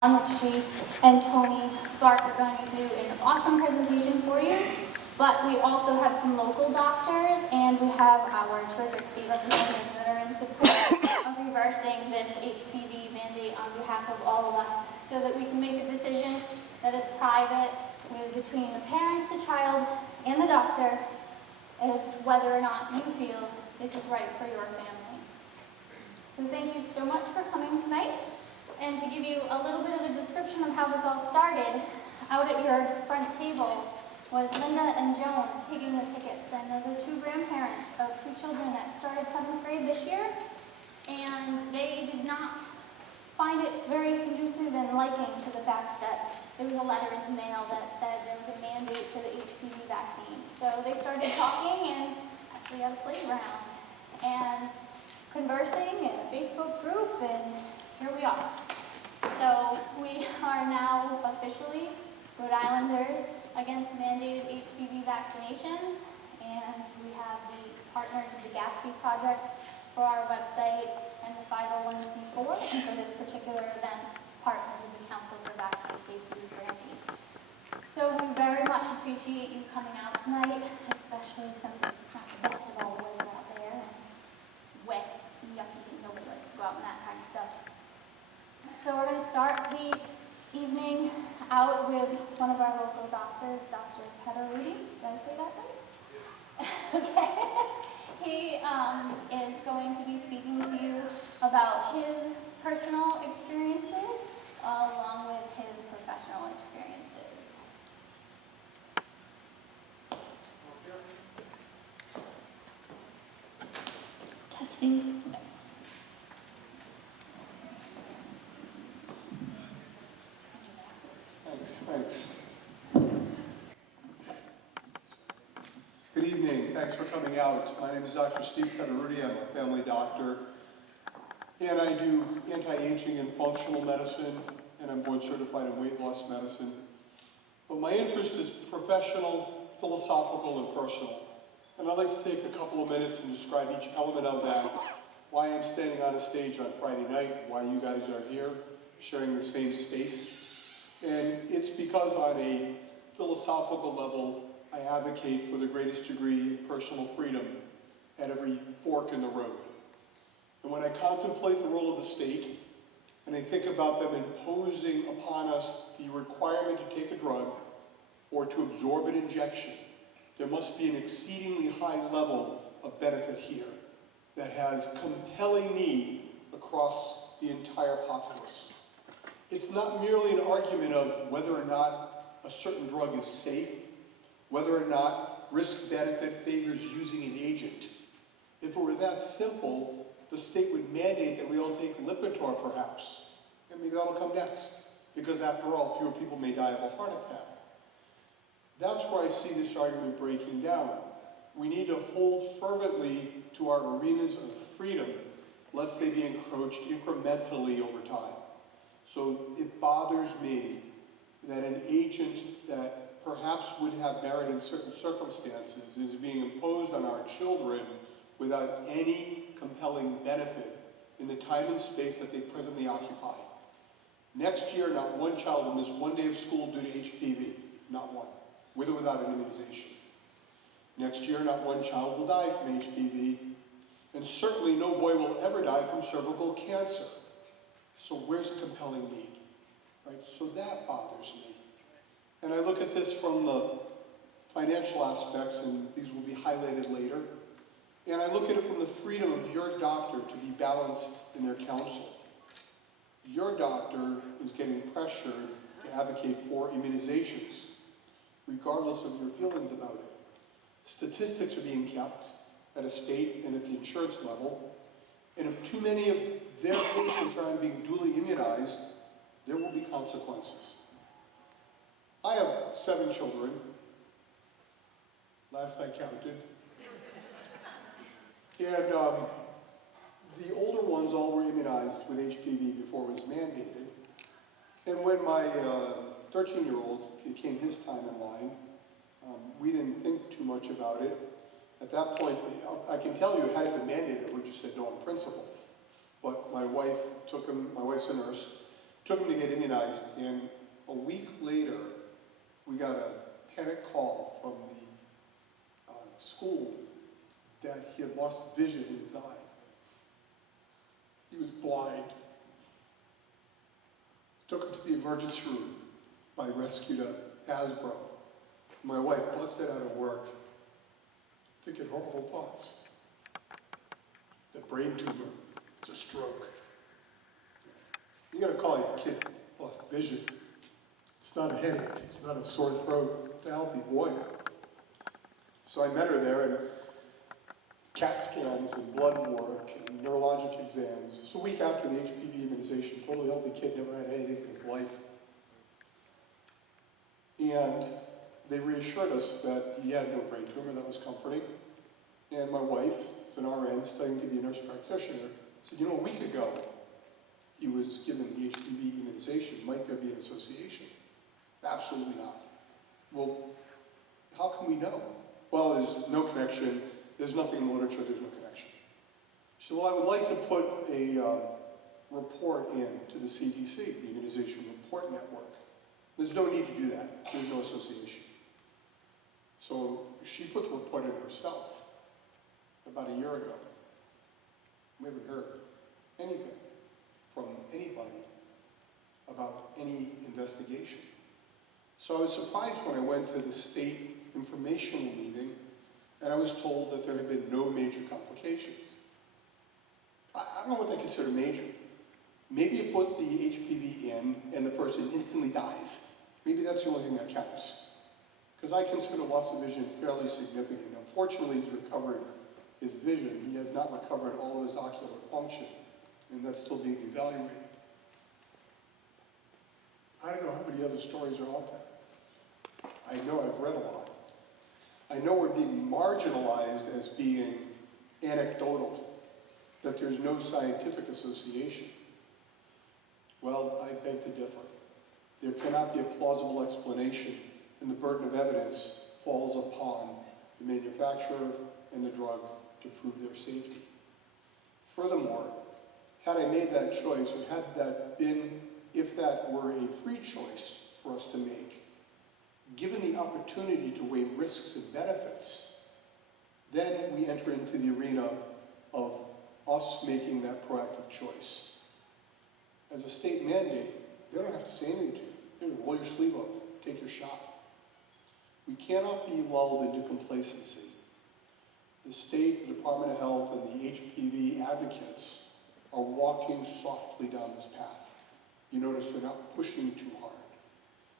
which she and Toni Bark are going to do an awesome presentation for you. But we also have some local doctors, and we have our terrific state representatives that are in support of reversing this HPV mandate on behalf of all of us, so that we can make a decision that is private between the parent, the child, and the doctor, as whether or not you feel this is right for your family. So thank you so much for coming tonight. And to give you a little bit of a description of how this all started, out at your front table was Linda and Joan taking the tickets. And those are two grandparents of two children that started 7th grade this year. And they did not find it very conducive and liking to the fact that there was a letter in the mail that said there was a mandate for the HPV vaccine. So they started talking and actually had a playground and conversing in a Facebook group, and here we are. So we are now officially Rhode Islanders against mandated HPV vaccinations, and we have partnered with the Gatsby Project for our website and the 501c4, and for this particular event, partnered with the Council for Vaccine Safety with Brandy. So we very much appreciate you coming out tonight, especially since it's not the best of all the weather out there, and it's wet and yucky, and nobody likes to go out and that kind of stuff. So we're going to start the evening out with one of our local doctors, Dr. Rudy. Did I say that right? Okay. He is going to be speaking to you about his personal experiences along with his professional experiences. Testing. Thanks. Good evening. Thanks for coming out. My name is Dr. Steve Rudy. I'm a family doctor, and I do anti-aging and functional medicine, and I'm board certified in weight loss medicine. But my interest is professional, philosophical, and personal. And I'd like to take a couple of minutes and describe each element of that, why I'm standing on a stage on Friday night, why you guys are here, sharing the same space. And it's because on a philosophical level, I advocate for the greatest degree of personal freedom at every fork in the road. And when I contemplate the role of the state, and I think about them imposing upon us the requirement to take a drug or to absorb an injection, there must be an exceedingly high level of benefit here that has compelling need across the entire populace. It's not merely an argument of whether or not a certain drug is safe, whether or not risk-benefit favors using an agent. If it were that simple, the state would mandate that we all take Lipitor, perhaps. And maybe that'll come next, because after all, fewer people may die of a heart attack. That's where I see this argument breaking down. We need to hold fervently to our arenas of freedom, lest they be encroached incrementally over time. So it bothers me that an agent that perhaps would have merit in certain circumstances is being imposed on our children without any compelling benefit in the time and space that they presently occupy. Next year, not one child will miss one day of school due to HPV, not one, with or without an immunization. Next year, not one child will die from HPV, and certainly no boy will ever die from cervical cancer. So where's compelling need, right? So that bothers me. And I look at this from the financial aspects, and these will be highlighted later. And I look at it from the freedom of your doctor to be balanced in their counsel. Your doctor is getting pressured to advocate for immunizations, regardless of your feelings about it. Statistics are being kept at a state and at the insurance level, and if too many of their patients aren't being duly immunized, there will be consequences. I have 7 children, last I counted, and the older ones all were immunized with HPV before it was mandated. And when my 13-year-old, it came his time in line, we didn't think too much about it. At that point, I can tell you, had it been mandated, I would have just said no in principle. But my wife took him, my wife's a nurse, Took him to get immunized, and a week later, we got a panic call from the school that he had lost vision in his eye. He was blind. Took him to the emergency room. I rescued a Hasbro. My wife busted out of work, thinking horrible thoughts. The brain tumor, it's a stroke. You gotta call your kid lost vision. It's not a headache, it's not a sore throat, it's a healthy boy. So I met her there, and CAT scans and blood work and neurologic exams. Just a week after the HPV immunization, totally healthy kid, never had anything in his life. And they reassured us that he had no brain tumor. That was comforting. And my wife, is an RN, studying to be a nurse practitioner, said, a week ago, he was given the HPV immunization. Might there be an association? Absolutely not. Well, how can we know? Well, there's no connection. There's nothing in the literature. There's no connection. She said, well, I would like to put a report in to the CDC, the Immunization Report Network. There's no need to do that. There's no association. So she put the report in herself about a year ago. We haven't heard anything from anybody about any investigation. So I was surprised when I went to the state informational meeting and I was told that there had been no major complications. I don't know what they consider major. Maybe you put the HPV in and the person instantly dies. Maybe that's the only thing that counts. Because I consider loss of vision fairly significant. Unfortunately, he's recovered his vision. He has not recovered all of his ocular function, and that's still being evaluated. I don't know how many other stories are out there. I know I've read a lot. I know we're being marginalized as being anecdotal, that there's no scientific association. Well, I beg to differ. There cannot be a plausible explanation, and the burden of evidence falls upon the manufacturer and the drug to prove their safety. Furthermore, had I made that choice, or had that been, if that were a free choice for us to make, given the opportunity to weigh risks and benefits, then we enter into the arena of us making that proactive choice. As a state mandate, they don't have to say anything to you. They roll your sleeve up, take your shot. We cannot be lulled into complacency. The state, the Department of Health, and the HPV advocates are walking softly down this path. You notice they're not pushing too hard.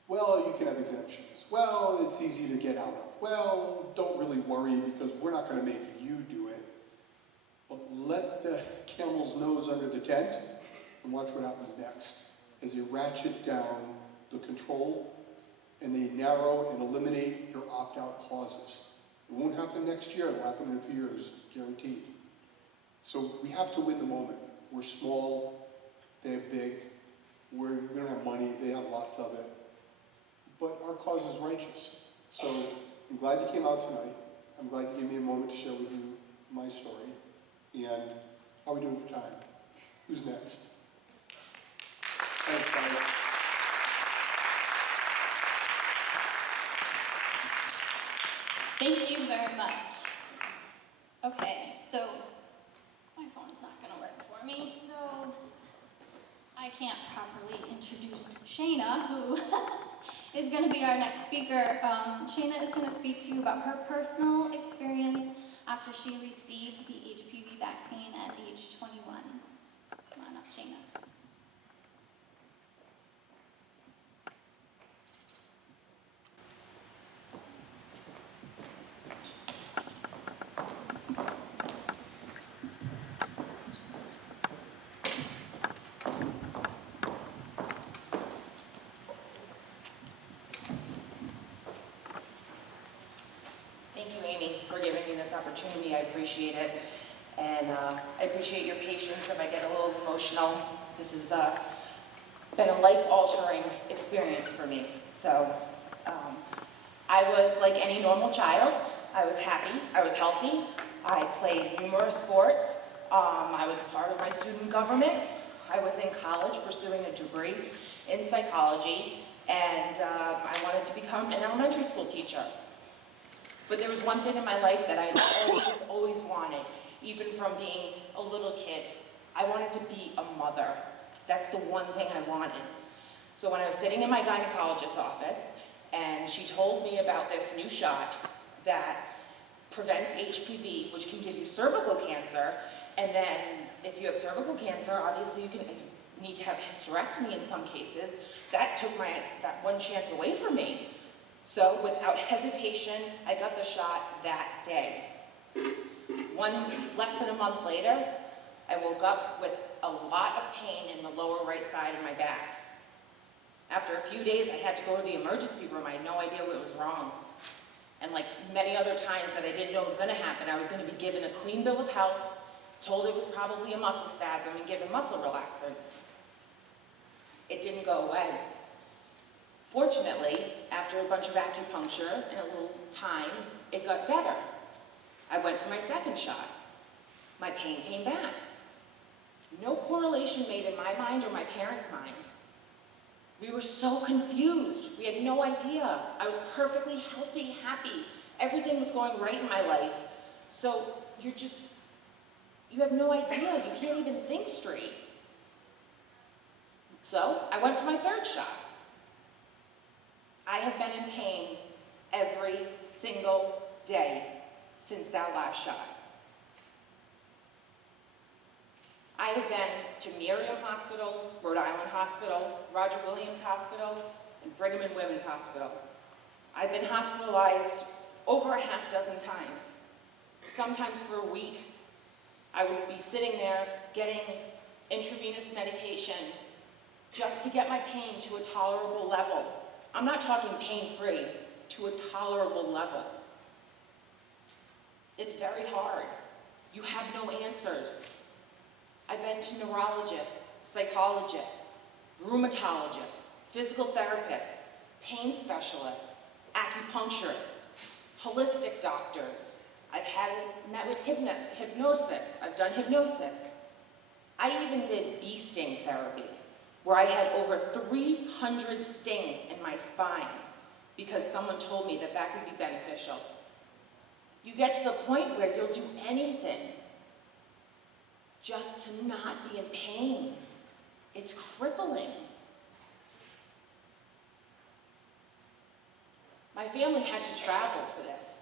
Well, you can have exemptions. Well, it's easy to get out of. Well, don't really worry because we're not going to make you do it. But let the camel's nose under the tent and watch what happens next as they ratchet down the control and they narrow and eliminate your opt-out clauses. It won't happen next year, it'll happen in a few years, guaranteed. So we have to win the moment. We're small, they're big, we don't have money, they have lots of it. But our cause is righteous. So I'm glad you came out tonight. I'm glad you gave me a moment to share with you my story. And how are we doing for time? Who's next? Thanks, guys. Thank you very much. Okay, so my phone's not going to work for me, so I can't properly introduce Shayna, who is going to be our next speaker. Shayna is going to speak to you about her personal experience after she received the HPV vaccine at age 21. Come on up, Shayna. Thank you, Amy, for giving me this opportunity. I appreciate it. And I appreciate your patience if I get a little emotional. This has been a life-altering experience for me. So I was like any normal child. I was happy. I was healthy. I played numerous sports. I was a part of my student government. I was in college pursuing a degree in psychology, and I wanted to become an elementary school teacher. But there was one thing in my life that I always wanted, even from being a little kid. I wanted to be a mother. That's the one thing I wanted. So when I was sitting in my gynecologist's office, and she told me about this new shot that prevents HPV, which can give you cervical cancer, and then if you have cervical cancer, obviously you need to have a hysterectomy in some cases. That took that one chance away from me. So without hesitation, I got the shot that day. Less than a month later, I woke up with a lot of pain in the lower right side of my back. After a few days, I had to go to the emergency room. I had no idea what was wrong. And like many other times that I didn't know was going to happen, I was going to be given a clean bill of health, told it was probably a muscle spasm, and given muscle relaxants. It didn't go away. Fortunately, after a bunch of acupuncture and a little time, it got better. I went for my second shot. My pain came back. No correlation made in my mind or my parents' mind. We were so confused. We had no idea. I was perfectly healthy, happy. Everything was going right in my life. So you have no idea. You can't even think straight. So I went for my third shot. I have been in pain every single day since that last shot. I have been to Miriam Hospital, Rhode Island Hospital, Roger Williams Hospital, and Brigham and Women's Hospital. I've been hospitalized over a half dozen times, sometimes for a week. I would be sitting there getting intravenous medication just to get my pain to a tolerable level. I'm not talking pain-free, to a tolerable level. It's very hard. You have no answers. I've been to neurologists, psychologists, rheumatologists, physical therapists, pain specialists, acupuncturists, holistic doctors. I've met with hypnosis. I've done hypnosis. I even did bee sting therapy, where I had over 300 stings in my spine because someone told me that that could be beneficial. You get to the point where you'll do anything just to not be in pain. It's crippling. My family had to travel for this.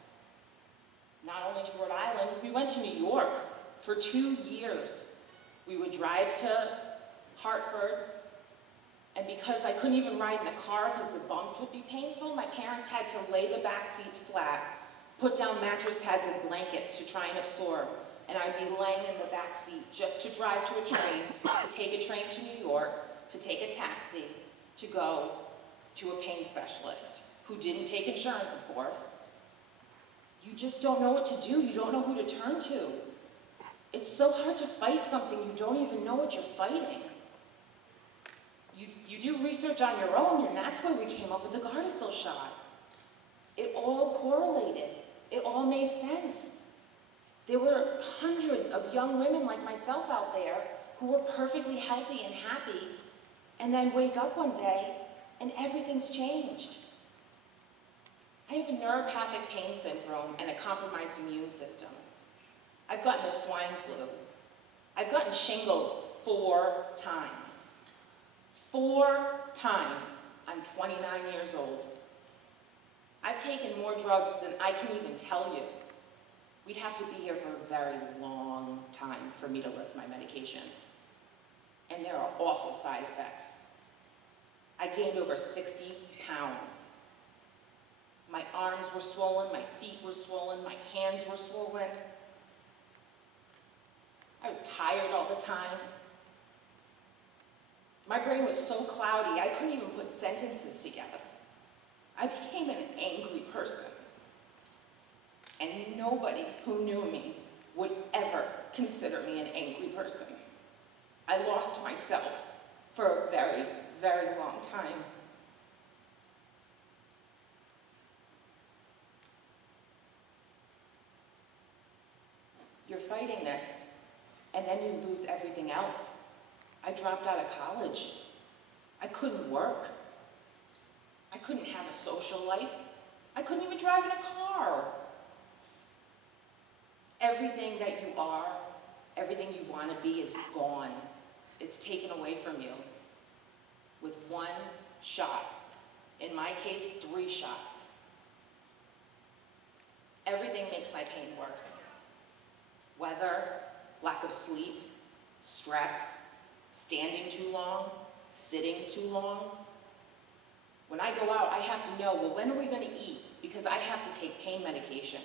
Not only to Rhode Island, we went to New York for 2 years. We would drive to Hartford, and because I couldn't even ride in the car because the bumps would be painful, my parents had to lay the back seats flat, put down mattress pads and blankets to try and absorb. And I'd be laying in the back seat just to drive to a train, to take a train to New York, to take a taxi, to go to a pain specialist who didn't take insurance, of course. You just don't know what to do. You don't know who to turn to. It's so hard to fight something you don't even know what you're fighting. You do research on your own, and that's where we came up with the Gardasil shot. It all correlated. It all made sense. There were hundreds of young women like myself out there who were perfectly healthy and happy, and then wake up one day and everything's changed. I have a neuropathic pain syndrome and a compromised immune system. I've gotten the swine flu. I've gotten shingles 4 times. 4 times. I'm 29 years old. I've taken more drugs than I can even tell you. We'd have to be here for a very long time for me to list my medications. And there are awful side effects. I gained over 60 pounds. My arms were swollen, my feet were swollen, my hands were swollen. I was tired all the time. My brain was so cloudy, I couldn't even put sentences together. I became an angry person. And nobody who knew me would ever consider me an angry person. I lost myself for a very, very long time. You're fighting this, and then you lose everything else. I dropped out of college. I couldn't work. I couldn't have a social life. I couldn't even drive in a car. Everything that you are, everything you want to be is gone. It's taken away from you with one shot. In my case, 3 shots. Everything makes my pain worse. Weather, lack of sleep, stress, standing too long, sitting too long. When I go out, I have to know, well, when are we going to eat? Because I have to take pain medication.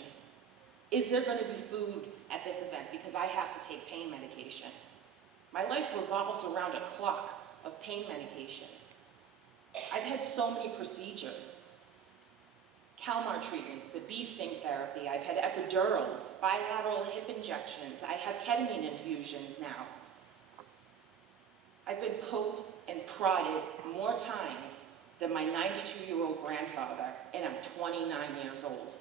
Is there going to be food at this event? Because I have to take pain medication. My life revolves around a clock of pain medication. I've had so many procedures. Calmar treatments, the bee sting therapy, I've had epidurals, bilateral hip injections, I have ketamine infusions now. I've been poked and prodded more times than my 92-year-old grandfather, and I'm 29 years old.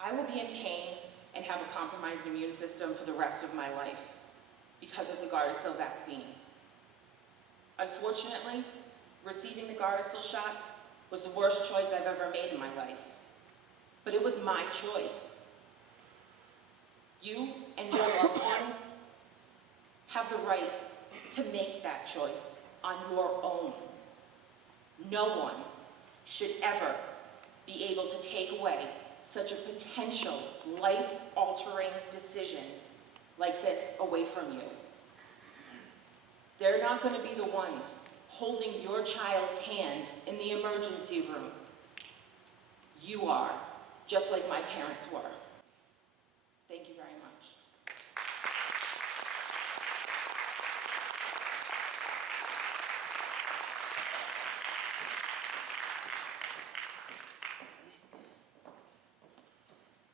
I will be in pain and have a compromised immune system for the rest of my life because of the Gardasil vaccine. Unfortunately, receiving the Gardasil shots was the worst choice I've ever made in my life. But it was my choice. You and your loved ones have the right to make that choice on your own. No one should ever be able to take away such a potential life-altering decision like this away from you. They're not going to be the ones holding your child's hand in the emergency room. You are, just like my parents were. Thank you very much.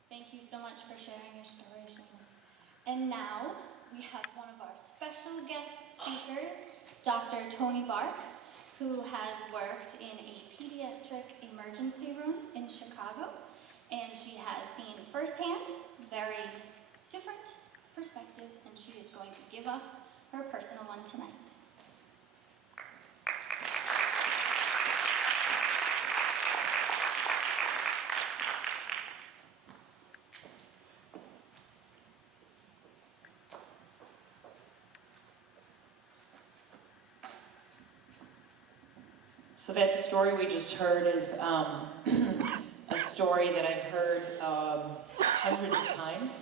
Thank you so much for sharing your story, Shana. And now, we have one of our special guest speakers, Dr. Toni Bark, who has worked in a pediatric emergency room in Chicago, and she has seen firsthand very different perspectives, and she is going to give us her personal one tonight. So that story we just heard is a story that I've heard hundreds of times.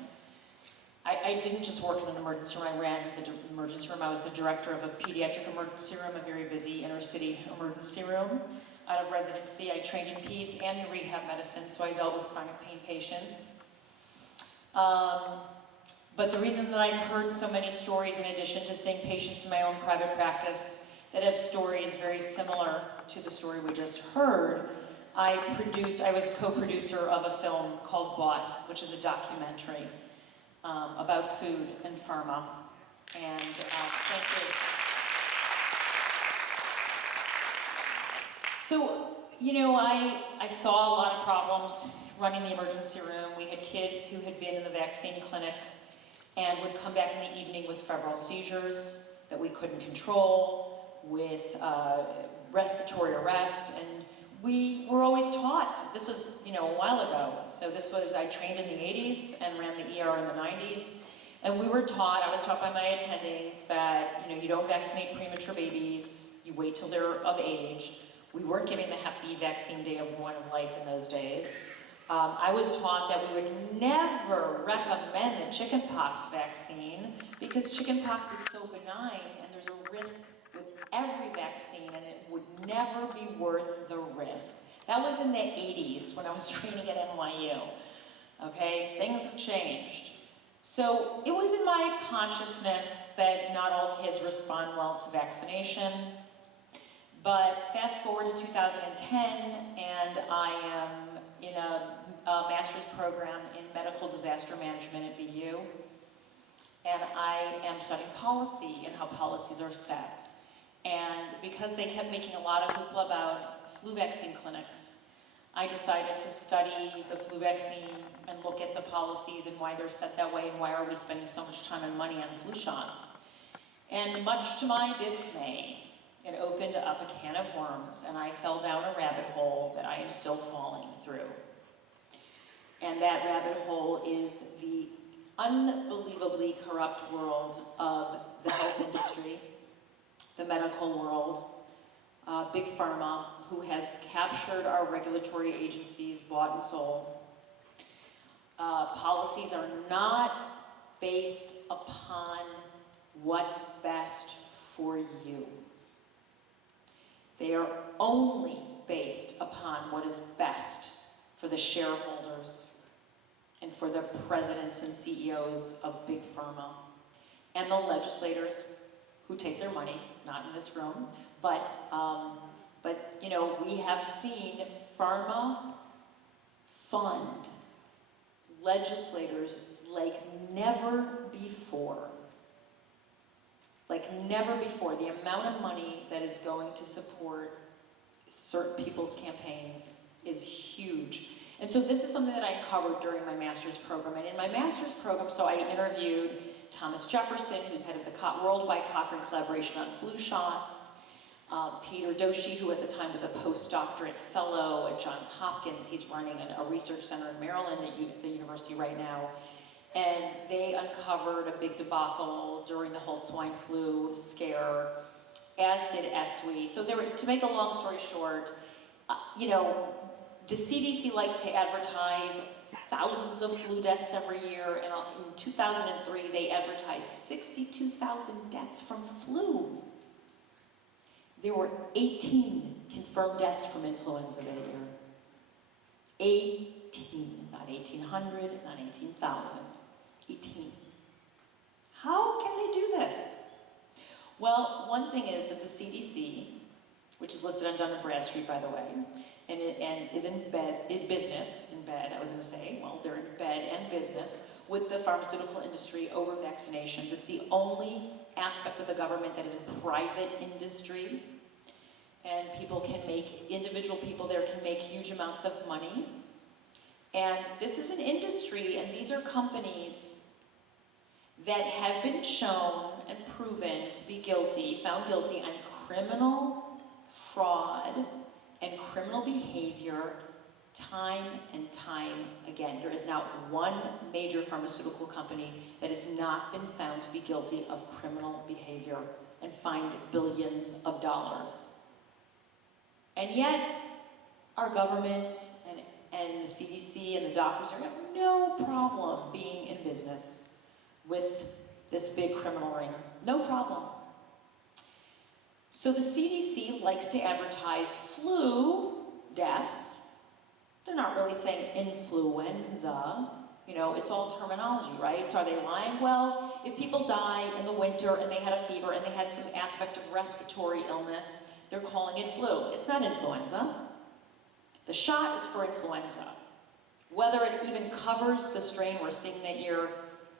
I didn't just work in an emergency room, I ran the emergency room. I was the director of a pediatric emergency room, a very busy inner city emergency room. Out of residency, I trained in peds and in rehab medicine, so I dealt with chronic pain patients. But the reason that I've heard so many stories, in addition to seeing patients in my own private practice, that have stories very similar to the story we just heard, I was co-producer of a film called Bought, which is a documentary about food and pharma. And thank you. So, you know, I saw a lot of problems running the emergency room. We had kids who had been in the vaccine clinic and would come back in the evening with febrile seizures that we couldn't control, with respiratory arrest, and we were always taught, this was, you know, a while ago, so I trained in the 80s and ran the ER in the 90s, and we were taught, I was taught by my attendings that, you know, you don't vaccinate premature babies, you wait till they're of age. We weren't giving the Hep B vaccine day of one of life in those days. I was taught that we would never recommend the chickenpox vaccine because chickenpox is so benign and there's a risk with every vaccine and it would never be worth the risk. That was in the 80s when I was training at NYU. Okay, things have changed. So it was in my consciousness that not all kids respond well to vaccination. But fast forward to 2010 and I am in a master's program in medical disaster management at BU. And I am studying policy and how policies are set. And because they kept making a lot of hoopla about flu vaccine clinics, I decided to study the flu vaccine and look at the policies and why they're set that way and why are we spending so much time and money on flu shots. And much to my dismay, it opened up a can of worms, and I fell down a rabbit hole that I am still falling through. And that rabbit hole is the unbelievably corrupt world of the health industry, the medical world, Big Pharma, who has captured our regulatory agencies, bought and sold. Policies are not based upon what's best for you. They are only based upon what is best for the shareholders and for the presidents and CEOs of Big Pharma and the legislators who take their money, not in this room, but you know, we have seen pharma fund legislators like never before. Like never before. The amount of money that is going to support certain people's campaigns is huge. And so this is something that I covered during my master's program. And in my master's program, so I interviewed Thomas Jefferson, who's head of the Worldwide Cochrane Collaboration on Flu Shots, Peter Doshi, who at the time was a postdoctorate fellow at Johns Hopkins. He's running a research center in Maryland at the university right now. And they uncovered a big debacle during the whole swine flu scare, as did ESWI. So there were, to make a long story short, you know, the CDC likes to advertise thousands of flu deaths every year, and in 2003 they advertised 62,000 deaths from flu. There were 18 confirmed deaths from influenza that year. 18, not 1,800, not 18,000. 18. How can they do this? Well, one thing is that the CDC, which is listed on Dun & Bradstreet, by the way, and is in business, I was going to say, well, they're in bed and business with the pharmaceutical industry over vaccinations. It's the only aspect of the government that is in private industry, and individual people there can make huge amounts of money. And this is an industry, and these are companies that have been shown and proven to be guilty, found guilty on criminal fraud and criminal behavior time and time again. There is not one major pharmaceutical company that has not been found to be guilty of criminal behavior and fined billions of dollars. And yet, our government and the CDC and the doctors have no problem being in business with this big criminal ring. No problem. So the CDC likes to advertise flu deaths. They're not really saying influenza. You know, it's all terminology, right? So are they lying? Well, if people die in the winter and they had a fever and they had some aspect of respiratory illness, they're calling it flu. It's not influenza. The shot is for influenza. Whether it even covers the strain we're seeing that year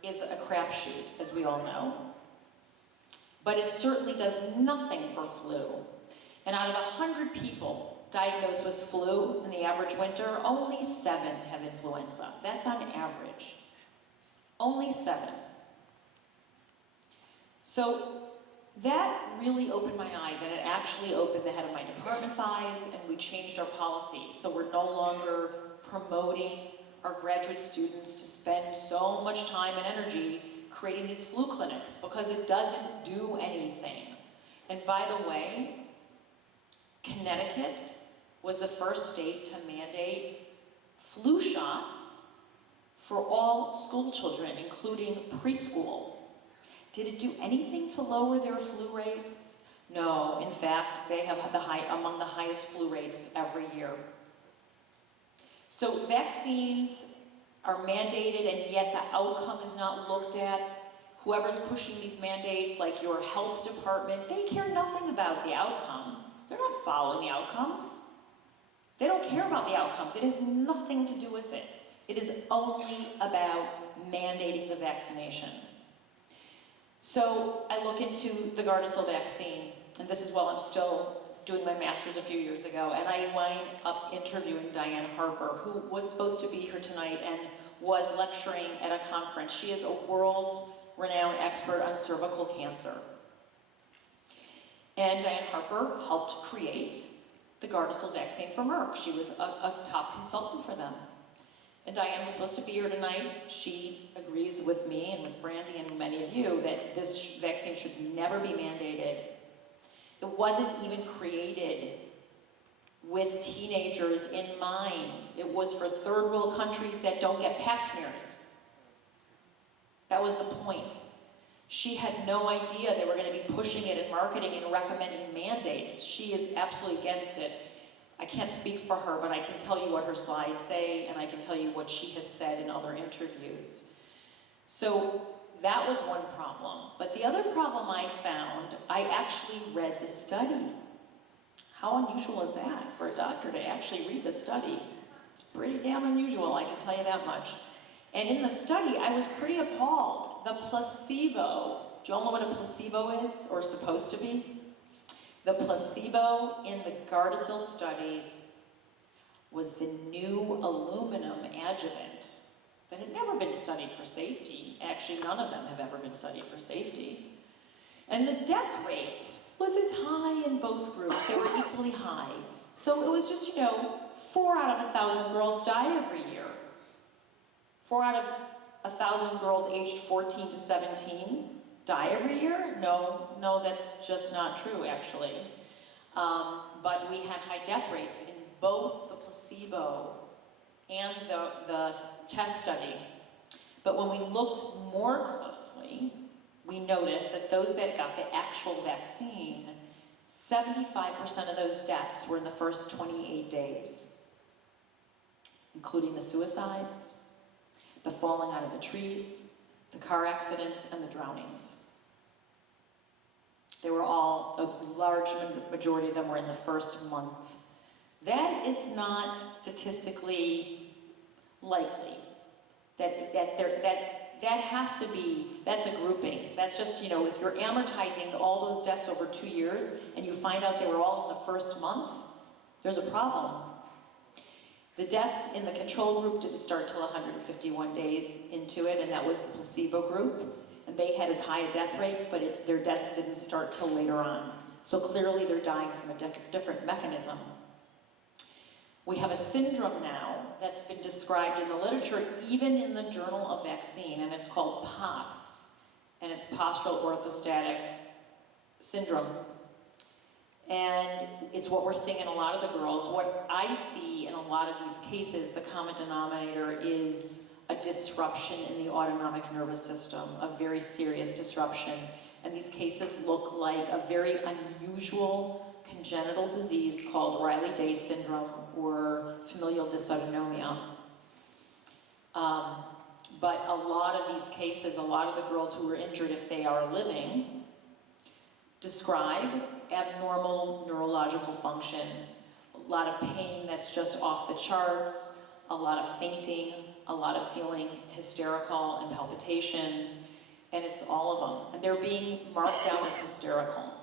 is a crapshoot, as we all know. But it certainly does nothing for flu. And out of 100 people diagnosed with flu in the average winter, only 7 have influenza. That's on average. Only 7. So that really opened my eyes, and it actually opened the head of my department's eyes, and we changed our policy. So we're no longer promoting our graduate students to spend so much time and energy creating these flu clinics because it doesn't do anything. And by the way, Connecticut was the first state to mandate flu shots for all school children, including preschool. Did it do anything to lower their flu rates? No, in fact, they have among the highest flu rates every year. So vaccines are mandated, and yet the outcome is not looked at. Whoever's pushing these mandates, like your health department, they care nothing about the outcome. They're not following the outcomes. They don't care about the outcomes. It has nothing to do with it. It is only about mandating the vaccinations. So I look into the Gardasil vaccine, and this is while I'm still doing my master's a few years ago, and I wind up interviewing Diane Harper, who was supposed to be here tonight and was lecturing at a conference. She is a world-renowned expert on cervical cancer. And Diane Harper helped create the Gardasil vaccine for Merck. She was a top consultant for them. And Diane was supposed to be here tonight. She agrees with me and with Brandy and many of you that this vaccine should never be mandated. It wasn't even created with teenagers in mind. It was for third world countries that don't get pap smears. That was the point. She had no idea they were going to be pushing it and marketing and recommending mandates. She is absolutely against it. I can't speak for her, but I can tell you what her slides say, and I can tell you what she has said in other interviews. So that was one problem. But the other problem I found, I actually read the study. How unusual is that for a doctor to actually read the study? It's pretty damn unusual, I can tell you that much. And in the study, I was pretty appalled. The placebo, do you all know what a placebo is, or supposed to be? The placebo in the Gardasil studies was the new aluminum adjuvant that had never been studied for safety. Actually, none of them have ever been studied for safety. And the death rate was as high in both groups. They were equally high. So it was just, 4 out of 1,000 girls die every year. 4 out of 1,000 girls aged 14 to 17 die every year? No, that's just not true, actually. But we had high death rates in both the placebo and the test study. But when we looked more closely, we noticed that those that got the actual vaccine, 75% of those deaths were in the first 28 days, including the suicides, the falling out of the trees, the car accidents, and the drownings. They were all, a large majority of them were in the first month. That is not statistically likely. That has to be, that's a grouping. That's just, if you're amortizing all those deaths over 2 years and you find out they were all in the first month, there's a problem. The deaths in the control group didn't start till 151 days into it, and that was the placebo group. And they had as high a death rate, but their deaths didn't start till later on. So clearly they're dying from a different mechanism. We have a syndrome now that's been described in the literature, even in the Journal of Vaccine, and it's called POTS, and it's postural orthostatic syndrome. And it's what we're seeing in a lot of the girls. What I see in a lot of these cases, the common denominator is a disruption in the autonomic nervous system, a very serious disruption. And these cases look like a very unusual congenital disease called Riley-Day syndrome or familial dysautonomia. But a lot of these cases, a lot of the girls who were injured, if they are living, describe abnormal neurological functions, a lot of pain that's just off the charts, a lot of fainting, a lot of feeling hysterical and palpitations, and it's all of them. And they're being marked down as hysterical.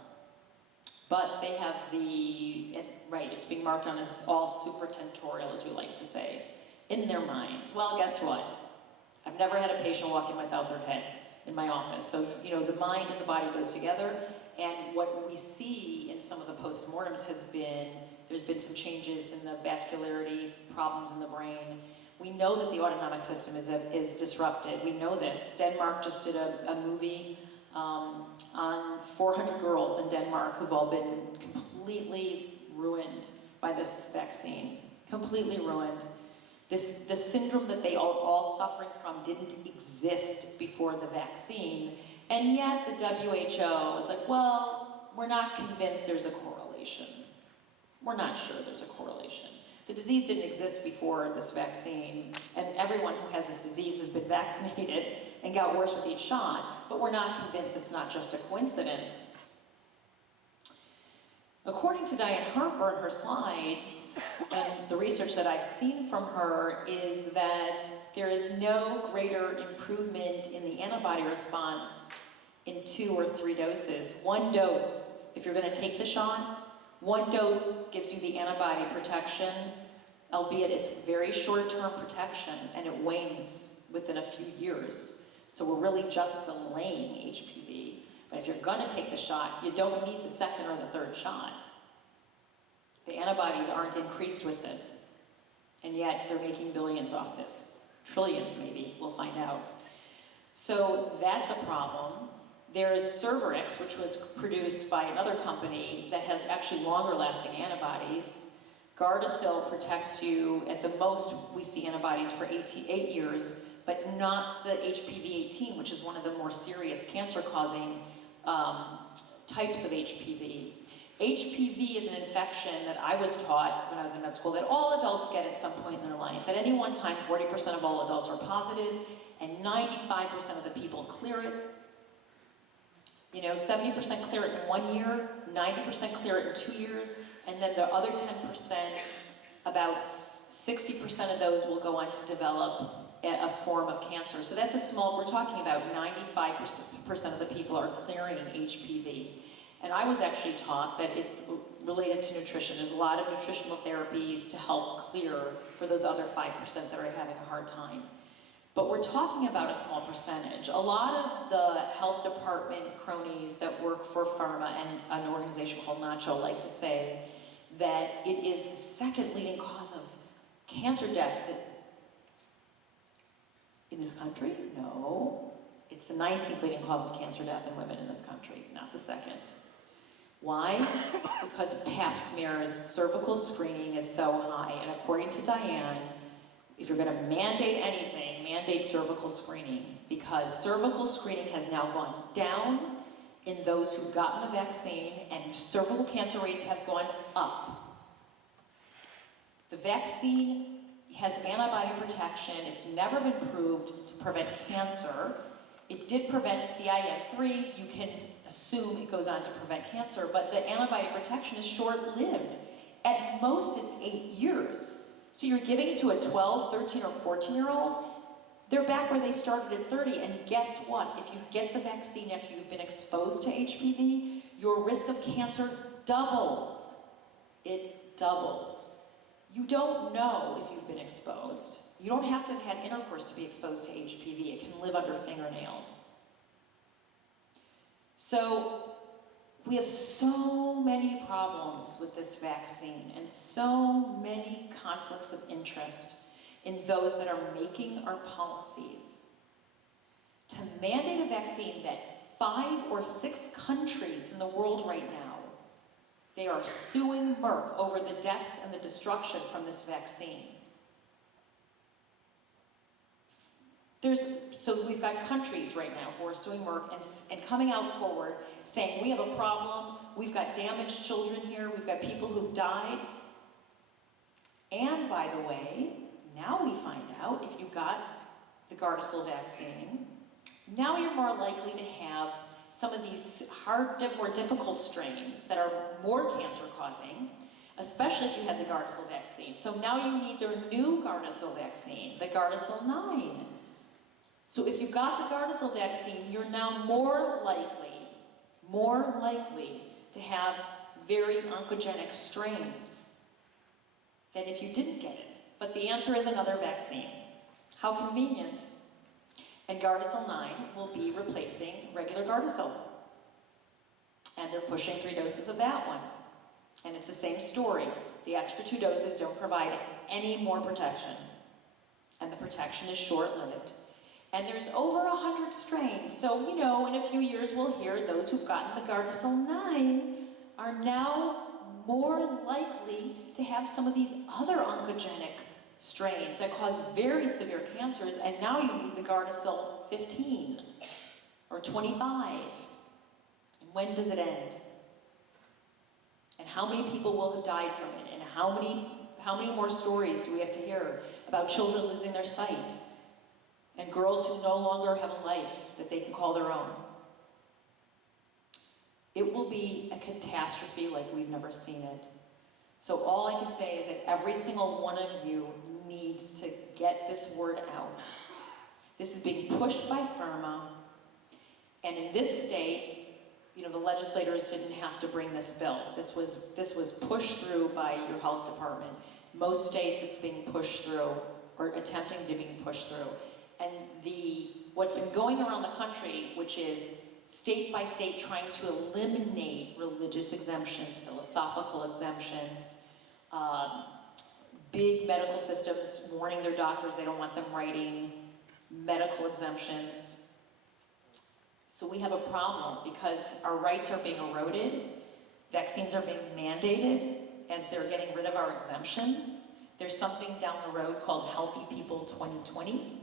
But they have it's being marked down as all supratentorial, as we like to say, in their minds. Well, guess what? I've never had a patient walk in without their head in my office. So, the mind and the body goes together. And what we see in some of the postmortems there's been some changes in the vascularity, problems in the brain. We know that the autonomic system is disrupted. We know this. Denmark just did a movie on 400 girls in Denmark who've all been completely ruined by this vaccine. Completely ruined. The syndrome that they are all suffering from didn't exist before the vaccine. And yet the WHO is like, well, we're not convinced there's a correlation. We're not sure there's a correlation. The disease didn't exist before this vaccine, and everyone who has this disease has been vaccinated and got worse with each shot, but we're not convinced it's not just a coincidence. According to Diane Harper in her slides, and the research that I've seen from her is that there is no greater improvement in the antibody response in 2 or 3 doses. 1 dose, if you're going to take the shot, 1 dose gives you the antibody protection, albeit it's very short-term protection, and it wanes within a few years. So we're really just delaying HPV. But if you're gonna take the shot, you don't need the second or the third shot. The antibodies aren't increased with it. And yet they're making billions off this. Trillions maybe, we'll find out. So that's a problem. There's Cervarix, which was produced by another company that has actually longer lasting antibodies. Gardasil protects you, at the most we see antibodies for 8 years, but not the HPV-18, which is one of the more serious cancer-causing types of HPV. HPV is an infection that I was taught when I was in med school that all adults get at some point in their life. At any one time, 40% of all adults are positive, and 95% of the people clear it. 70% clear it in 1 year, 90% clear it in 2 years, and then the other 10%, about 60% of those will go on to develop a form of cancer. So that's a small, we're talking about 95% of the people are clearing HPV. And I was actually taught that it's related to nutrition. There's a lot of nutritional therapies to help clear for those other 5% that are having a hard time. But we're talking about a small percentage. A lot of the health department cronies that work for pharma and an organization called NACHO like to say that it is the second leading cause of cancer death in this country? No. It's the 19th leading cause of cancer death in women in this country, not the second. Why? Because pap smear's cervical screening is so high, and according to Diane, if you're going to mandate anything, mandate cervical screening, because cervical screening has now gone down in those who've gotten the vaccine, and cervical cancer rates have gone up. The vaccine has antibody protection. It's never been proved to prevent cancer. It did prevent CIN3. You can assume it goes on to prevent cancer, but the antibody protection is short-lived. At most, it's 8 years. So you're giving it to a 12, 13, or 14-year-old, they're back where they started at 30, and guess what? If you get the vaccine after you've been exposed to HPV, your risk of cancer doubles. It doubles. You don't know if you've been exposed. You don't have to have had intercourse to be exposed to HPV. It can live under fingernails. So we have so many problems with this vaccine and so many conflicts of interest in those that are making our policies. To mandate a vaccine that 5 or 6 countries in the world right now, they are suing Merck over the deaths and the destruction from this vaccine. So we've got countries right now who are suing Merck and coming out forward saying, we have a problem, we've got damaged children here, we've got people who've died. And by the way, now we find out if you got the Gardasil vaccine, now you're more likely to have some of these more difficult strains that are more cancer-causing, especially if you had the Gardasil vaccine. So now you need their new Gardasil vaccine, the Gardasil 9. So if you got the Gardasil vaccine, you're now more likely to have very oncogenic strains than if you didn't get it. But the answer is another vaccine. How convenient. And Gardasil 9 will be replacing regular Gardasil. And they're pushing 3 doses of that one. And it's the same story. The extra 2 doses don't provide any more protection. And the protection is short-lived. And there's over 100 strains. So, in a few years we'll hear those who've gotten the Gardasil 9 are now more likely to have some of these other oncogenic strains that cause very severe cancers, and now you need the Gardasil 15 or 25. And when does it end? And how many people will have died from it? And how many more stories do we have to hear about children losing their sight? And girls who no longer have a life that they can call their own. It will be a catastrophe like we've never seen it. So all I can say is that every single one of you needs to get this word out. This is being pushed by pharma, and in this state, the legislators didn't have to bring this bill. This was pushed through by your health department. Most states it's being pushed through, or attempting to be pushed through. And what's been going around the country, which is state by state trying to eliminate religious exemptions, philosophical exemptions, big medical systems warning their doctors they don't want them writing medical exemptions. So we have a problem because our rights are being eroded, vaccines are being mandated as they're getting rid of our exemptions. There's something down the road called Healthy People 2020,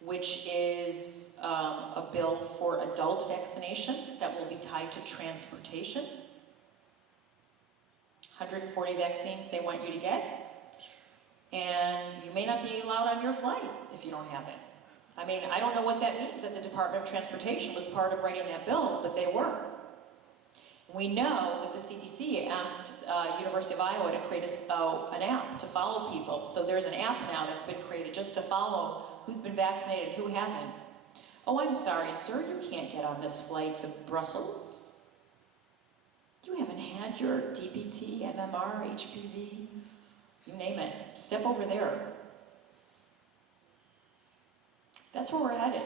which is a bill for adult vaccination that will be tied to transportation. 140 vaccines they want you to get, and you may not be allowed on your flight if you don't have it. I mean, I don't know what that means that the Department of Transportation was part of writing that bill, but they were. We know that the CDC asked University of Iowa to create an app to follow people. So there's an app now that's been created just to follow who's been vaccinated and who hasn't. Oh, I'm sorry, sir, you can't get on this flight to Brussels. You haven't had your DPT, MMR, HPV, you name it. Step over there. That's where we're headed.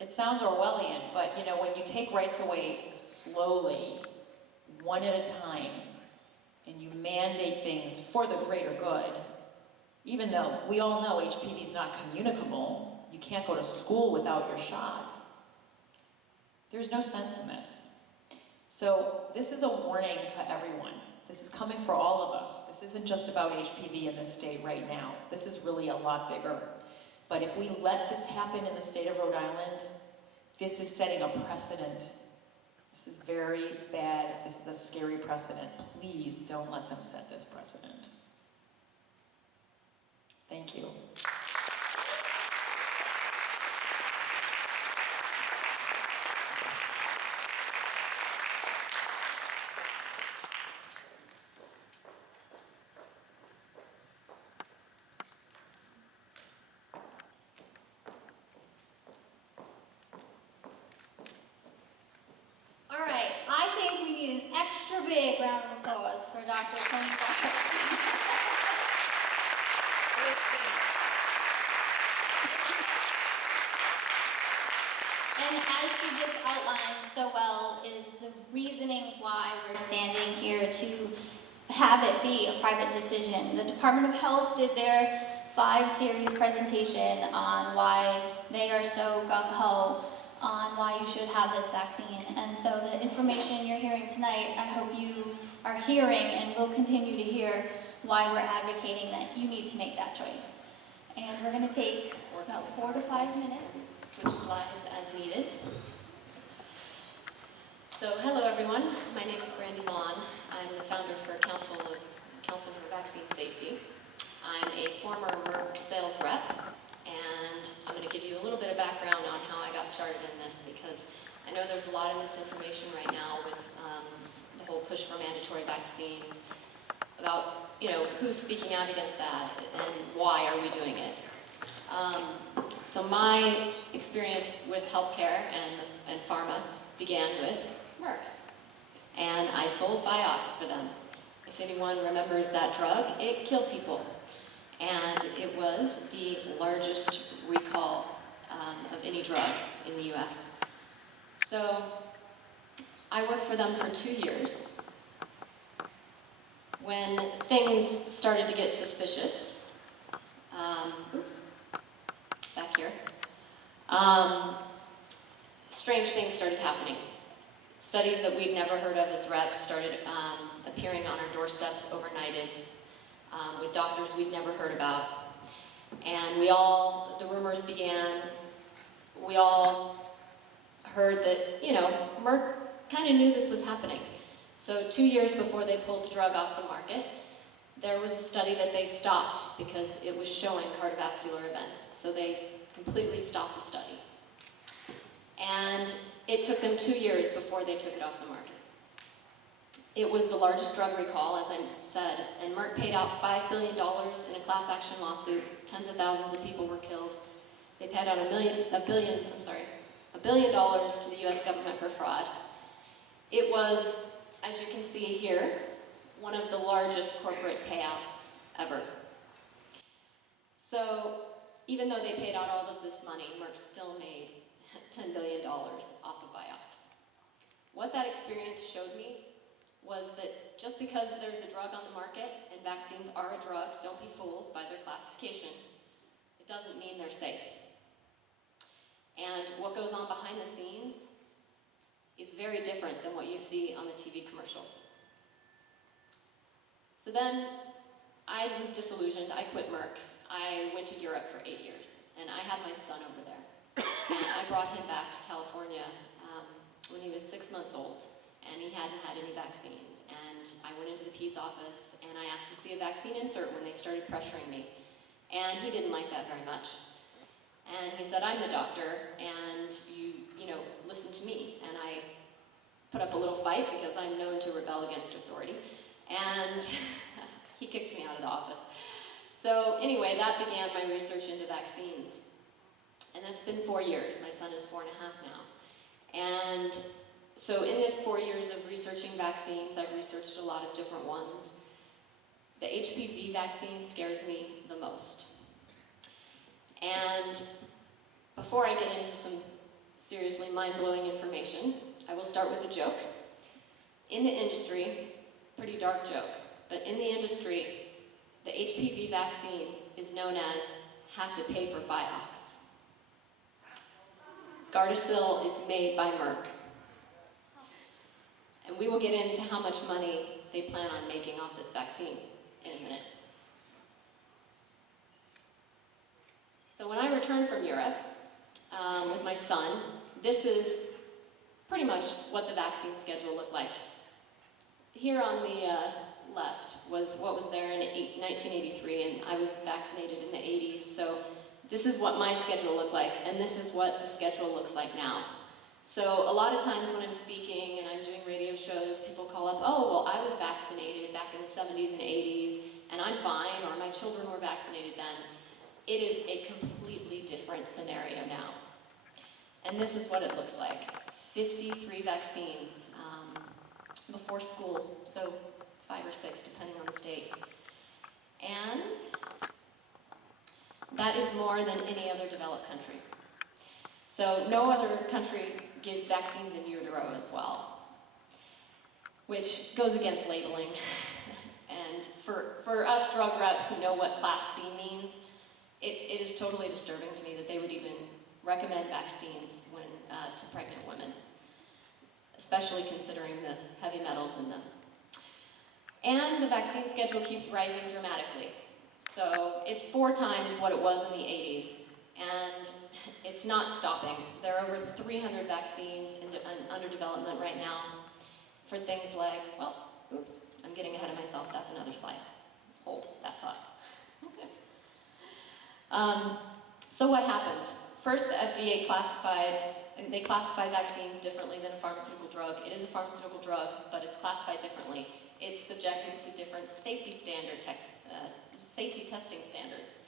It sounds Orwellian, but you know, when you take rights away slowly, one at a time, and you mandate things for the greater good, even though we all know HPV is not communicable, you can't go to school without your shot, there's no sense in this. So this is a warning to everyone. This is coming for all of us. This isn't just about HPV in this state right now. This is really a lot bigger. But if we let this happen in the state of Rhode Island, this is setting a precedent. This is very bad. This is a scary precedent. Please don't let them set this precedent. Thank you. All right, I think we need an extra big round of applause for Dr. Toni Bark. And as she just outlined so well is the reasoning why we're standing here to have it be a private decision. The Department of Health did their 5-series presentation on why they are so gung-ho on why you should have this vaccine. And so the information you're hearing tonight, I hope you are hearing and will continue to hear why we're advocating that you need to make that choice. And we're going to take about 4 to 5 minutes. Switch slides as needed. So, hello everyone. My name is Brandy Vaughan. I'm the founder for Council for Vaccine Safety. I'm a former Merck sales rep, and I'm going to give you a little bit of background on how I got started in this, because I know there's a lot of misinformation right now with the whole push for mandatory vaccines about, you know, who's speaking out against that and why are we doing it. So my experience with healthcare and pharma began with Merck, and I sold Vioxx for them. If anyone remembers that drug, it killed people, and it was the largest recall of any drug in the US. So I worked for them for 2 years. When things started to get suspicious, back here, strange things started happening. Studies that we'd never heard of as reps started appearing on our doorsteps overnighted with doctors we'd never heard about. And the rumors began, we all heard that, you know, Merck kind of knew this was happening. So 2 years before they pulled the drug off the market, there was a study that they stopped because it was showing cardiovascular events. So they completely stopped the study. And it took them 2 years before they took it off the market. It was the largest drug recall, as I said, and Merck paid out $5 billion in a class action lawsuit. Tens of thousands of people were killed. They paid out $1 billion to the US government for fraud. It was, as you can see here, one of the largest corporate payouts ever. So even though they paid out all of this money, Merck still made $10 billion. that experience showed me was that just because there's a drug on the market, and vaccines are a drug, don't be fooled by their classification, it doesn't mean they're safe. And what goes on behind the scenes is very different than what you see on the TV commercials. So then I was disillusioned. I quit Merck. I went to Europe for 8 years, and I had my son over there. And I brought him back to California when he was 6 months old, and he hadn't had any vaccines. And I went into the peds office, and I asked to see a vaccine insert when they started pressuring me. And he didn't like that very much. And he said, I'm the doctor, and you know, listen to me. And I put up a little fight because I'm known to rebel against authority. And he kicked me out of the office. So anyway, that began my research into vaccines. And that's been 4 years. My son is 4.5 now. And so in this 4 years of researching vaccines, I've researched a lot of different ones. The HPV vaccine scares me the most. And before I get into some seriously mind-blowing information, I will start with a joke. In the industry, it's a pretty dark joke, but in the industry, the HPV vaccine is known as have to pay for Vioxx. Gardasil is made by Merck. And we will get into how much money they plan on making off this vaccine in a minute. So when I returned from Europe with my son, this is pretty much what the vaccine schedule looked like. Here on the left was what was there in 1983, and I was vaccinated in the 80s, so this is what my schedule looked like, and this is what the schedule looks like now. So a lot of times when I'm speaking and I'm doing radio shows, people call up, oh, well, I was vaccinated back in the 70s and 80s, and I'm fine, or my children were vaccinated then. It is a completely different scenario now. And this is what it looks like. 53 vaccines before school, so 5 or 6 depending on the state. And that is more than any other developed country. So no other country gives vaccines in utero as well, which goes against labeling. And for us drug reps who know what Class C means, it is totally disturbing to me that they would even recommend vaccines to pregnant women, especially considering the heavy metals in them. And the vaccine schedule keeps rising dramatically. So it's 4 times what it was in the 80s, and it's not stopping. There are over 300 vaccines under development right now for things like, well, oops, I'm getting ahead of myself, that's another slide. Hold that thought. So what happened? First, the FDA classified vaccines differently than a pharmaceutical drug. It is a pharmaceutical drug, but it's classified differently. It's subjected to different safety testing standards.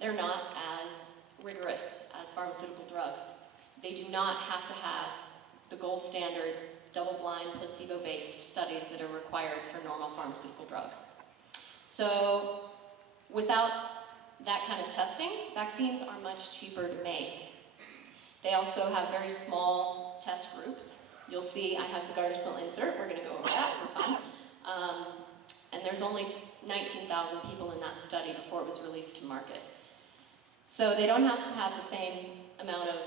They're not as rigorous as pharmaceutical drugs. They do not have to have the gold standard, double-blind, placebo-based studies that are required for normal pharmaceutical drugs. So, without that kind of testing, vaccines are much cheaper to make. They also have very small test groups. You'll see I have the Gardasil insert. We're going to go over that for fun. And there's only 19,000 people in that study before it was released to market. So they don't have to have the same amount of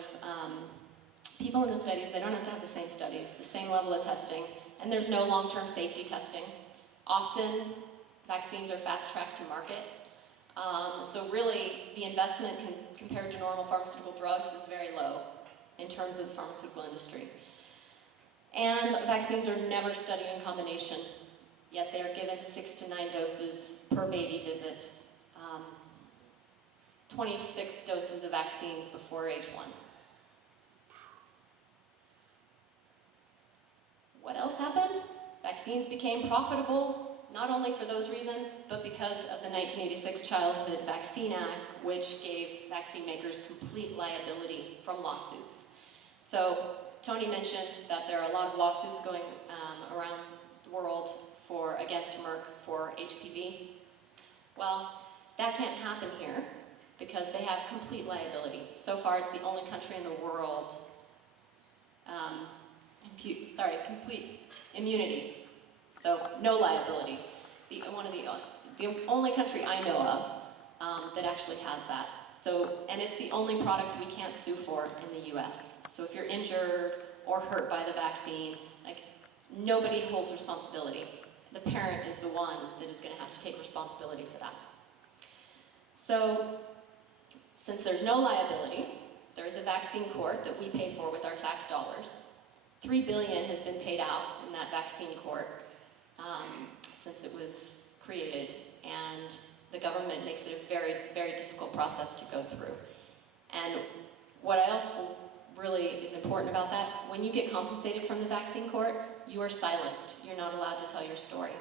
people in the studies. They don't have to have the same studies, the same level of testing, and there's no long-term safety testing. Often, vaccines are fast-tracked to market. So really, the investment compared to normal pharmaceutical drugs is very low in terms of the pharmaceutical industry. And vaccines are never studied in combination, yet they are given 6 to 9 doses per baby visit. 26 doses of vaccines before age 1. What else happened? Vaccines became profitable, not only for those reasons, but because of the 1986 Childhood Vaccine Act, which gave vaccine makers complete liability from lawsuits. So, Toni mentioned that there are a lot of lawsuits going around the world against Merck for HPV. Well, that can't happen here because they have complete liability. So far, it's the only country in the world, I'm complete immunity. So no liability. The only country I know of that actually has that. So, and it's the only product we can't sue for in the US. So if you're injured or hurt by the vaccine, like, nobody holds responsibility. The parent is the one that is going to have to take responsibility for that. So, since there's no liability, there is a vaccine court that we pay for with our tax dollars. $3 billion has been paid out in that vaccine court since it was created, and the government makes it a very, very difficult process to go through. And what else really is important about that, when you get compensated from the vaccine court, you are silenced. You're not allowed to tell your story.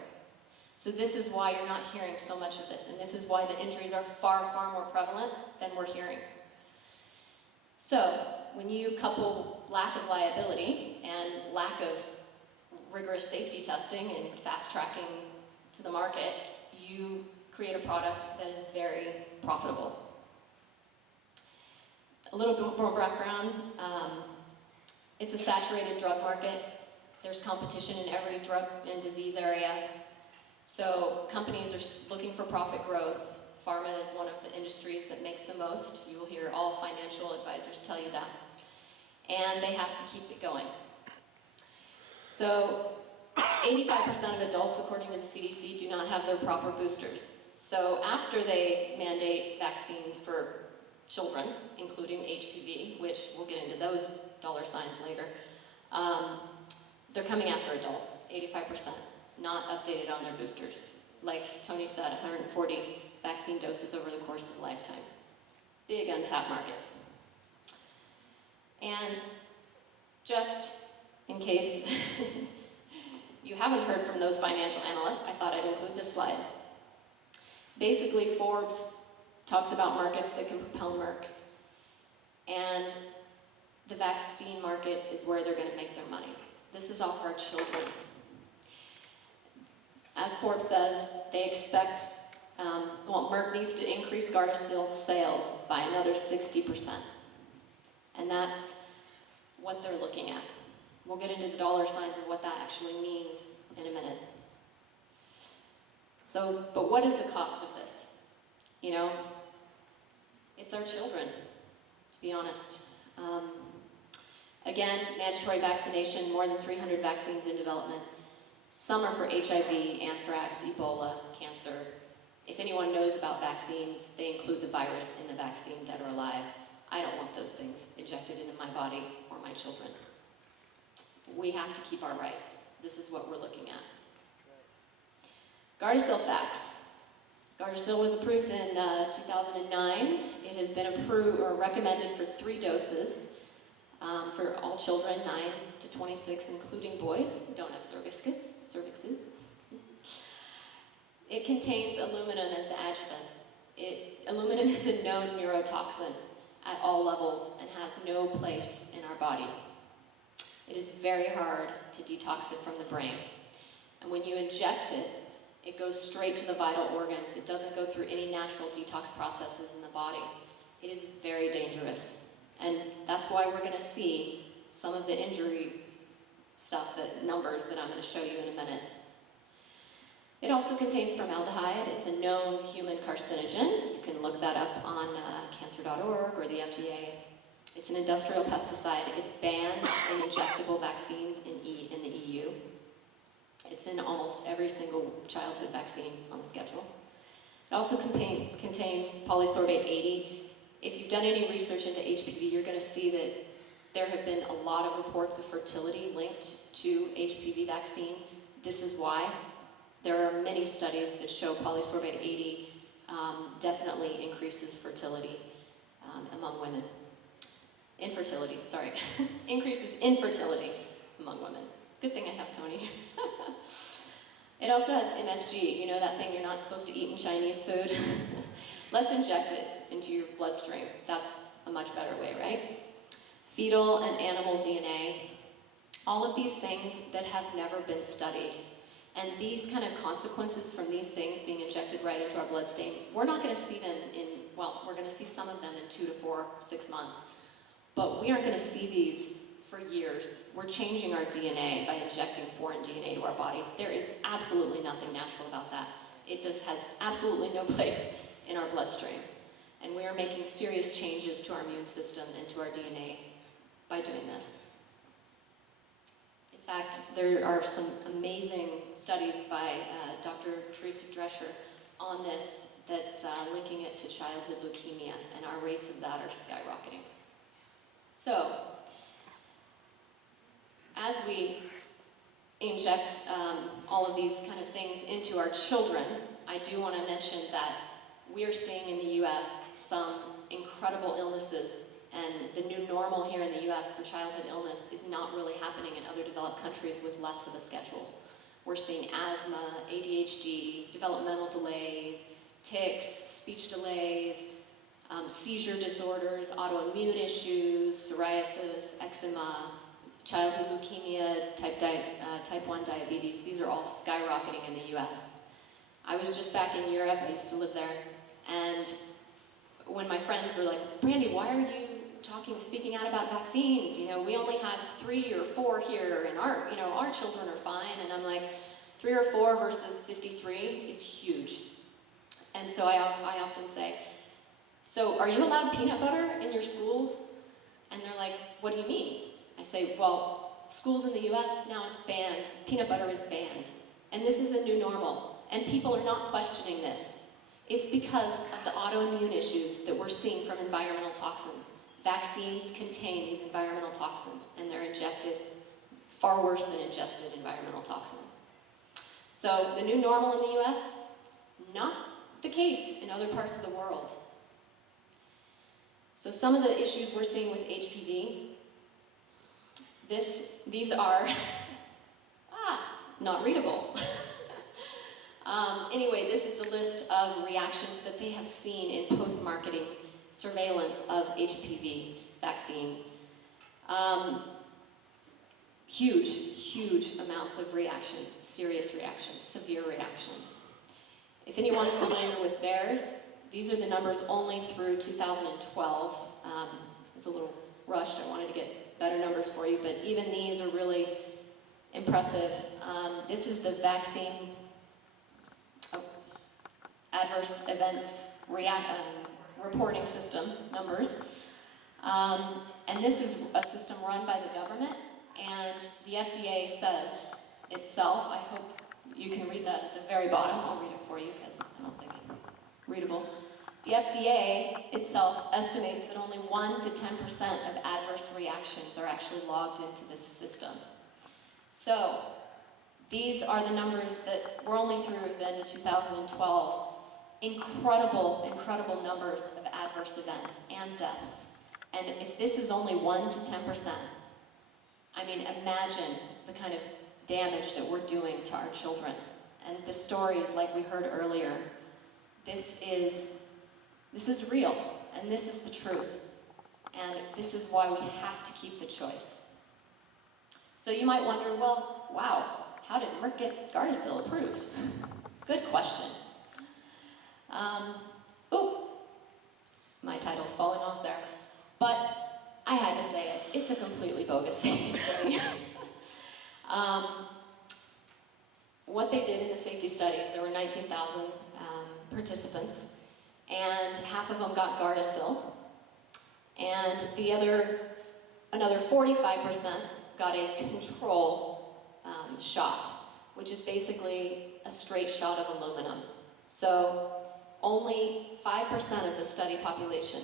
So this is why you're not hearing so much of this, and this is why the injuries are far, far more prevalent than we're hearing. So, when you couple lack of liability and lack of rigorous safety testing and fast tracking to the market, you create a product that is very profitable. A little bit more background. It's a saturated drug market. There's competition in every drug and disease area. So companies are looking for profit growth. Pharma is one of the industries that makes the most. You will hear all financial advisors tell you that. And they have to keep it going. So 85% of adults, according to the CDC, do not have their proper boosters. So after they mandate vaccines for children, including HPV, which we'll get into those dollar signs later, they're coming after adults, 85%, not updated on their boosters. Like Toni said, 140 vaccine doses over the course of a lifetime. Big untapped market. And just in case you haven't heard from those financial analysts, I thought I'd include this slide. Basically, Forbes talks about markets that can propel Merck. And the vaccine market is where they're going to make their money. This is off our children. As Forbes says, they expect, Merck needs to increase Gardasil's sales by another 60%. And that's what they're looking at. We'll get into the dollar signs of what that actually means in a minute. So, but what is the cost of this? You know, it's our children, to be honest. Again, mandatory vaccination, more than 300 vaccines in development. Some are for HIV, anthrax, Ebola, cancer. If anyone knows about vaccines, they include the virus in the vaccine, dead or alive. I don't want those things injected into my body or my children. We have to keep our rights. This is what we're looking at. Gardasil facts. Gardasil was approved in 2009. It has been approved or recommended for 3 doses for all children, 9 to 26, including boys who don't have cervixes. It contains aluminum as the adjuvant. Aluminum is a known neurotoxin at all levels and has no place in our body. It is very hard to detox it from the brain. And when you inject it, it goes straight to the vital organs. It doesn't go through any natural detox processes in the body. It is very dangerous. And that's why we're going to see some of the injury stuff, numbers that I'm going to show you in a minute. It also contains formaldehyde. It's a known human carcinogen. You can look that up on cancer.org or the FDA. It's an industrial pesticide. It's banned in injectable vaccines in the EU. It's in almost every single childhood vaccine on the schedule. It also contains polysorbate 80. If you've done any research into HPV, you're going to see that there have been a lot of reports of fertility linked to HPV vaccine. This is why. There are many studies that show polysorbate 80 definitely increases fertility among women. Infertility, sorry. Increases infertility among women. Good thing I have Toni. It also has MSG, you know that thing you're not supposed to eat in Chinese food? Let's inject it into your bloodstream. That's a much better way, right? Fetal and animal DNA, all of these things that have never been studied. And these kind of consequences from these things being injected right into our bloodstream, we're not going to see them we're going to see some of them in 2 to 4, 6 months. But we aren't going to see these for years, we're changing our DNA by injecting foreign DNA to our body. There is absolutely nothing natural about that. It just has absolutely no place in our bloodstream. And we are making serious changes to our immune system and to our DNA by doing this. In fact, there are some amazing studies by Dr. Teresa Drescher on this that's linking it to childhood leukemia, and our rates of that are skyrocketing. So, as we inject all of these kind of things into our children, I do want to mention that we are seeing in the US some incredible illnesses, and the new normal here in the US for childhood illness is not really happening in other developed countries with less of a schedule. We're seeing asthma, ADHD, developmental delays, tics, speech delays, seizure disorders, autoimmune issues, psoriasis, eczema, childhood leukemia, type 1 diabetes. These are all skyrocketing in the US. I was just back in Europe, I used to live there, and when my friends are like, Brandy, why are you speaking out about vaccines? You know, we only have 3 or 4 here, and our children are fine. And I'm like, 3 or 4 versus 53 is huge. And so I often say, so are you allowed peanut butter in your schools? And they're like, what do you mean? I say, well, schools in the US, now it's banned. Peanut butter is banned. And this is a new normal. And people are not questioning this. It's because of the autoimmune issues that we're seeing from environmental toxins. Vaccines contain these environmental toxins, and they're injected far worse than ingested environmental toxins. So the new normal in the US, not the case in other parts of the world. So some of the issues we're seeing with HPV, these are not readable. Anyway, this is the list of reactions that they have seen in post-marketing surveillance of HPV vaccine. Huge amounts of reactions, serious reactions, severe reactions. If anyone's familiar with VAERS, these are the numbers only through 2012. It's a little rushed, I wanted to get better numbers for you, but even these are really impressive. This is the vaccine adverse events reporting system numbers. And this is a system run by the government, and the FDA says itself, I hope you can read that at the very bottom, I'll read it for you because I don't think it's readable. The FDA itself estimates that only 1 to 10% of adverse reactions are actually logged into this system. So, these are the numbers that were only through the end of 2012. Incredible numbers of adverse events and deaths. And if this is only 1 to 10%, I mean, imagine the kind of damage that we're doing to our children. And the stories, like we heard earlier, this is real, and this is the truth. And this is why we have to keep the choice. So you might wonder, well, wow, how did Merck get Gardasil approved? Good question. My title's falling off there. But I had to say it. It's a completely bogus safety study. What they did in the safety studies, there were 19,000 participants, and half of them got Gardasil, and another 45% got a control shot, which is basically a straight shot of aluminum. So only 5% of the study population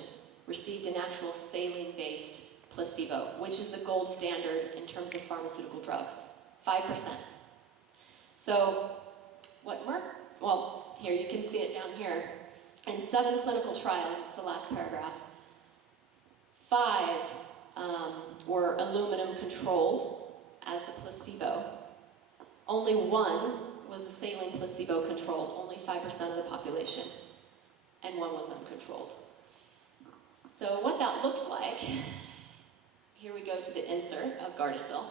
received an actual saline-based placebo, which is the gold standard in terms of pharmaceutical drugs. 5%. So what Merck, well, here you can see it down here. In 7 clinical trials, it's the last paragraph, 5 were aluminum controlled as the placebo. Only 1 was a saline placebo controlled, only 5% of the population, and 1 was uncontrolled. So what that looks like, here we go to the insert of Gardasil.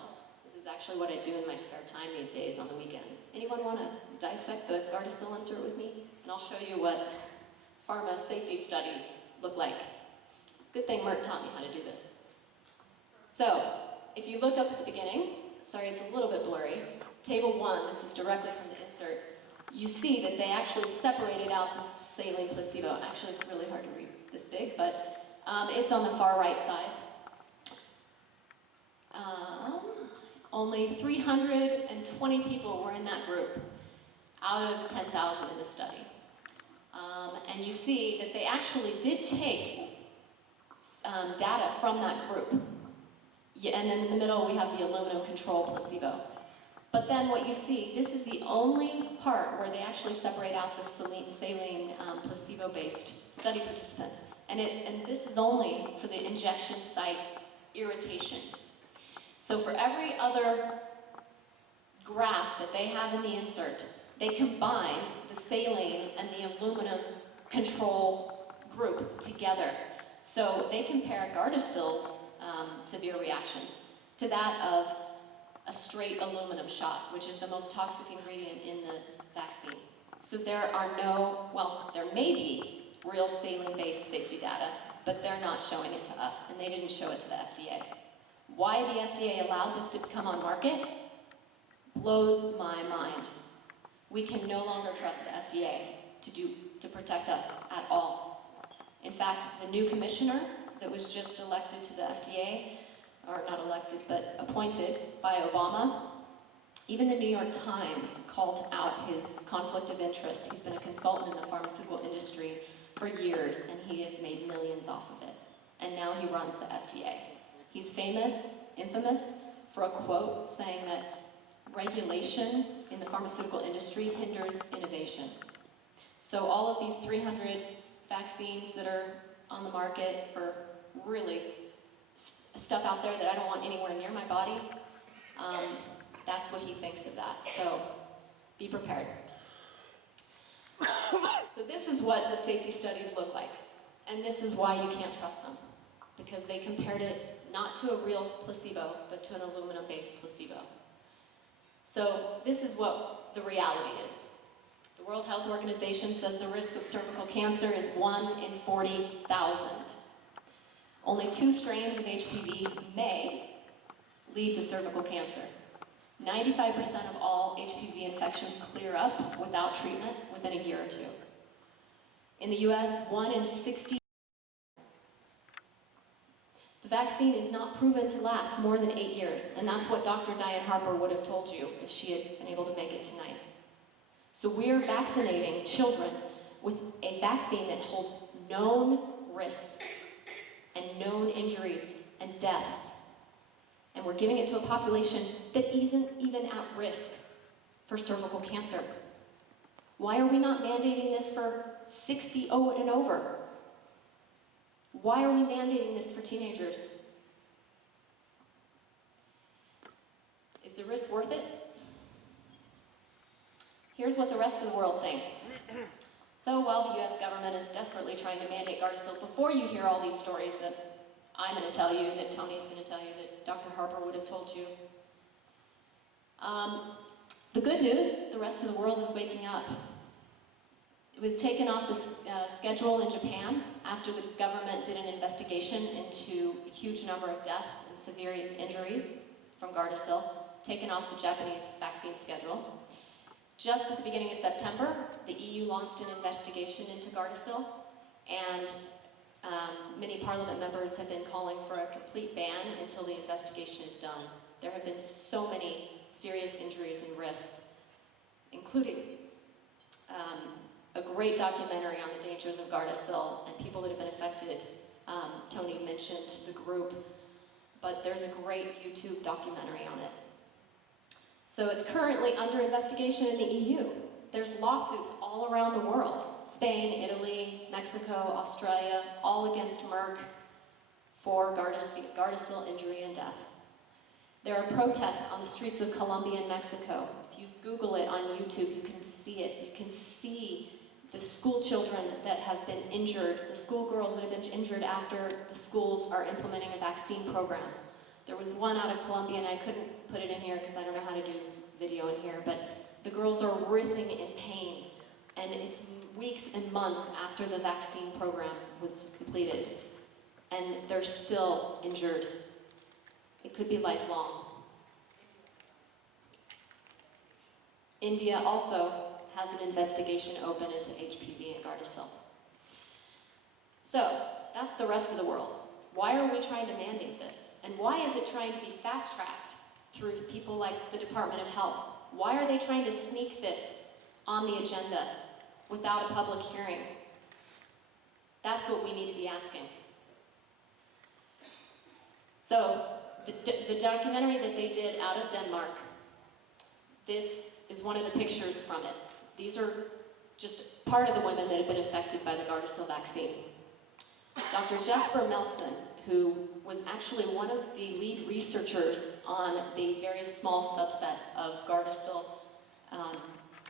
This is actually what I do in my spare time these days on the weekends. Anyone want to dissect the Gardasil insert with me? And I'll show you what pharma safety studies look like. Good thing Merck taught me how to do this. So, if you look up at the beginning, sorry, it's a little bit blurry, table 1, this is directly from the insert, you see that they actually separated out the saline placebo. Actually, it's really hard to read this big, but it's on the far right side. Only 320 people were in that group out of 10,000 in the study. And you see that they actually did take data from that group. Yeah, and then in the middle we have the aluminum control placebo. But then what you see, this is the only part where they actually separate out the saline placebo-based study participants. And this is only for the injection site irritation. So for every other graph that they have in the insert, they combine the saline and the aluminum control group together. So they compare Gardasil's severe reactions to that of a straight aluminum shot, which is the most toxic ingredient in the vaccine. So there are no, well, there may be real saline-based safety data, but they're not showing it to us, and they didn't show it to the FDA. Why the FDA allowed this to come on market blows my mind. We can no longer trust the FDA to protect us at all. In fact, the new commissioner that was just elected to the FDA, or not elected, but appointed by Obama, even the New York Times called out his conflict of interest. He's been a consultant in the pharmaceutical industry for years, and he has made millions off of it. And now he runs the FDA. He's infamous, for a quote saying that regulation in the pharmaceutical industry hinders innovation. So all of these 300 vaccines that are on the market for really stuff out there that I don't want anywhere near my body, that's what he thinks of that. So be prepared. So this is what the safety studies look like. And this is why you can't trust them. Because they compared it not to a real placebo, but to an aluminum-based placebo. So this is what the reality is. The World Health Organization says the risk of cervical cancer is 1 in 40,000. Only 2 strains of HPV may lead to cervical cancer. 95% of all HPV infections clear up without treatment within a year or 2. In the US, 1 in 60. The vaccine is not proven to last more than 8 years, and that's what Dr. Diane Harper would have told you if she had been able to make it tonight. So we're vaccinating children with a vaccine that holds known risks and known injuries and deaths. And we're giving it to a population that isn't even at risk for cervical cancer. Why are we not mandating this for 60 and over? Why are we mandating this for teenagers? Is the risk worth it? Here's what the rest of the world thinks. So while the US government is desperately trying to mandate Gardasil, before you hear all these stories that I'm going to tell you, that Toni's going to tell you, that Dr. Harper would have told you, the good news, the rest of the world is waking up. It was taken off the schedule in Japan after the government did an investigation into a huge number of deaths and severe injuries from Gardasil, taken off the Japanese vaccine schedule. Just at the beginning of September, the EU launched an investigation into Gardasil, and many parliament members have been calling for a complete ban until the investigation is done. There have been so many serious injuries and risks, including a great documentary on the dangers of Gardasil and people that have been affected. Toni mentioned the group, but there's a great YouTube documentary on it. So it's currently under investigation in the EU. There's lawsuits all around the world. Spain, Italy, Mexico, Australia, all against Merck for Gardasil injury and deaths. There are protests on the streets of Colombia and Mexico. If you Google it on YouTube, you can see it. You can see the school children that have been injured, the schoolgirls that have been injured after the schools are implementing a vaccine program. There was one out of Colombia, and I couldn't put it in here because I don't know how to do video in here, but the girls are writhing in pain, and it's weeks and months after the vaccine program was completed, and they're still injured. It could be lifelong. India also has an investigation open into HPV in Gardasil. So, that's the rest of the world. Why are we trying to mandate this? And why is it trying to be fast-tracked through people like the Department of Health? Why are they trying to sneak this on the agenda without a public hearing? That's what we need to be asking. So, the documentary that they did out of Denmark, this is one of the pictures from it. These are just part of the women that have been affected by the Gardasil vaccine. Dr. Jesper Melson, who was actually one of the lead researchers on the very small subset of Gardasil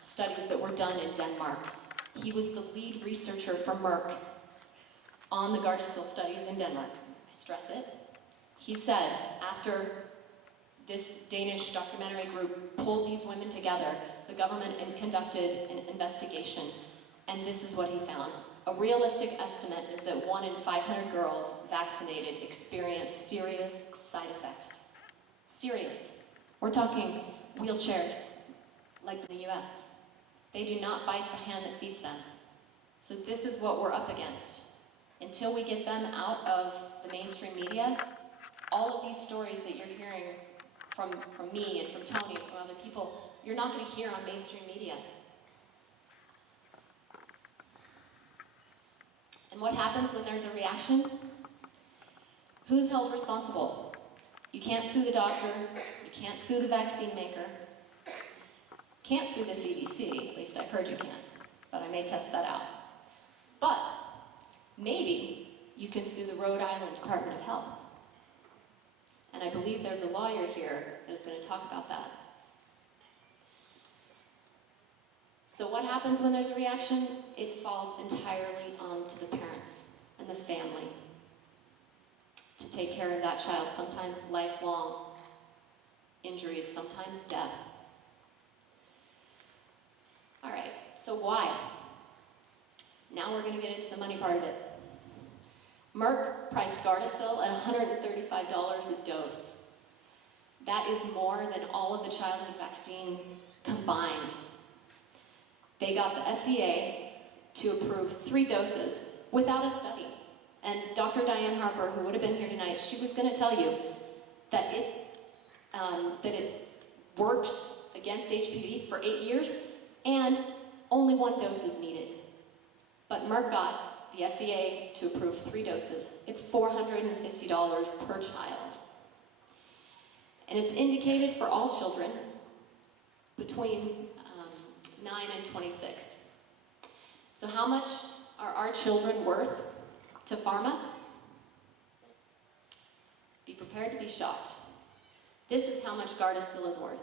studies that were done in Denmark. He was the lead researcher for Merck on the Gardasil studies in Denmark. I stress it. He said, after this Danish documentary group pulled these women together, the government conducted an investigation, and this is what he found. A realistic estimate is that 1 in 500 girls vaccinated experience serious side effects. Serious. We're talking wheelchairs, like in the US. They do not bite the hand that feeds them. So this is what we're up against. Until we get them out of the mainstream media, all of these stories that you're hearing from me and from Toni and from other people, you're not going to hear on mainstream media. And what happens when there's a reaction? Who's held responsible? You can't sue the doctor, you can't sue the vaccine maker, can't sue the CDC, at least I've heard you can't, but I may test that out. But maybe you can sue the Rhode Island Department of Health. And I believe there's a lawyer here that is going to talk about that. So what happens when there's a reaction? It falls entirely onto the parents and the family to take care of that child, sometimes lifelong injuries, sometimes death. All right, so why? Now we're going to get into the money part of it. Merck priced Gardasil at $135 a dose. That is more than all of the childhood vaccines combined. They got the FDA to approve 3 doses without a study. And Dr. Diane Harper, who would have been here tonight, she was going to tell you that it works against HPV for 8 years, and only 1 dose is needed. But Merck got the FDA to approve 3 doses. It's $450 per child. And it's indicated for all children between 9 and 26. So how much are our children worth to pharma? Be prepared to be shocked. This is how much Gardasil is worth.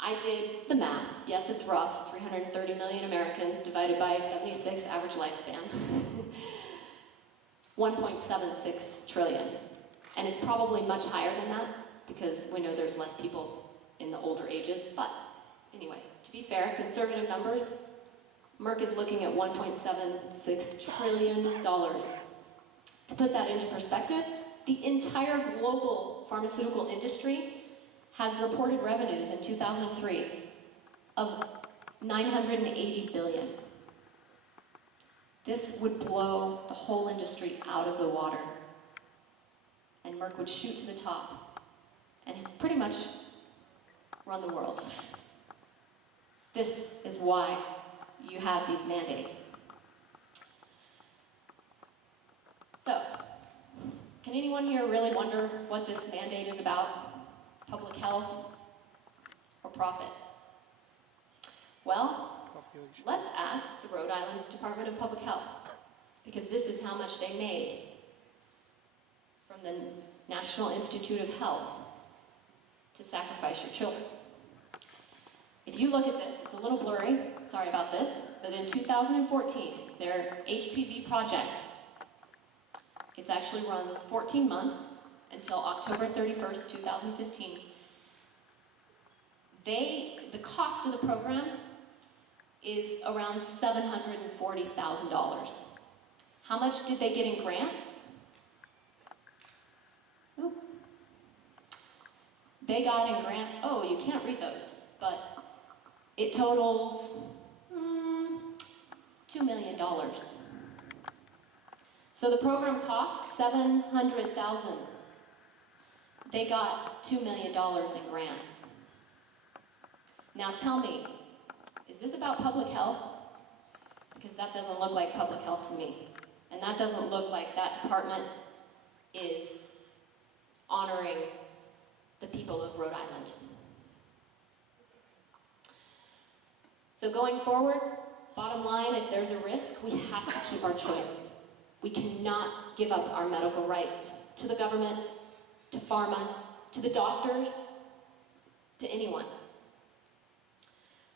I did the math. Yes, it's rough. 330 million Americans divided by 76 average lifespan. 1.76 trillion. And it's probably much higher than that because we know there's less people in the older ages. But anyway, to be fair, conservative numbers, Merck is looking at $1.76 trillion. To put that into perspective, the entire global pharmaceutical industry has reported revenues in 2003 of $980 billion. This would blow the whole industry out of the water. And Merck would shoot to the top and pretty much run the world. This is why you have these mandates. So, can anyone here really wonder what this mandate is about? Public health or profit? Well, let's ask the Rhode Island Department of Public Health, because this is how much they made from the National Institute of Health to sacrifice your children. If you look at this, it's a little blurry, sorry about this, but in 2014, their HPV project, it actually runs 14 months until October 31st, 2015. The cost of the program is around $740,000. How much did they get in grants? They got in grants, oh, you can't read those, but it totals $2 million. So the program costs $700,000. They got $2 million in grants. Now tell me, is this about public health? Because that doesn't look like public health to me. And that doesn't look like that department is honoring the people of Rhode Island. So going forward, bottom line, if there's a risk, we have to keep our choice. We cannot give up our medical rights to the government, to pharma, to the doctors, to anyone.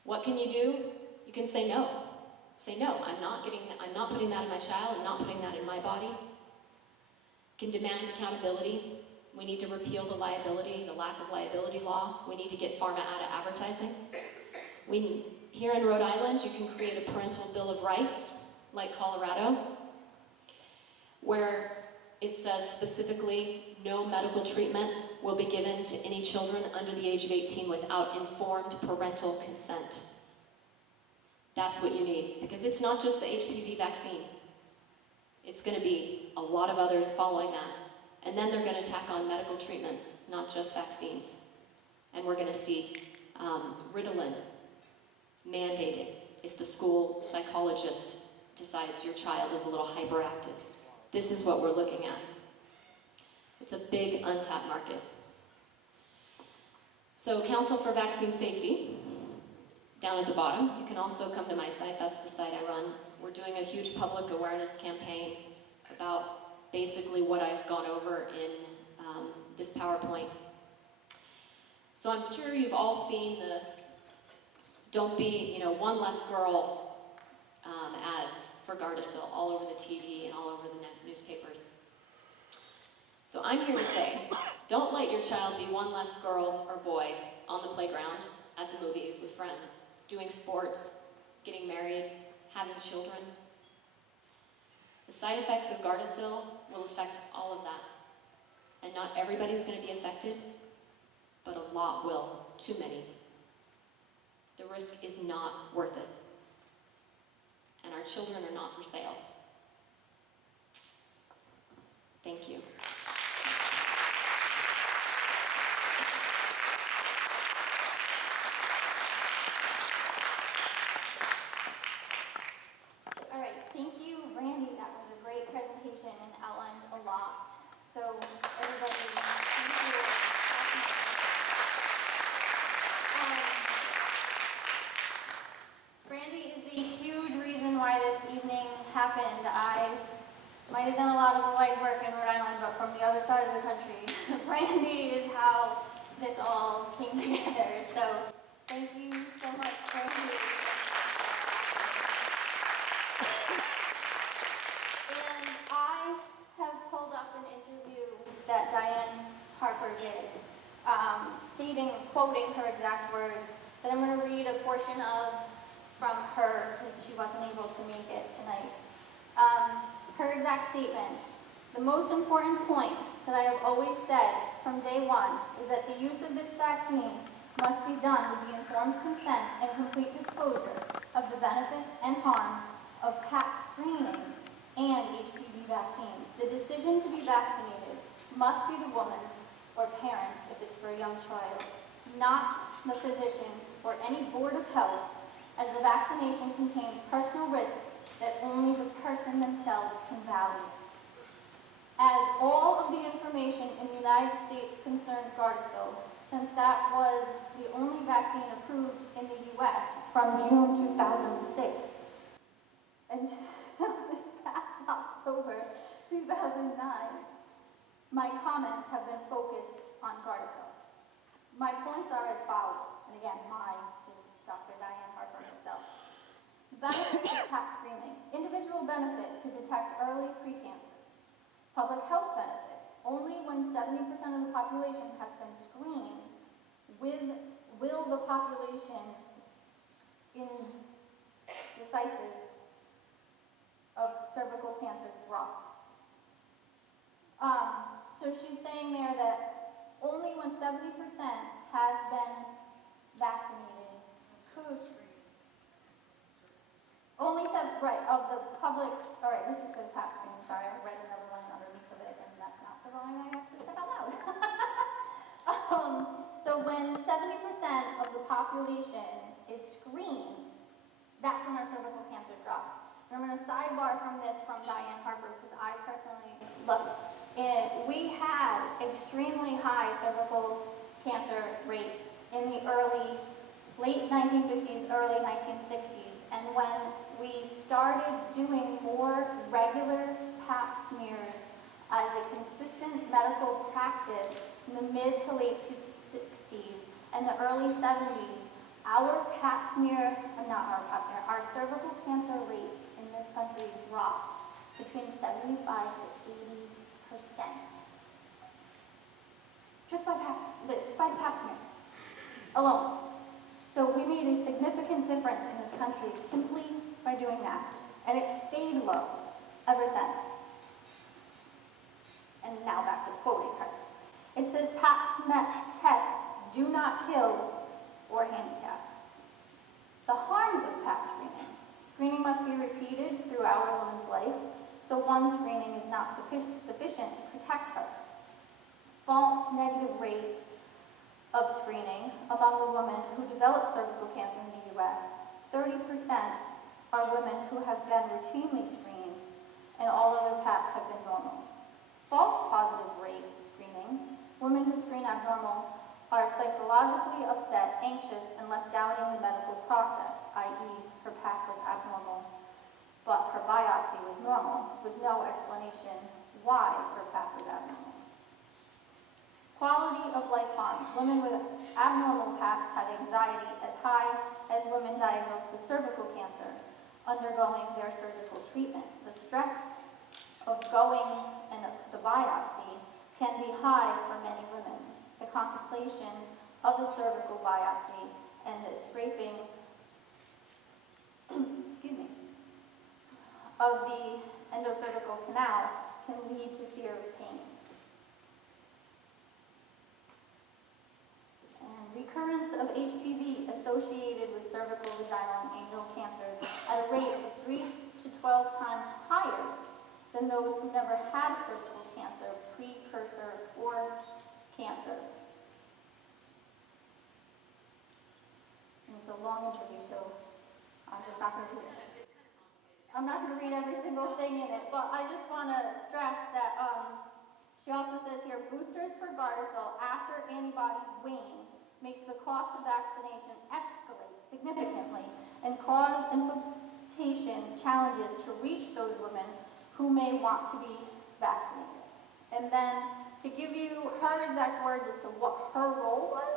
What can you do? You can say no. Say no, I'm not putting that in my child, I'm not putting that in my body. You can demand accountability. We need to repeal the lack of liability law. We need to get pharma out of advertising. Here in Rhode Island, you can create a parental bill of rights, like Colorado, where it says specifically no medical treatment will be given to any children under the age of 18 without informed parental consent. That's what you need, because it's not just the HPV vaccine. It's going to be a lot of others following that. And then they're going to tack on medical treatments, not just vaccines. And we're going to see Ritalin mandated if the school psychologist decides your child is a little hyperactive. This is what we're looking at. It's a big untapped market. So Council for Vaccine Safety, down at the bottom, you can also come to my site, that's the site I run. We're doing a huge public awareness campaign about basically what I've gone over in this PowerPoint. So I'm sure you've all seen the don't be, one less girl ads for Gardasil all over the TV and all over the newspapers. So I'm here to say, don't let your child be one less girl or boy on the playground, at the movies with friends, doing sports, getting married, having children. The side effects of Gardasil will affect all of that. And not everybody's going to be affected, but a lot will, too many. The risk is not worth it. And our children are not for sale. Thank you. All right, thank you, Brandy. That was a great presentation and outlined a lot. So everybody, thank you. Brandy is the huge reason why this evening happened. I might have done a lot of the legwork in Rhode Island, but from the other side of the country. Brandy is how this all came together. So thank you so much, Brandy. And I have pulled up an interview that Diane Harper did, quoting her exact words, that I'm going to read a portion of from her, because she wasn't able to make it tonight. Her exact statement: the most important point that I have always said from day one is that the use of this vaccine must be done with the informed consent and complete disclosure of the benefits and harms of PAP screening and HPV vaccines. The decision to be vaccinated must be the woman's or parent's if it's for a young child, not the physician or any board of health, as the vaccination contains personal risk that only the person themselves can value. As all of the information in the United States concerned Gardasil, since that was the only vaccine approved in the U.S. from June 2006 until this past October 2009, my comments have been focused on Gardasil. My points are as follows, and again, mine is Dr. Diane Harper herself. Benefits of PAP screening. Individual benefit to detect early precancer. Public health benefit. Only when 70% of the population has been screened will the population decisive of cervical cancer drop. So she's saying there that only when 70% has been vaccinated could, only seven, right, of the public, all right, this is for the pap screening, sorry, I read another line underneath of it, and that's not the line I have to say out loud. So when 70% of the population is screened, that's when our cervical cancer drops. And I'm going to sidebar from this from Diane Harper, because I personally looked, and we had extremely high cervical cancer rates in the late 1950s, early 1960s. And when we started doing more regular pap smears as a consistent medical practice in the mid to late 60s and the early 70s, our cervical cancer rates in this country dropped between 75 to 80%. Just by pap smears alone. So we made a significant difference in this country simply by doing that. And it stayed low ever since. And now back to quoting her. It says pap tests do not kill or handicap. The harms of pap screening. Screening must be repeated throughout a woman's life, so one screening is not sufficient to protect her. False negative rate of screening among the women who develop cervical cancer in the U.S. 30% are women who have been routinely screened, and all other paps have been normal. False positive rate screening. Women who screen abnormal are psychologically upset, anxious, and left doubting the medical process, i.e. her pap was abnormal, but her biopsy was normal, with no explanation why her pap was abnormal. Quality of life harms. Women with abnormal paps have anxiety as high as women diagnosed with cervical cancer undergoing their surgical treatment. The stress of going and the biopsy can be high for many women. The contemplation of the cervical biopsy and the scraping excuse me, of the endocervical canal can lead to fear of pain. And recurrence of HPV associated with cervical, vaginal, and anal cancers at a rate of 3 to 12 times higher than those who never had cervical cancer, precursor, or cancer. And it's a long interview, so I'm just not going to read it. I'm not going to read every single thing in it, but I just want to stress that she also says here, boosters for Gardasil after antibodies wane makes the cost of vaccination escalate significantly and cause implementation challenges to reach those women who may want to be vaccinated. And then to give you her exact words as to what her role was,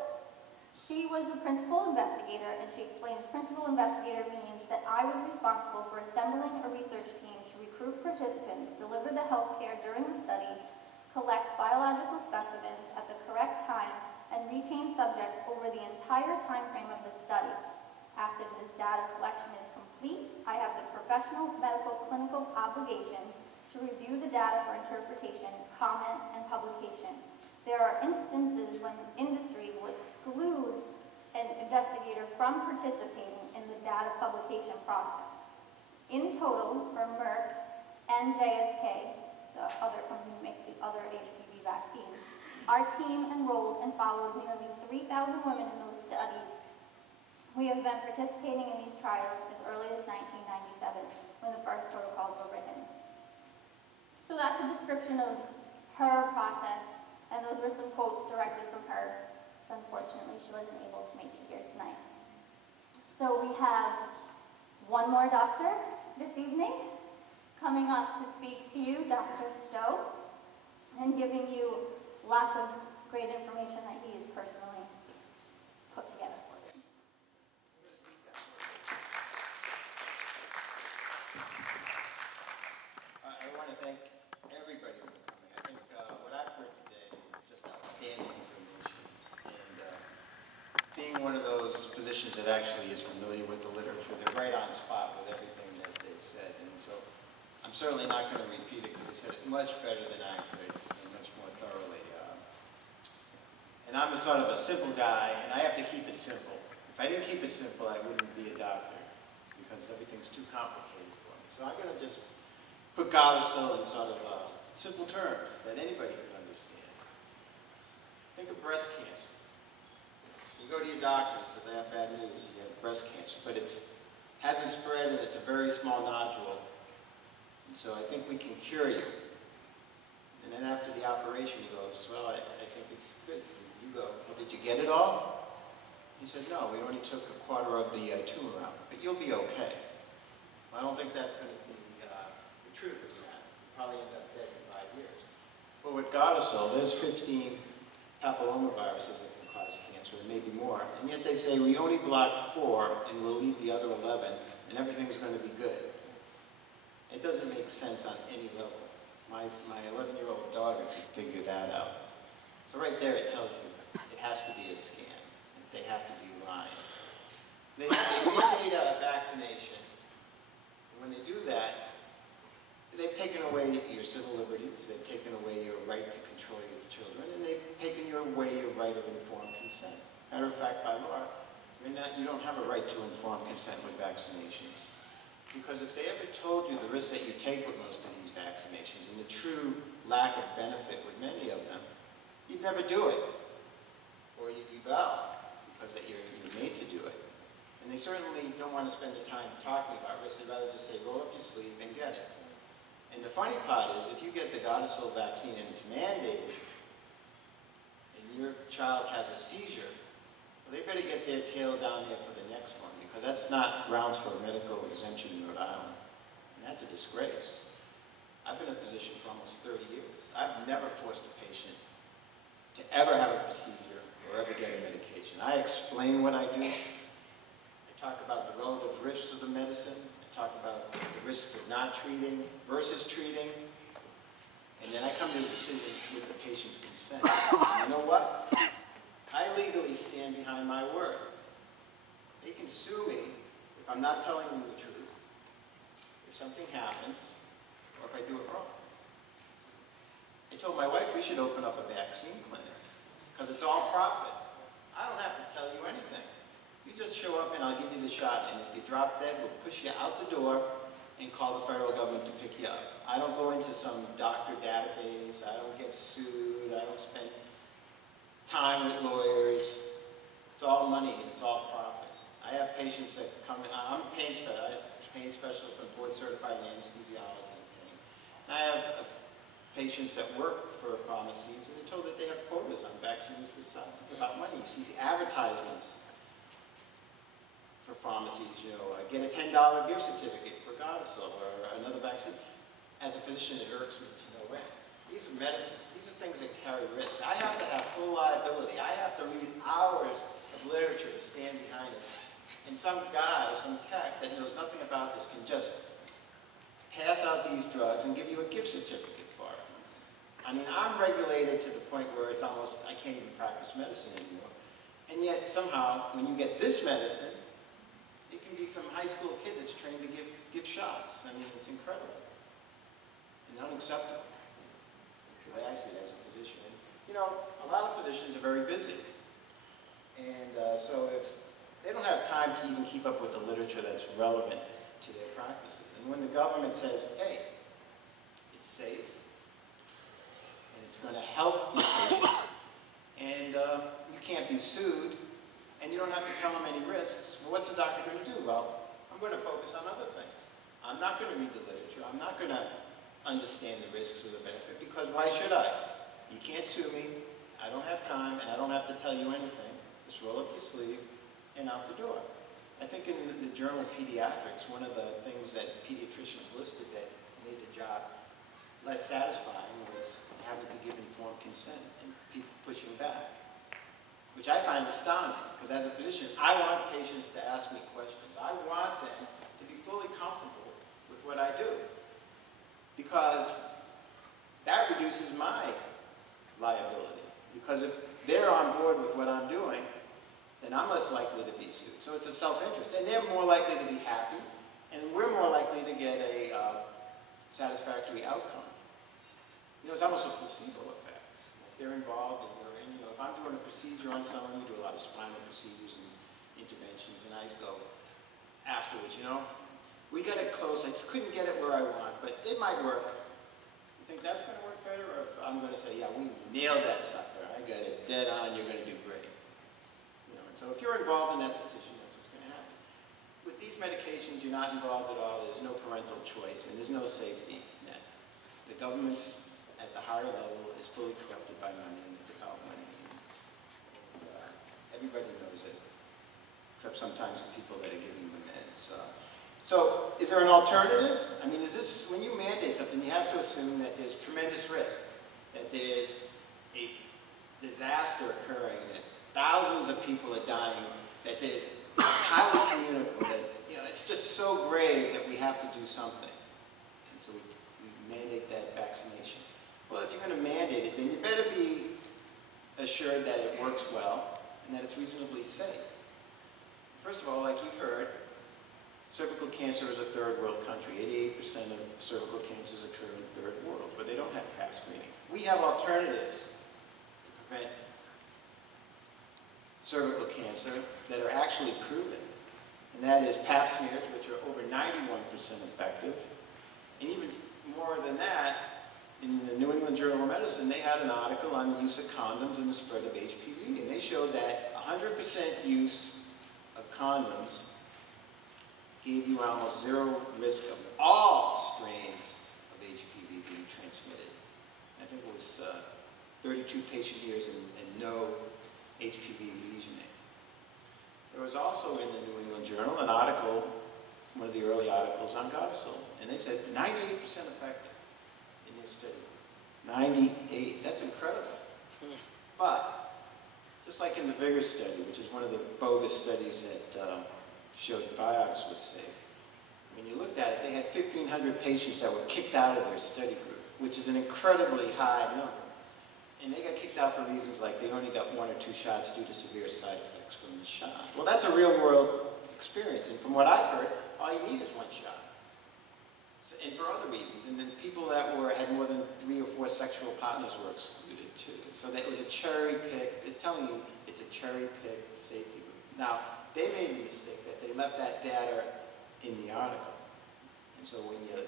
she was the principal investigator, and she explains principal investigator means that I was responsible for assembling a research team to recruit participants, deliver the health care during the study, collect biological specimens at the correct time, and retain subjects over the entire time frame of the study. After the data collection is complete, I have the professional medical clinical obligation to review the data for interpretation, comment, and publication. There are instances when industry will exclude an investigator from participating in the data publication process. In total, for Merck and JSK, the other company who makes the other HPV vaccine, our team enrolled and followed nearly 3,000 women in those studies. We have been participating in these trials as early as 1997, when the first protocols were written. So that's a description of her process, and those were some quotes directly from her. So unfortunately, she wasn't able to make it here tonight. So we have one more doctor this evening coming up to speak to you, Dr. Stowe, and giving you lots of great information that he has personally put together for you. I want to thank everybody for coming. I think what I've heard today is just outstanding information. And being one of those physicians that actually is familiar with the literature, they're right on spot with everything that they said. And so I'm certainly not going to repeat it because they said it much better than I could and much more thoroughly. and I'm a sort of a simple guy, and I have to keep it simple. If I didn't keep it simple, I wouldn't be a doctor, because everything's too complicated for me. So I'm going to just put Gardasil in sort of simple terms that anybody could understand. Think of breast cancer. You go to your doctor and says, I have bad news, you have breast cancer, but it hasn't spread and it's a very small nodule, and so I think we can cure you. And then after the operation, he goes, well, I think it's good. You go, well, did you get it all? He said, no, we only took a quarter of the tumor out, but you'll be okay. Well, I don't think that's going to be the truth of that. You'll probably end up dead in 5 years. But with Gardasil, there's 15 papillomaviruses that can cause cancer, and maybe more, and yet they say we only block 4 and we'll leave the other 11, and everything's going to be good. It doesn't make sense on any level. My 11-year-old daughter could figure that out. So right there it tells you it has to be a scam. That they have to be lying. They mandate a vaccination. And when they do that, they've taken away your civil liberties, they've taken away your right to control your children, and they've taken away your right of informed consent. Matter of fact, by law, you don't have a right to informed consent with vaccinations. Because if they ever told you the risks that you take with most of these vaccinations and the true lack of benefit with many of them, you'd never do it. Or you'd rebel because that you're made to do it. And they certainly don't want to spend the time talking about risks. They'd rather just say, roll up your sleeve and get it. And the funny part is, if you get the Gardasil vaccine and it's mandated, and your child has a seizure, well, they better get their tail down there for the next one, because that's not grounds for a medical exemption in Rhode Island. And that's a disgrace. I've been a physician for almost 30 years. I've never forced a patient to ever have a procedure or ever get a medication. I explain what I do. I talk about the relative risks of the medicine. I talk about the risks of not treating versus treating. And then I come to a decision with the patient's consent. And you know what? I legally stand behind my word. They can sue me if I'm not telling them the truth, if something happens, or if I do it wrong. I told my wife we should open up a vaccine clinic, because it's all profit. I don't have to tell you anything. You just show up and I'll give you the shot, and if you drop dead, we'll push you out the door and call the federal government to pick you up. I don't go into some doctor database, I don't get sued, I don't spend time with lawyers. It's all money and it's all profit. I have patients that come in, I'm a pain specialist, I'm board certified in anesthesiology and pain. And I have patients that work for pharmacies, and they're told that they have quotas on vaccines this summer. It's about money. You see advertisements for pharmacies, get a $10 gift certificate for Gardasil or another vaccine. As a physician, it irks me to no end. These are medicines. These are things that carry risk. I have to have full liability. I have to read hours of literature to stand behind this. And some guy, some tech that knows nothing about this can just pass out these drugs and give you a gift certificate for it. I mean, I'm regulated to the point where it's almost, I can't even practice medicine anymore. And yet, somehow, when you get this medicine, it can be some high school kid that's trained to give shots. I mean, it's incredible and unacceptable. That's the way I see it as a physician. And, a lot of physicians are very busy. And so if they don't have time to even keep up with the literature that's relevant to their practices. And when the government says, hey, it's safe, and it's going to help your patients, and you can't be sued, and you don't have to tell them any risks, well, what's the doctor going to do? Well, I'm going to focus on other things. I'm not going to read the literature. I'm not going to understand the risks or the benefit, because why should I? You can't sue me. I don't have time, and I don't have to tell you anything. Just roll up your sleeve and out the door. I think in the journal Pediatrics, one of the things that pediatricians listed that made the job less satisfying was having to give informed consent and people pushing back, which I find astounding, because as a physician, I want patients to ask me questions. I want them to be fully comfortable with what I do, because that reduces my liability. Because if they're on board with what I'm doing, then I'm less likely to be sued. So it's a self-interest. And they're more likely to be happy, and we're more likely to get a satisfactory outcome. It's almost a placebo effect. If they're involved, and if I'm doing a procedure on someone, you do a lot of spinal procedures and interventions, and I go afterwards, you know, we got it close, I just couldn't get it where I want, but it might work. You think that's going to work better, or if I'm going to say, yeah, we nailed that sucker, I got it dead on, you're going to do great. You know, and so if you're involved in that decision, that's what's going to happen. With these medications, you're not involved at all, there's no parental choice, and there's no safety net. The government's at the higher level is fully corrupted by money, and it's about money. And, everybody knows it, except sometimes the people that are giving the meds. So is there an alternative? I mean, is this, when you mandate something, you have to assume that there's tremendous risk, that there's a disaster occurring, that thousands of people are dying, that there's highly communicable, that, you know, it's just so grave that we have to do something. And so we mandate that vaccination. Well, if you're going to mandate it, then you better be assured that it works well and that it's reasonably safe. First of all, like you've heard, cervical cancer is a third world country. 88% of cervical cancers occur in the third world, where they don't have pap screening. We have alternatives to prevent cervical cancer that are actually proven, and that is pap smears, which are over 91% effective, and even more than that, in the New England Journal of Medicine, they had an article on the use of condoms and the spread of HPV, and they showed that 100% use of condoms gave you almost zero risk of all strains of HPV being transmitted. I think it was 32 patient years and no HPV lesioning. There was also in the New England Journal an article, one of the early articles on Gardasil, and they said 98% effective in their study. 98, that's incredible. But, just like in the Vigor study, which is one of the bogus studies that showed Vioxx was safe, when you looked at it, they had 1,500 patients that were kicked out of their study group, which is an incredibly high number. And they got kicked out for reasons like they only got 1 or 2 shots due to severe side effects from the shot. Well, that's a real world experience, and from what I've heard, all you need is 1 shot. So, and for other reasons, and then people that had more than 3 or 4 sexual partners were excluded too. So that was a cherry pick. It's telling you it's a cherry picked safety group. Now, they made a mistake that they left that data in the article. And so when you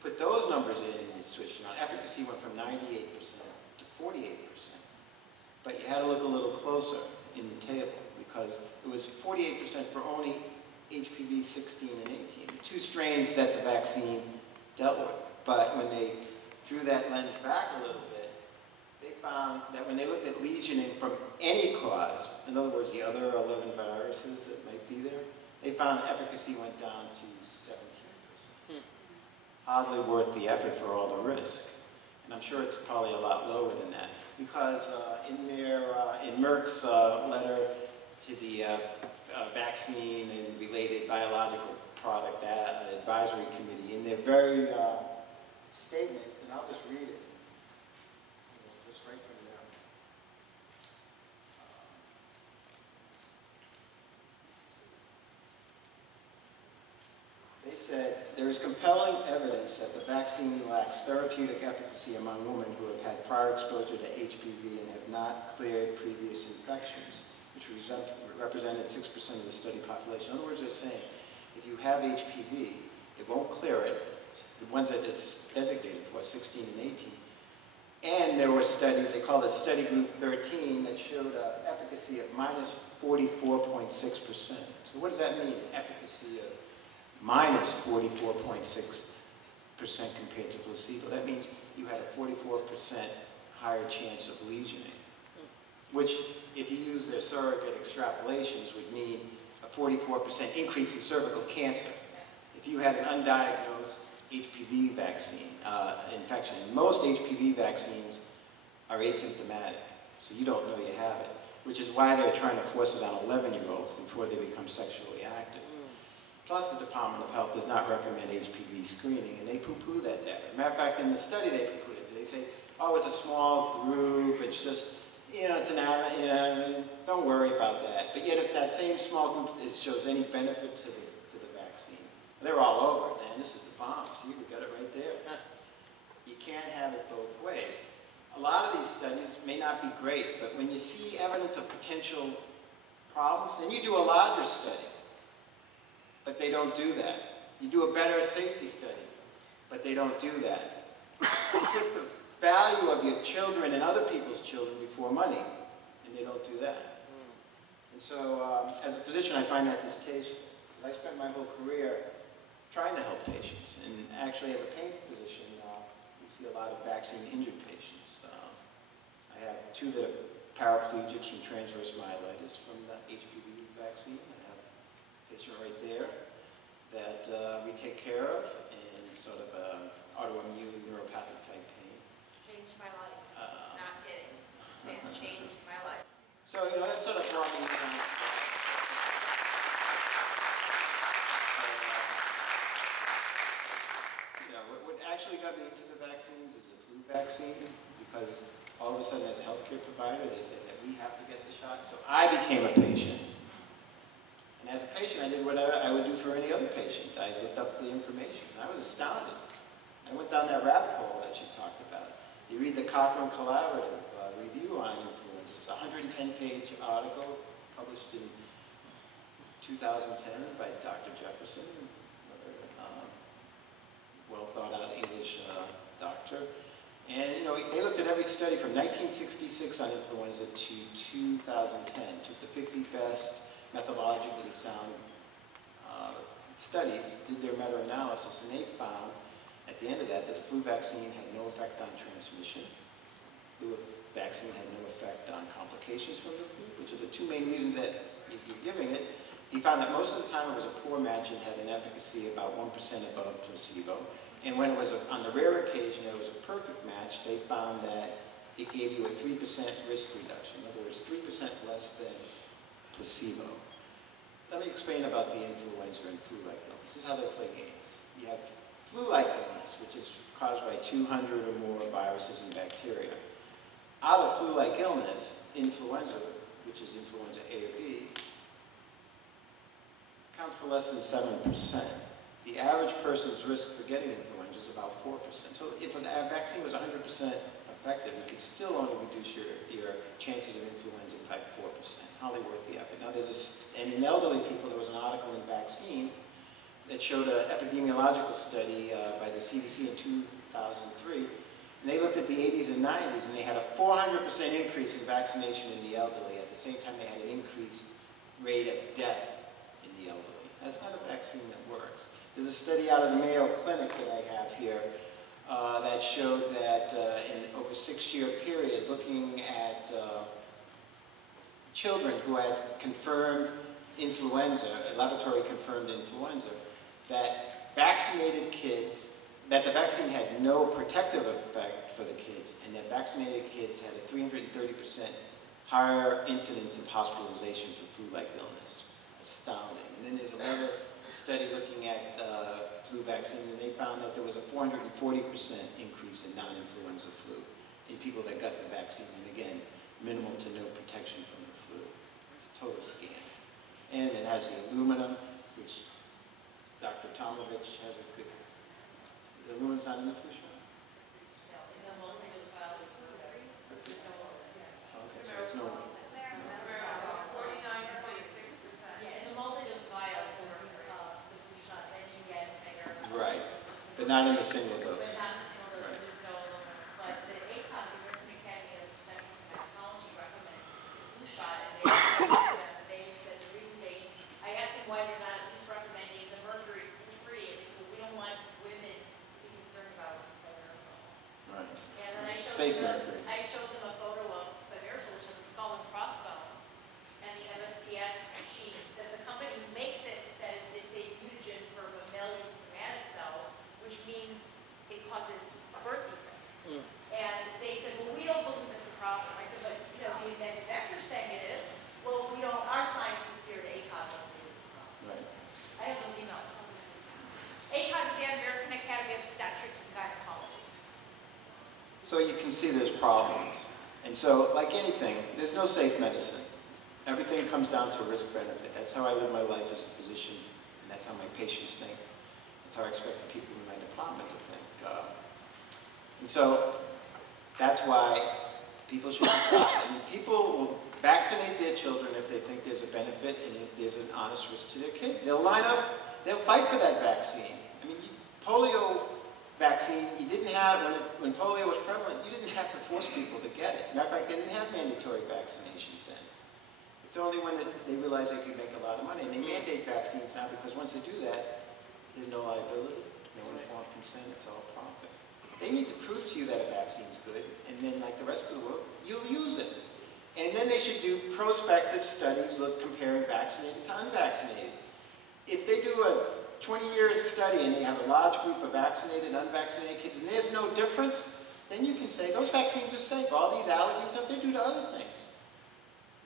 put those numbers in and you switch it on, efficacy went from 98% to 48%. But you had to look a little closer in the table because it was 48% for only HPV 16 and 18, the 2 strains that the vaccine dealt with. But when they threw that lens back a little bit, they found that when they looked at lesioning from any cause, in other words, the other 11 viruses that might be there, they found efficacy went down to 17%. Hardly worth the effort for all the risk. And I'm sure it's probably a lot lower than that because in Merck's letter to the vaccine and related biological product advisory committee, in their very statement, and I'll just read it, just right from there. They said, there is compelling evidence that the vaccine lacks therapeutic efficacy among women who have had prior exposure to HPV and have not cleared previous infections, which represented 6% of the study population. In other words, they're saying, if you have HPV, it won't clear it, the ones that it's designated for, 16 and 18. And there were studies, they called it study group 13, that showed efficacy of minus 44.6%. So what does that mean, efficacy of minus 44.6% compared to placebo? That means you had a 44% higher chance of lesioning, which, if you use their surrogate extrapolations, would mean a 44% increase in cervical cancer. If you had an undiagnosed HPV vaccine infection, and most HPV vaccines are asymptomatic, so you don't know you have it, which is why they're trying to force it on 11-year-olds before they become sexually active. Plus, the Department of Health does not recommend HPV screening, and they poo-poo that data. As a matter of fact, in the study they poo-poo it. They say, oh, it's a small group, it's just, it's an don't worry about that. But yet, if that same small group shows any benefit to the vaccine, they're all over it, man. This is the bomb. See, we got it right there. You can't have it both ways. a lot of these studies may not be great, but when you see evidence of potential problems, then you do a larger study. But they don't do that. You do a better safety study, but they don't do that. You put the value of your children and other people's children before money, and they don't do that. And so, as a physician, I find that distasteful. I spent my whole career trying to help patients, and actually, as a pain physician, we see a lot of vaccine-injured patients. I have two that are paraplegics from transverse myelitis from the HPV vaccine. I have a patient right there that we take care of, and sort of autoimmune neuropathic type pain. Changed my life. Not kidding. This man changed my life. So, you know, that sort of brought me down. What actually got me into the vaccines is the flu vaccine, because all of a sudden as a healthcare provider, they said that we have to get the shot. So I became a patient. And as a patient, I did what I would do for any other patient. I looked up the information, and I was astounded. I went down that rabbit hole that you talked about. You read the Cochrane Collaborative review on influenza. It's a 110-page article published in 2010 by Dr. Jefferson, another well-thought-out English doctor. And, you know, they looked at every study from 1966 on influenza to 2010, took the 50 best methodologically sound studies, did their meta-analysis, and they found at the end of that the flu vaccine had no effect on transmission. Flu vaccine had no effect on complications from the flu, which are the two main reasons that if you're giving it. He found that most of the time it was a poor match and had an efficacy about 1% above placebo. And when it was on the rare occasion that it was a perfect match, they found that it gave you a 3% risk reduction. In other words, 3% less than placebo. Let me explain about the influenza and flu-like illness. This is how they play games. You have flu-like illness, which is caused by 200 or more viruses and bacteria. Out of flu-like illness, influenza, which is influenza A or B, accounts for less than 7%. The average person's risk for getting influenza is about 4%. So if a vaccine was 100% effective, you could still only reduce your chances of influenza by 4%. Hardly worth the effort. Now and in elderly people, there was an article in Vaccine that showed an epidemiological study by the CDC in 2003. And they looked at the 80s and 90s, and they had a 400% increase in vaccination in the elderly. At the same time, they had an increased rate of death in the elderly. That's not a vaccine that works. There's a study out of the Mayo Clinic that I have here that showed that in over a 6-year period, looking at children who had confirmed influenza, laboratory confirmed influenza, that vaccinated kids, that the vaccine had no protective effect for the kids, and that vaccinated kids had a 330% higher incidence of hospitalization for flu-like illness. Astounding. And then there's another study looking at flu vaccine, and they found that there was a 440% increase in non-influenza flu in people that got the vaccine, and again, minimal to no protection from the flu. It's a total scam. And it has the aluminum, which Dr. Tomovich has a good... The aluminum's not in the flu shot? No, in the multi-dose vial, there's no dairy. There's no Okay, so it's no... 49.6%. Yeah, in the multi-dose vial for the flu shot, then you get bigger. Right, but not in the single But dose. not in the single dose, Right. there's no aluminum. But the ACOG, the American Academy of Obstetrics and Gynecology, recommends the flu shot, and they said the reason I asked them why they're not at least recommending the mercury-free, and they said, we don't want women to be concerned about aerosol. Right. And then Safe mercury. I showed them a photo of the aerosol, which is the skull and crossbones, and the MSTS sheet, that the company who makes it says it's a mutagen for mammalian somatic cells, which means it causes birth defects. And they said, well, we don't believe it's a problem. I said, but, you know, the manufacturer's saying it is. Well, we don't, our scientists here at ACOG don't believe it's a problem. Right. I have those emails. ACOG is the American Academy of Obstetrics and Gynecology. So you can see there's problems. And so, like anything, there's no safe medicine. Everything comes down to risk-benefit. That's how I live my life as a physician, and that's how my patients think. That's how I expect the people in my department to think. And so, That's why people should decide. I mean, people will vaccinate their children if they think there's a benefit and if there's an honest risk to their kids. They'll line up, they'll fight for that vaccine. I mean, polio vaccine, you didn't have, when polio was prevalent, you didn't have to force people to get it. Matter of fact, they didn't have mandatory vaccinations then. It's only when they realized they could make a lot of money. And they mandate vaccines now because once they do that, there's no liability, no informed consent, it's all profit. They need to prove to you that a vaccine's good, and then like the rest of the world, you'll use it. And then they should do prospective studies, comparing vaccinated to unvaccinated. If they do a 20-year study and they have a large group of vaccinated and unvaccinated kids and there's no difference, then you can say those vaccines are safe. All these allergens, stuff, they do to other things.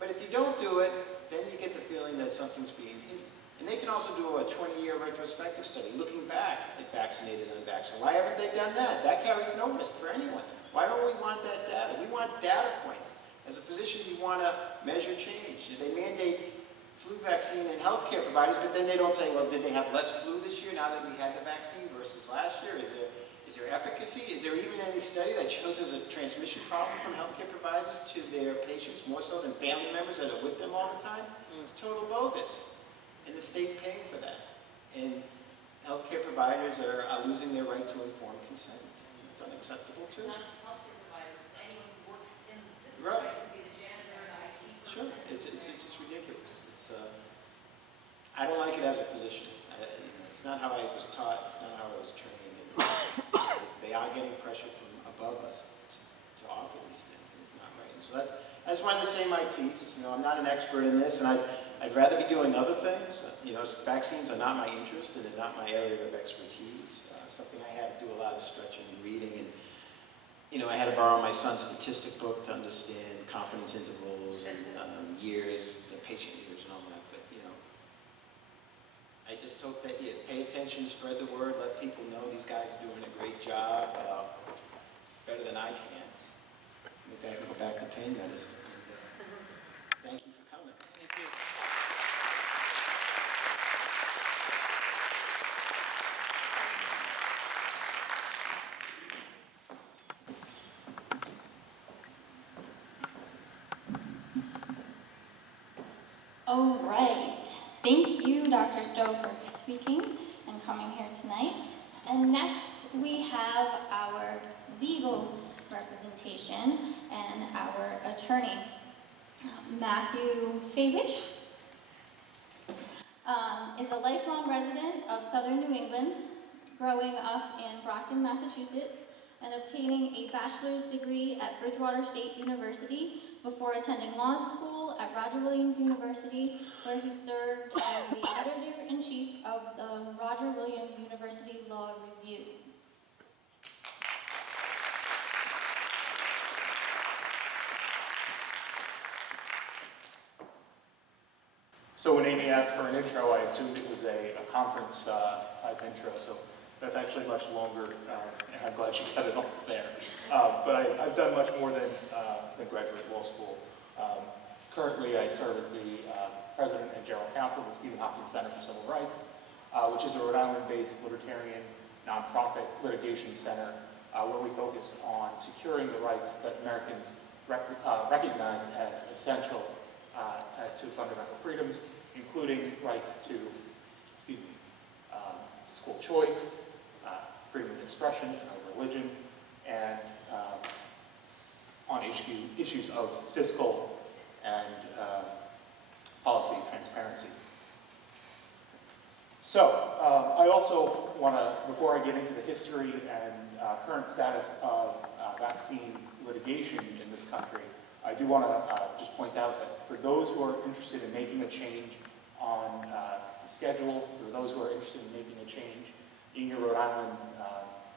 But if you don't do it, then you get the feeling that something's being hidden. And they can also do a 20-year retrospective study looking back at vaccinated and unvaccinated. Why haven't they done that? That carries no risk for anyone. Why don't we want that data? We want data points. As a physician, you want to measure change. They mandate flu vaccine in healthcare providers, but then they don't say, well, did they have less flu this year now that we had the vaccine versus last year? Is there efficacy? Is there even any study that shows there's a transmission problem from healthcare providers to their patients more so than family members that are with them all the time? It's total bogus. And the state's paying for that. And healthcare providers are losing their right to informed consent. It's unacceptable too. Not just healthcare providers, it's anyone who works in the system. Right. It could be the janitor and IT person. Sure, it's just ridiculous. I don't like it as a physician. It's not how I was taught. It's not how I was trained. They are getting pressure from above us to offer these things, and it's not right. And so I just wanted to say my piece. I'm not an expert in this, and I'd rather be doing other things. Vaccines are not my interest, and they're not my area of expertise. Something I had to do a lot of stretching and reading, and I had to borrow my son's statistic book to understand confidence intervals and years, patient years, and all that. But I just hope that you pay attention, spread the word, let people know these guys are doing a great job, better than I can. Maybe I can go back to pain medicine. Thank you for coming. Thank you. All right. Thank you, Dr. Stowe, for speaking and coming here tonight. And next, we have our legal representation and our attorney, Matthew Fabish. Is a lifelong resident of Southern New England, growing up in Brockton, Massachusetts, and obtaining a bachelor's degree at Bridgewater State University before attending law school at Roger Williams University, where he served as the editor-in-chief of the Roger Williams University Law Review. So when Aimee asked for an intro, I assumed it was a conference type intro, so that's actually much longer, and I'm glad she got it off there. But I've done much more than graduate law school. Currently, I serve as the president and general counsel of the Stephen Hopkins Center for Civil Rights, which is a Rhode Island-based libertarian nonprofit litigation center where we focus on securing the rights that Americans recognize as essential to fundamental freedoms, including rights to school choice, freedom of expression and religion, and on issues of fiscal and policy transparency. So, I also want to, before I get into the history and current status of vaccine litigation in this country, I do want to just point out that for those who are interested in making a change on the schedule, for those who are interested in making a change in your Rhode Island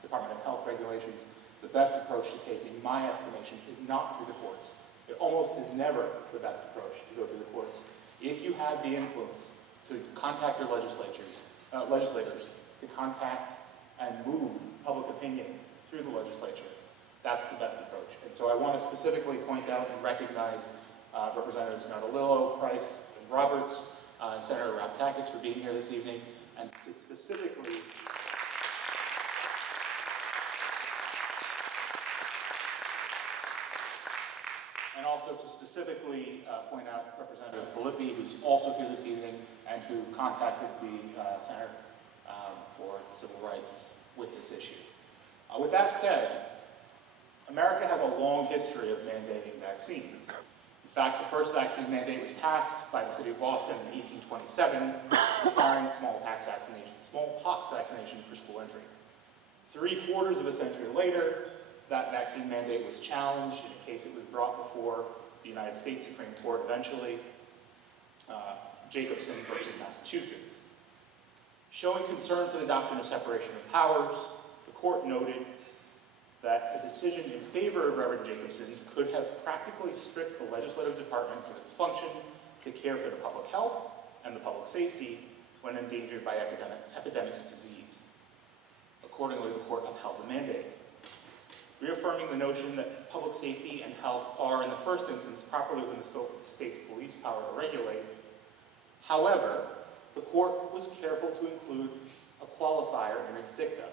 Department of Health regulations, the best approach to take, in my estimation, is not through the courts. It almost is never the best approach to go through the courts. If you have the influence to contact your legislators, to contact and move public opinion through the legislature, that's the best approach. And so I want to specifically point out and recognize Representatives Nardolillo, Price, and Roberts, and Senator Raptakis for being here this evening, and to specifically also to specifically point out Representative Filippi, who's also here this evening, and who contacted the Center for Civil Rights with this issue. With that said, America has a long history of mandating vaccines. In fact, the first vaccine mandate was passed by the city of Boston in 1827, requiring smallpox vaccination for school entry. 3/4 of a century later, that vaccine mandate was challenged in a case it was brought before the United States Supreme Court eventually, Jacobson versus Massachusetts. Showing concern for the doctrine of separation of powers, the court noted that a decision in favor of Reverend Jacobson could have practically stripped the legislative department of its function to care for the public health and the public safety when endangered by epidemics of disease. Accordingly, the court upheld the mandate, reaffirming the notion that public safety and health are, in the first instance, properly within the scope of the state's police power to regulate. However, the court was careful to include a qualifier in its dicta.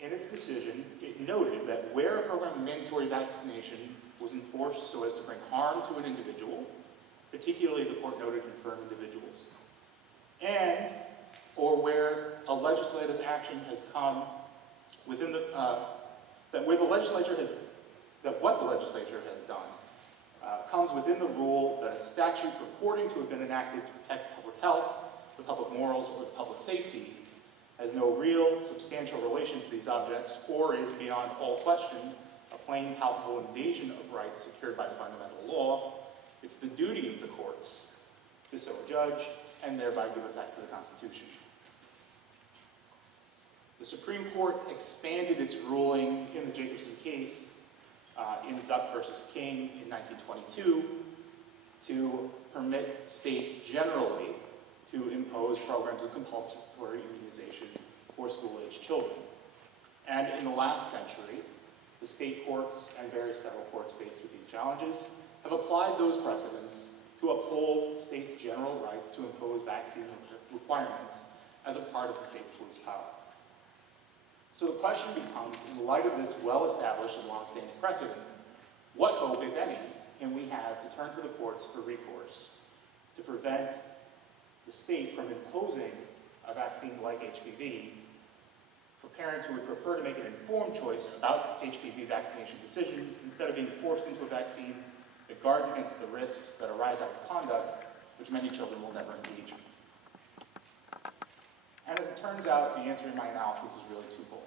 In its decision, it noted that where a program of mandatory vaccination was enforced so as to bring harm to an individual, particularly the court noted infirm individuals, and or where a legislative action has come within the, what the legislature has done comes within the rule that a statute purporting to have been enacted to protect public health, the public morals, or the public safety has no real substantial relation to these objects, or is beyond all question a plain palpable invasion of rights secured by the fundamental law. It's the duty of the courts to so judge and thereby give effect to the Constitution. The Supreme Court expanded its ruling in the Jacobson case in Zuck versus King in 1922 to permit states generally to impose programs of compulsory immunization for school-age children. And in the last century, the state courts and various federal courts faced with these challenges have applied those precedents to uphold states' general rights to impose vaccine requirements as a part of the state's police power. So the question becomes, in light of this well-established and long-standing precedent, what hope, if any, can we have to turn to the courts for recourse to prevent the state from imposing a vaccine like HPV for parents who would prefer to make an informed choice about HPV vaccination decisions instead of being forced into a vaccine that guards against the risks that arise out of conduct which many children will never engage in? And as it turns out, the answer in my analysis is really twofold.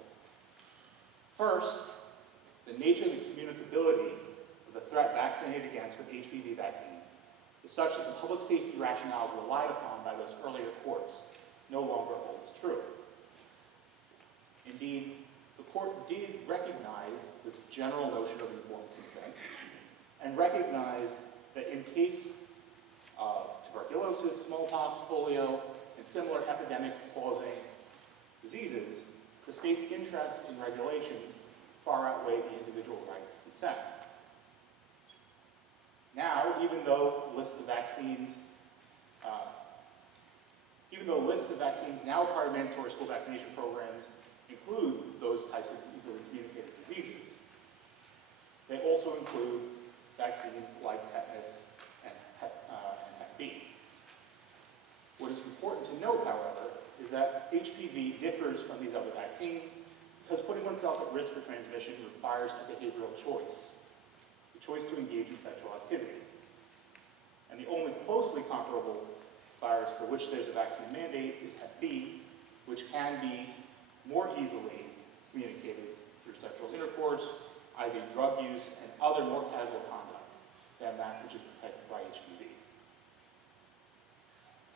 First, the nature of the communicability of the threat vaccinated against with HPV vaccine is such that the public safety rationale relied upon by those earlier courts no longer holds true. Indeed, the court did recognize the general notion of informed consent and recognized that in case of tuberculosis, smallpox, polio, and similar epidemic-causing diseases, the state's interest in regulation far outweighed the individual right to consent. Now, even though lists of vaccines now part of mandatory school vaccination programs include those types of easily communicated diseases, they also include vaccines like tetanus and Hep B. What is important to note, however, is that HPV differs from these other vaccines because putting oneself at risk for transmission requires a behavioral choice, the choice to engage in sexual activity. And the only closely comparable virus for which there's a vaccine mandate is Hep B, which can be more easily communicated through sexual intercourse, IV drug use, and other more casual conduct than that which is protected by HPV.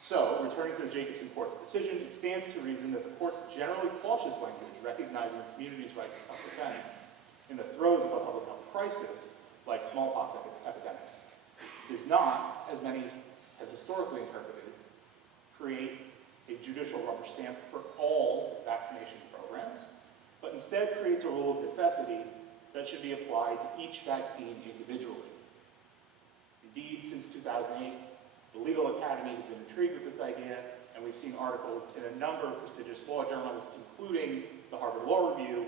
So, returning to the Jacobson Court's decision, it stands to reason that the Court's generally cautious language recognizing the community's right to self-defense in the throes of a public health crisis, like smallpox epidemics, does not, as many have historically interpreted, create a judicial rubber stamp for all vaccination programs, but instead creates a rule of necessity that should be applied to each vaccine individually. Indeed, since 2008, the Legal Academy has been intrigued with this idea, and we've seen articles in a number of prestigious law journals, including the Harvard Law Review,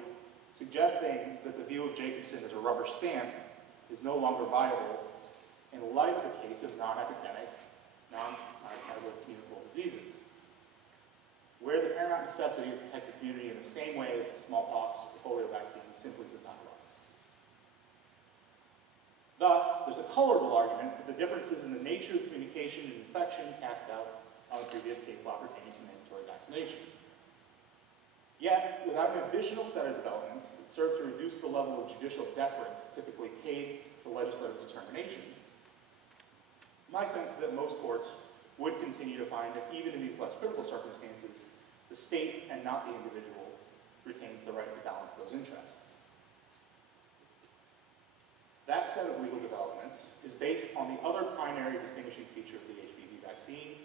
suggesting that the view of Jacobson as a rubber stamp is no longer viable in light of the case of non-epidemic, non-category communicable diseases, where the paramount necessity to protect the community in the same way as smallpox or polio vaccines simply does not arise. Thus, there's a colorable argument that the differences in the nature of communication and infection cast doubt on the previous case law pertaining to mandatory vaccination. Yet, without an additional set of developments that serve to reduce the level of judicial deference typically paid to legislative determinations, my sense is that most courts would continue to find that even in these less critical circumstances, the state and not the individual retains the right to balance those interests. That set of legal developments is based on the other primary distinguishing feature of the HPV vaccine,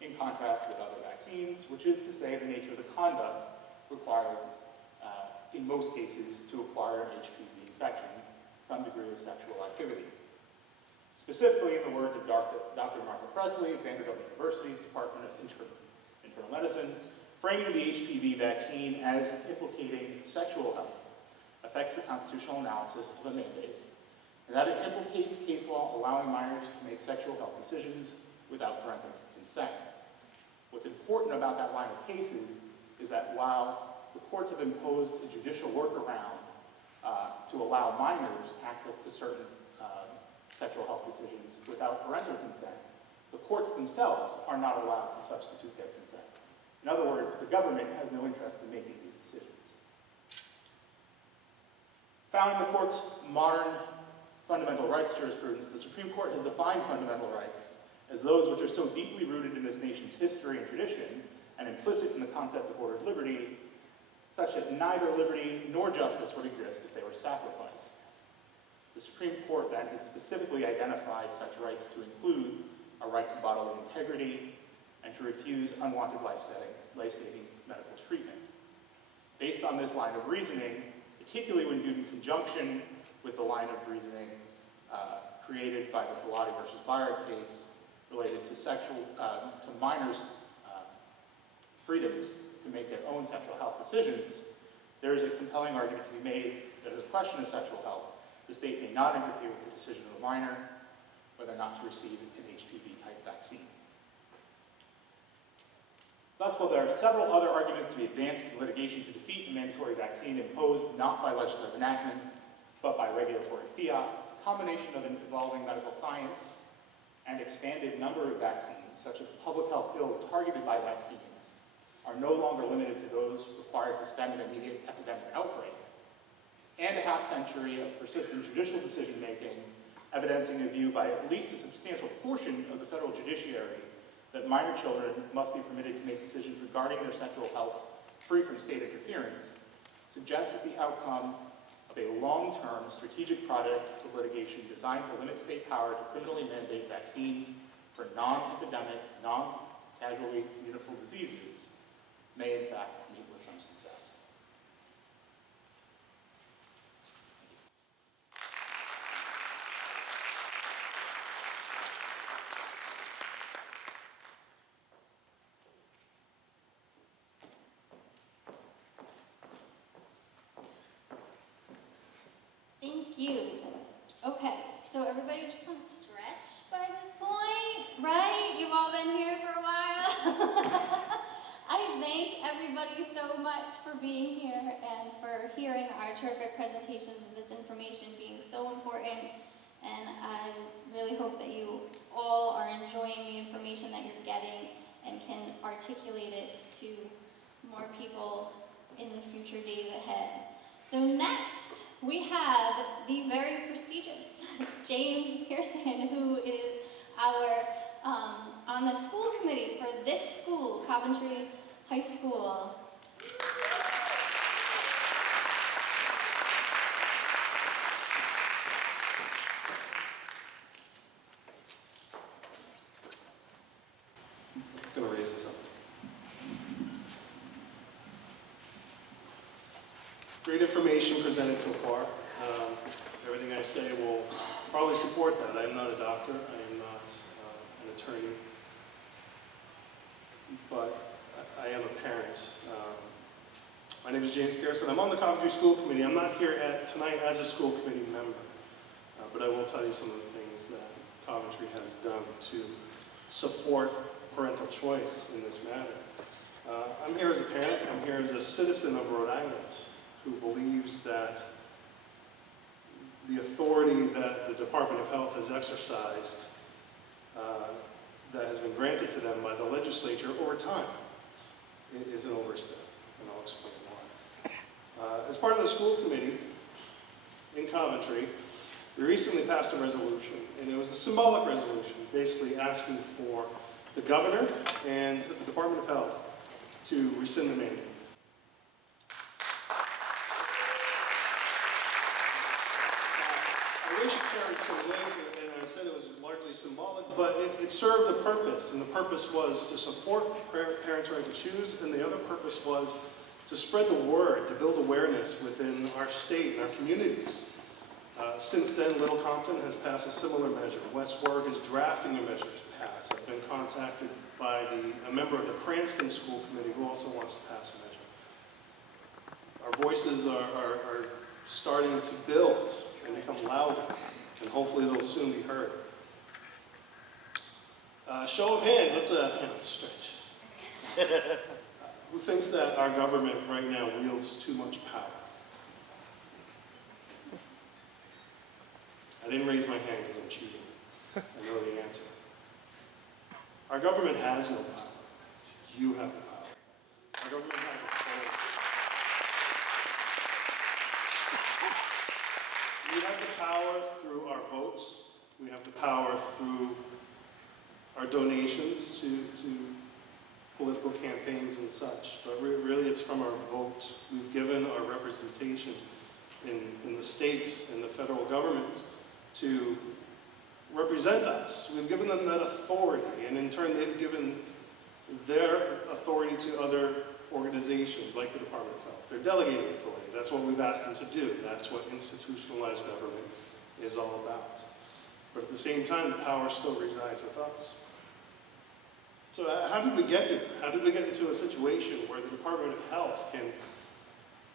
in contrast with other vaccines, which is to say the nature of the conduct required, in most cases, to acquire an HPV infection, some degree of sexual activity. Specifically, in the words of Dr. Martha Presley of Vanderbilt University's Department of Internal Medicine, framing the HPV vaccine as implicating sexual health affects the constitutional analysis of a mandate, and that it implicates case law allowing minors to make sexual health decisions without parental consent. What's important about that line of cases is that while the courts have imposed a judicial workaround to allow minors access to certain sexual health decisions without parental consent, the courts themselves are not allowed to substitute their consent. In other words, the government has no interest in making these decisions. Found in the court's modern fundamental rights jurisprudence, the Supreme Court has defined fundamental rights as those which are so deeply rooted in this nation's history and tradition and implicit in the concept of ordered liberty, such that neither liberty nor justice would exist if they were sacrificed. The Supreme Court then has specifically identified such rights to include a right to bodily integrity and to refuse unwanted life-saving medical treatment. Based on this line of reasoning, particularly when viewed in conjunction with the line of reasoning created by the Filati versus Bayard case related to minors' freedoms to make their own sexual health decisions, there is a compelling argument to be made that as a question of sexual health, the state may not interfere with the decision of a minor whether or not to receive an HPV-type vaccine. Thus, while there are several other arguments to be advanced in litigation to defeat the mandatory vaccine imposed not by legislative enactment, but by regulatory fiat, the combination of an evolving medical science and expanded number of vaccines, such as public health ills targeted by vaccines, are no longer limited to those required to stem an immediate epidemic outbreak, and a half-century of persistent judicial decision-making, evidencing a view by at least a substantial portion of the federal judiciary that minor children must be permitted to make decisions regarding their sexual health free from state interference, suggests that the outcome of a long-term strategic project of litigation designed to limit state power to criminally mandate vaccines for non-epidemic, non-casually communicable diseases may in fact meet with some success. Thank you. Okay, so everybody just wants to stretch by this point, right? You've all been here for a while. I thank everybody so much for being here and for hearing our terrific presentations and this information being so important. And I really hope that you all are enjoying the information that you're getting and can articulate it to more people in the future days ahead. So next, we have the very prestigious James Pearson, who is our on the school committee for this school, Coventry High School. I'm going to raise this up. Great information presented so far. Everything I say will probably support that. I'm not a doctor. I am not an attorney. But I am a parent. My name is James Pearson. I'm on the Coventry School Committee. I'm not here tonight as a school committee member. but I will tell you some of the things that Coventry has done to support parental choice in this matter. I'm here as a parent, I'm here as a citizen of Rhode Island who believes that the authority that the Department of Health has exercised, that has been granted to them by the legislature over time, is an overstep, and I'll explain why. As part of the school committee in Coventry, we recently passed a resolution, and it was a symbolic resolution, basically asking for the governor and the Department of Health to rescind the mandate. I wish it carried some weight, and I said it was largely symbolic, but it served a purpose, and the purpose was to support parents' right to choose, and the other purpose was to spread the word, to build awareness within our state and our communities. Since then, Little Compton has passed a similar measure. West Warwick is drafting a measure to pass. I've been contacted by a member of the Cranston School Committee who also wants to pass a measure. Our voices are starting to build and become louder, and hopefully they'll soon be heard. Show of hands, let's stretch. Who thinks that our government right now wields too much power? I didn't raise my hand because I'm cheating. I know the answer. Our government has no power. You have the power. Our government has authority. We have the power through our votes. We have the power through our donations to political campaigns and such. But really it's from our vote. We've given our representation in the state and the federal government to represent us. We've given them that authority, and in turn they've given their authority to other organizations like the Department of Health. They're delegating authority. That's what we've asked them to do. That's what institutionalized government is all about. But at the same time, the power still resides with us. So how did we get here? How did we get into a situation where the Department of Health can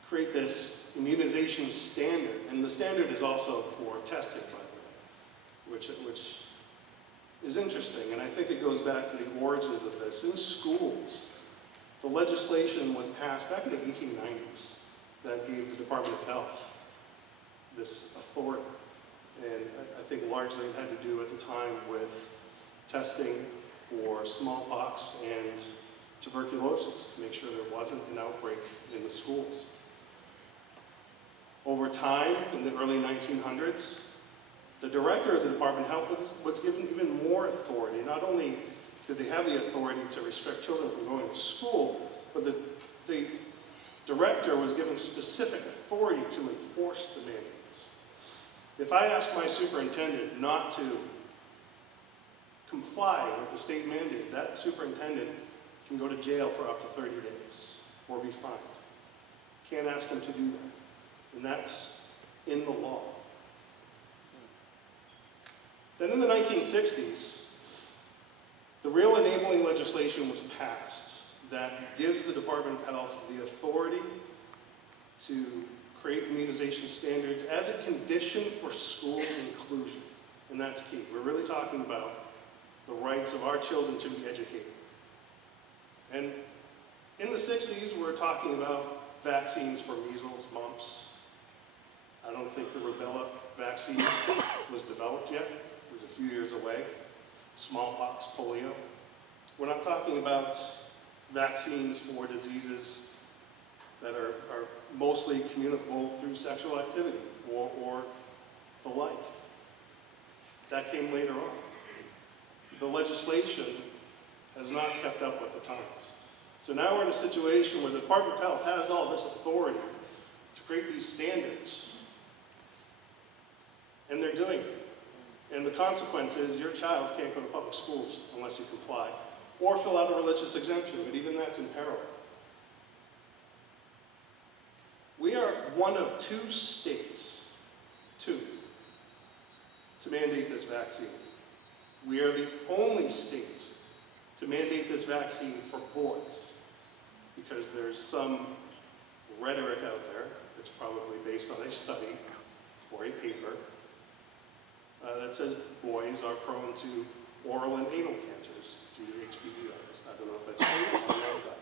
create this immunization standard? And the standard is also for testing, by the way, which is interesting. And I think it goes back to the origins of this. In schools, the legislation was passed back in the 1890s that gave the Department of Health this authority. And I think largely it had to do at the time with testing for smallpox and tuberculosis to make sure there wasn't an outbreak in the schools. Over time, in the early 1900s, the director of the Department of Health was given even more authority. Not only did they have the authority to restrict children from going to school, but the director was given specific authority to enforce the mandates. If I ask my superintendent not to comply with the state mandate, that superintendent can go to jail for up to 30 days or be fined. Can't ask him to do that. And that's in the law. Then in the 1960s, the real enabling legislation was passed that gives the Department of Health the authority to create immunization standards as a condition for school inclusion. And that's key. We're really talking about the rights of our children to be educated. And in the 60s, we're talking about vaccines for measles, mumps. I don't think the rubella vaccine was developed yet. It was a few years away. Smallpox, polio. We're not talking about vaccines for diseases that are mostly communicable through sexual activity or the like. That came later on. The legislation has not kept up with the times. So now we're in a situation where the Department of Health has all this authority to create these standards. And they're doing it. And the consequence is your child can't go to public schools unless you comply, or fill out a religious exemption, but even that's in peril. We are one of 2 states, 2, to mandate this vaccine. We are the only state to mandate this vaccine for boys, because there's some rhetoric out there that's probably based on a study or a paper that says boys are prone to oral and anal cancers due to HPV virus. I don't know if that's true. I don't know that.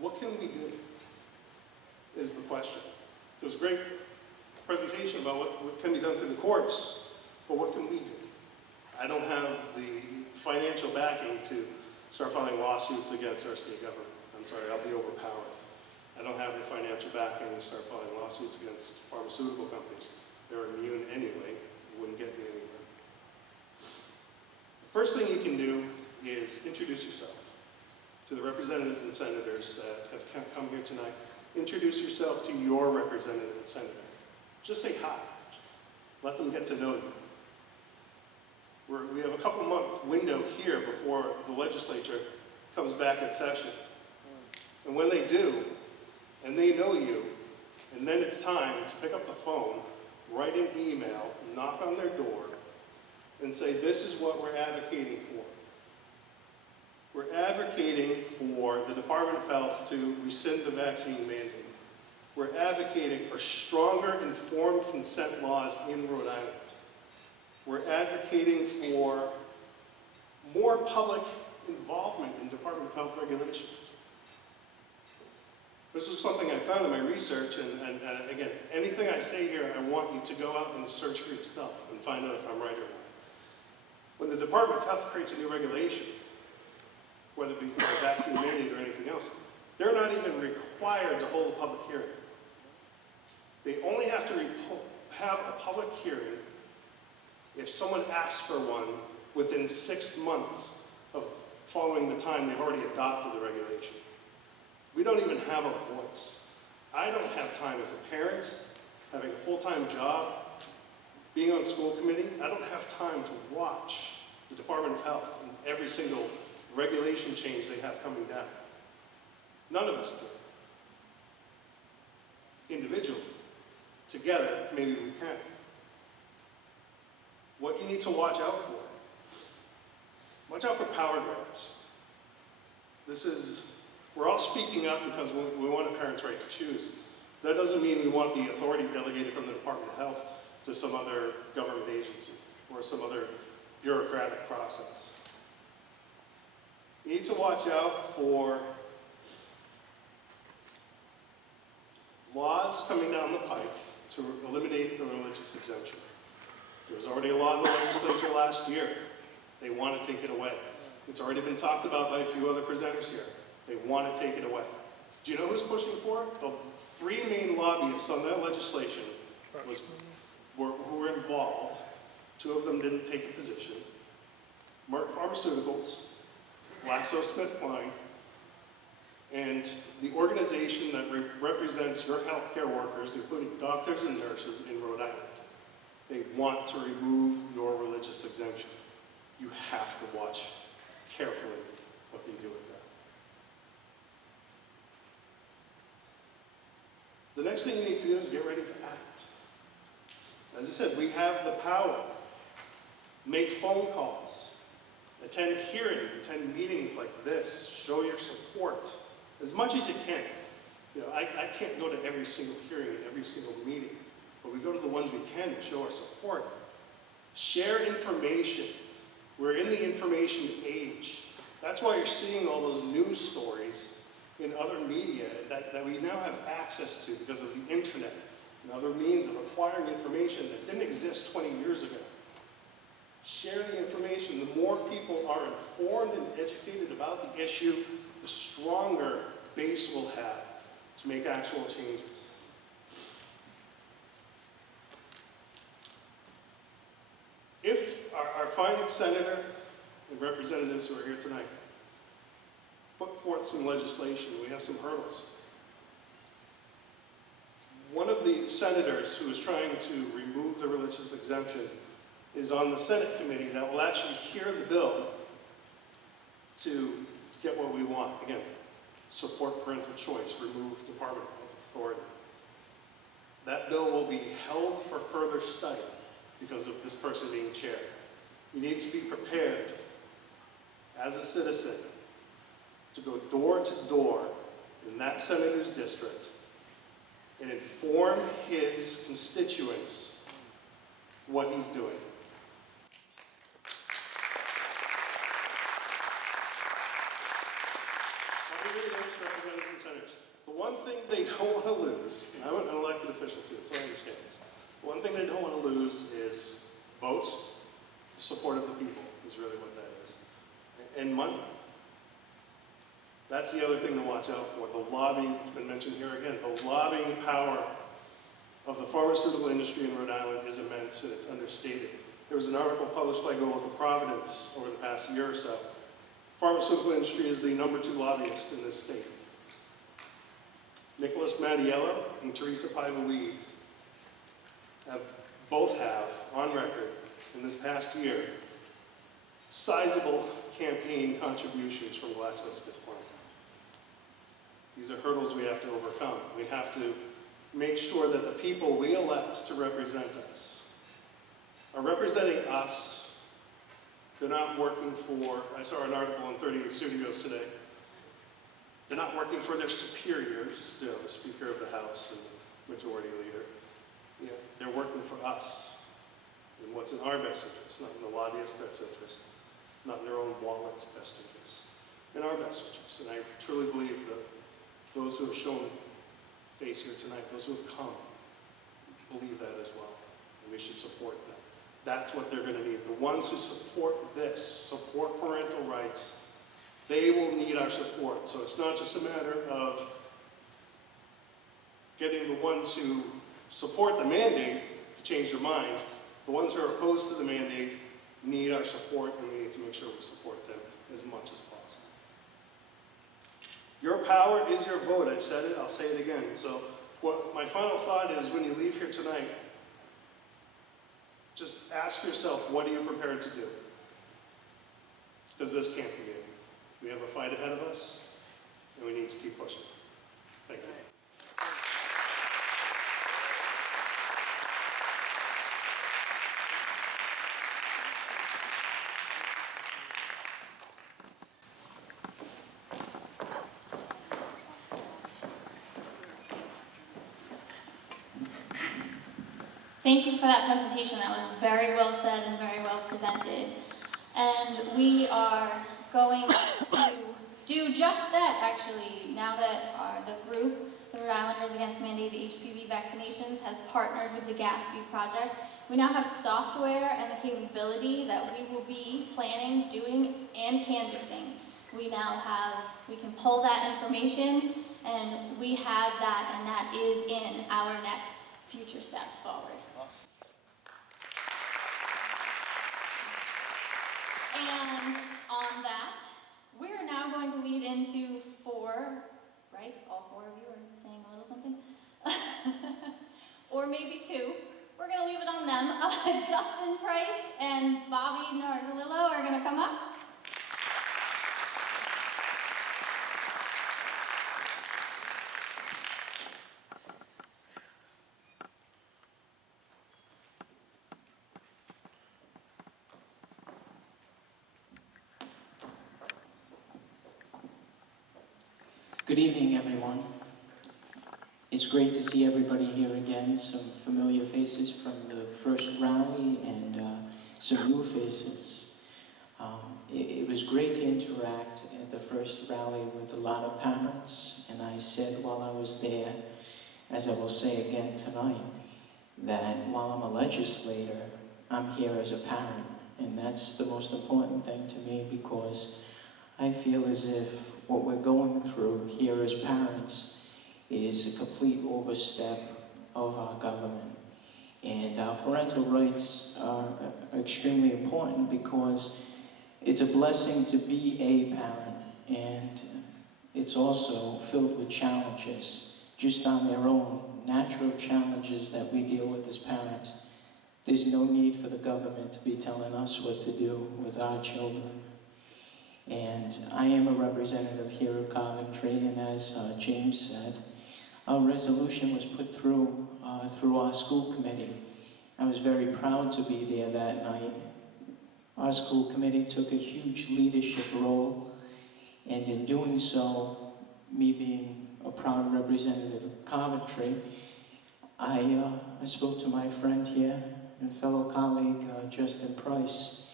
What can we do is the question. There's a great presentation about what can be done through the courts, but what can we do? I don't have the financial backing to start filing lawsuits against our state government. I'm sorry, I'll be overpowered. I don't have the financial backing to start filing lawsuits against pharmaceutical companies. They're immune anyway. It wouldn't get me anywhere. The first thing you can do is introduce yourself to the representatives and senators that have come here tonight. Introduce yourself to your representative and senator. Just say hi. Let them get to know you. We have a couple-month window here before the legislature comes back in session. And when they do, and they know you, and then it's time to pick up the phone, write an email, knock on their door, and say, this is what we're advocating for. We're advocating for the Department of Health to rescind the vaccine mandate. We're advocating for stronger informed consent laws in Rhode Island. We're advocating for more public involvement in Department of Health regulations. This is something I found in my research, and again, anything I say here, I want you to go out and search for yourself and find out if I'm right or not. When the Department of Health creates a new regulation, whether it be for a vaccine mandate or anything else, they're not even required to hold a public hearing. They only have to have a public hearing if someone asks for one within 6 months of following the time they've already adopted the regulation. We don't even have a voice. I don't have time as a parent, having a full-time job, being on school committee. I don't have time to watch the Department of Health and every single regulation change they have coming down. None of us do. Individually. Together, maybe we can. What you need to watch out for. Watch out for power grabs. We're all speaking up because we want a parent's right to choose. That doesn't mean we want the authority delegated from the Department of Health to some other government agency or some other bureaucratic process. You need to watch out for laws coming down the pike to eliminate the religious exemption. There was already a law in the legislature last year. They want to take it away. It's already been talked about by a few other presenters here. They want to take it away. Do you know who's pushing for it? The three main lobbyists on that legislation who were involved. Two of them didn't take a position. Merck Pharmaceuticals, GlaxoSmithKline, and the organization that represents your healthcare workers, including doctors and nurses in Rhode Island. They want to remove your religious exemption. You have to watch carefully what they do with that. The next thing you need to do is get ready to act. As I said, we have the power. Make phone calls. Attend hearings, attend meetings like this. Show your support as much as you can. You know, I can't go to every single hearing and every single meeting, but we go to the ones we can to show our support. Share information. We're in the information age. That's why you're seeing all those news stories in other media that we now have access to because of the internet and other means of acquiring information that didn't exist 20 years ago. Share the information. The more people are informed and educated about the issue, the stronger base we'll have to make actual changes. If our fine senator and representatives who are here tonight put forth some legislation, we have some hurdles. One of the senators who is trying to remove the religious exemption is on the Senate committee that will actually hear the bill to get what we want. Again, support parental choice, remove Department of Health authority. That bill will be held for further study because of this person being chair. You need to be prepared as a citizen to go door to door in that senator's district and inform his constituents what he's doing. Representatives and senators. The one thing they don't want to lose, and I'm an elected official too, so I understand this. The one thing they don't want to lose is votes, the support of the people is really what that is, and money. That's the other thing to watch out for. The lobbying, it's been mentioned here again, the lobbying power of the pharmaceutical industry in Rhode Island is immense, and it's understated. There was an article published by Local Providence over the past year or so. Pharmaceutical industry is the #2 lobbyist in this state. Nicholas Mattiello and Teresa Paiva-Weed both have, on record, in this past year, sizable campaign contributions from GlaxoSmithKline. These are hurdles we have to overcome. We have to make sure that the people we elect to represent us are representing us. They're not working for, I saw an article on 38 Studios today, they're not working for their superiors, you know, the Speaker of the House and the Majority Leader. You know, they're working for us and what's in our best interest, not in the lobbyist's best interest, not in their own wallet's best interest, in our best interest. And I truly believe that those who have shown face here tonight, those who have come, believe that as well, and we should support them. That's what they're going to need. The ones who support this, support parental rights, they will need our support. So it's not just a matter of getting the ones who support the mandate to change their mind. The ones who are opposed to the mandate need our support, and we need to make sure we support them as much as possible. Your power is your vote. I've said it, I'll say it again. So what my final thought is, when you leave here tonight, just ask yourself, what are you prepared to do? Because this can't be it. We have a fight ahead of us, and we need to keep pushing. Thank you. Thank you for that presentation. That was very well said and very well presented. And we are going to do just that, actually, now that the group, the Rhode Islanders Against Mandated HPV Vaccinations, has partnered with the Gatsby Project. We now have software and the capability that we will be planning, doing, and canvassing. We can pull that information, and we have that, and that is in our next future steps forward. And on that, we're now going to lead into 4, right? All 4 of you are saying a little something. Or maybe 2. We're going to leave it on them. Justin Price and Bobby Nardilillo are going to come up. Good evening, everyone. It's great to see everybody here again, some familiar faces from the first rally and some new faces. It was great to interact at the first rally with a lot of parents, and I said while I was there, as I will say again tonight, that while I'm a legislator, I'm here as a parent, and that's the most important thing to me, because I feel as if what we're going through here as parents is a complete overstep of our government. And our parental rights are extremely important, because it's a blessing to be a parent, and it's also filled with challenges, just on their own, natural challenges that we deal with as parents. There's no need for the government to be telling us what to do with our children. And I am a representative here of Coventry, and as James said, our resolution was put through our school committee. I was very proud to be there that night. Our school committee took a huge leadership role, and in doing so, me being a proud representative of Coventry, I spoke to my friend here and fellow colleague, Justin Price,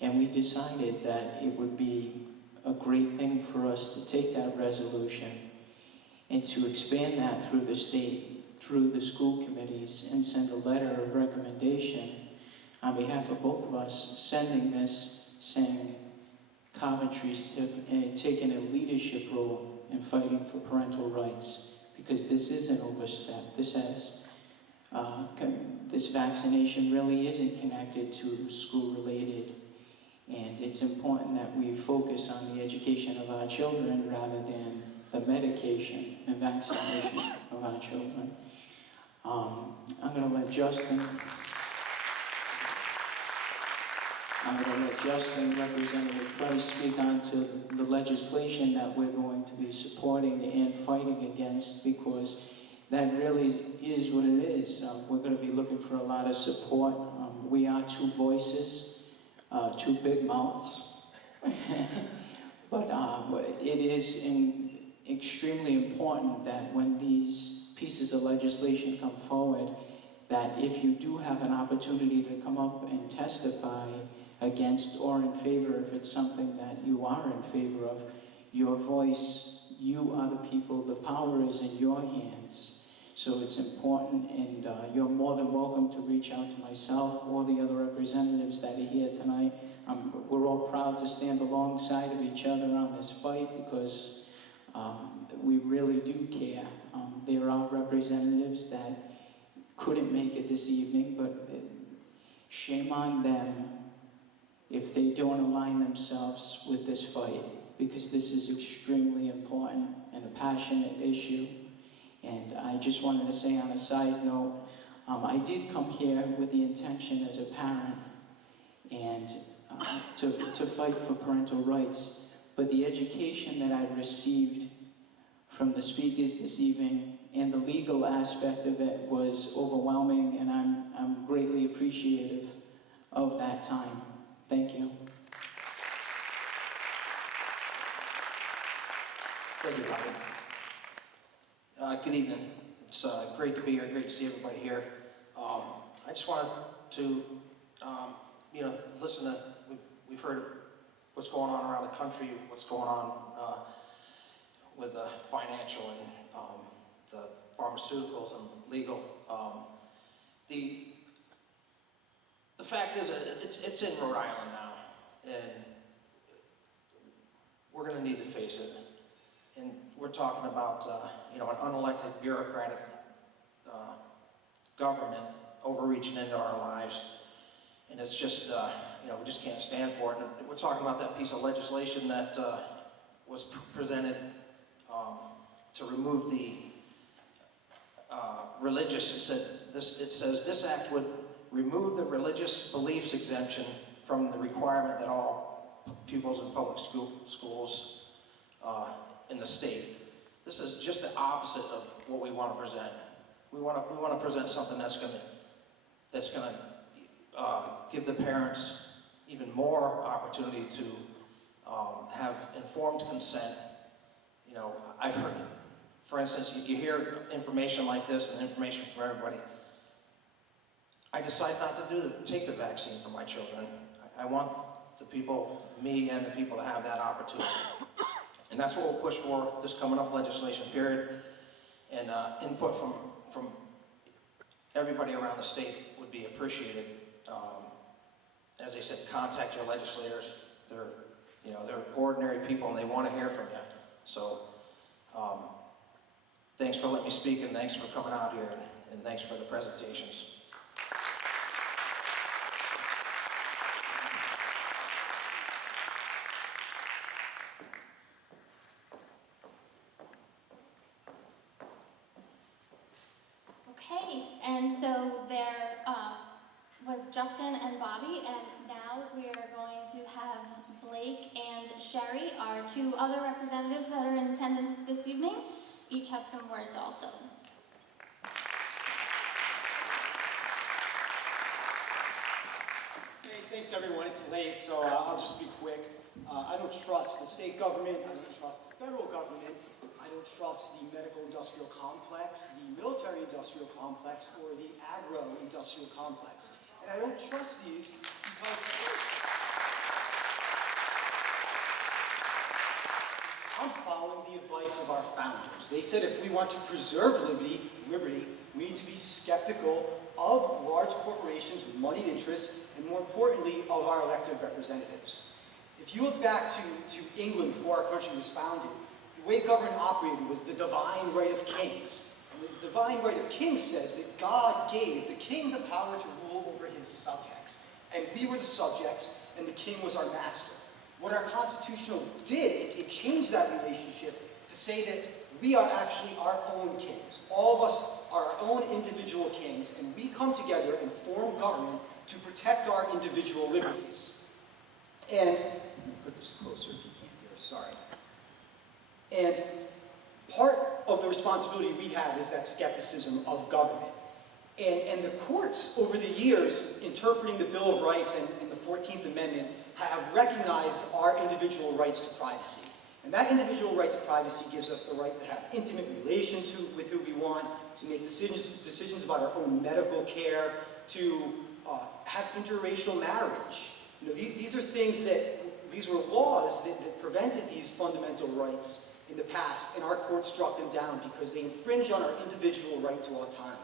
and we decided that it would be a great thing for us to take that resolution and to expand that through the state, through the school committees, and send a letter of recommendation on behalf of both of us, sending this, saying Coventry's taken a leadership role in fighting for parental rights, because this is an overstep. This vaccination really isn't connected to school-related, and it's important that we focus on the education of our children rather than the medication and vaccination of our children. I'm going to let Justin, Representative Price, speak on to the legislation that we're going to be supporting and fighting against, because that really is what it is. We're going to be looking for a lot of support. We are two voices, two big mouths. But it is extremely important that when these pieces of legislation come forward, that if you do have an opportunity to come up and testify against or in favor, if it's something that you are in favor of, your voice, you are the people, the power is in your hands. So it's important, and you're more than welcome to reach out to myself or the other representatives that are here tonight. We're all proud to stand alongside of each other on this fight, because we really do care. There are representatives that couldn't make it this evening, but shame on them if they don't align themselves with this fight, because this is extremely important and a passionate issue. And I just wanted to say on a side note, I did come here with the intention as a parent and to fight for parental rights, but the education that I received from the speakers this evening and the legal aspect of it was overwhelming, and I'm greatly appreciative of that time. Thank you. Thank you, Robert. Good evening. It's great to be here, great to see everybody here. I just wanted to, listen to, we've heard what's going on around the country, what's going on with the financial and the pharmaceuticals and legal. The fact is, it's in Rhode Island now, and we're going to need to face it. And we're talking about, an unelected bureaucratic government overreaching into our lives. And it's just, we just can't stand for it. And we're talking about that piece of legislation that was presented to remove the religious. It says this act would remove the religious beliefs exemption from the requirement that all pupils in public schools in the state. This is just the opposite of what we want to present. We want to present something that's going to give the parents even more opportunity to have informed consent. I've heard, for instance, you hear information like this and information from everybody. I decide not to take the vaccine for my children. I want the people, me and the people, to have that opportunity. And that's what we'll push for this coming up legislation period. And input from everybody around the state would be appreciated. As I said, contact your legislators. They're ordinary people and they want to hear from you. So thanks for letting me speak, and thanks for coming out here, and thanks for the presentations. Okay, and so there was Justin and Bobby, and now we're going to have Blake and Sherry, our two other representatives that are in attendance this evening, each have some words also. Hey, thanks everyone. It's late, so I'll just be quick. I don't trust the state government. I don't trust the federal government. I I don't trust the medical industrial complex, the military industrial complex, or the agro-industrial complex. And I don't trust these because I'm following the advice of our founders. They said if we want to preserve liberty, we need to be skeptical of large corporations with moneyed interests, and more importantly, of our elected representatives. If you look back to England before our country was founded, the way government operated was the divine right of kings. And the divine right of kings says that God gave the king the power to rule over his subjects. And we were the subjects, and the king was our master. What our Constitution did, it changed that relationship to say that we are actually our own kings. All of us are our own individual kings, and we come together and form government to protect our individual liberties. And, let me put this closer if you can't hear, sorry. And part of the responsibility we have is that skepticism of government. And the courts, over the years, interpreting the Bill of Rights and the 14th Amendment, have recognized our individual rights to privacy. And that individual right to privacy gives us the right to have intimate relations with who we want, to make decisions about our own medical care, to have interracial marriage. You know, these are things these were laws that prevented these fundamental rights in the past, and our court struck them down because they infringe on our individual right to autonomy.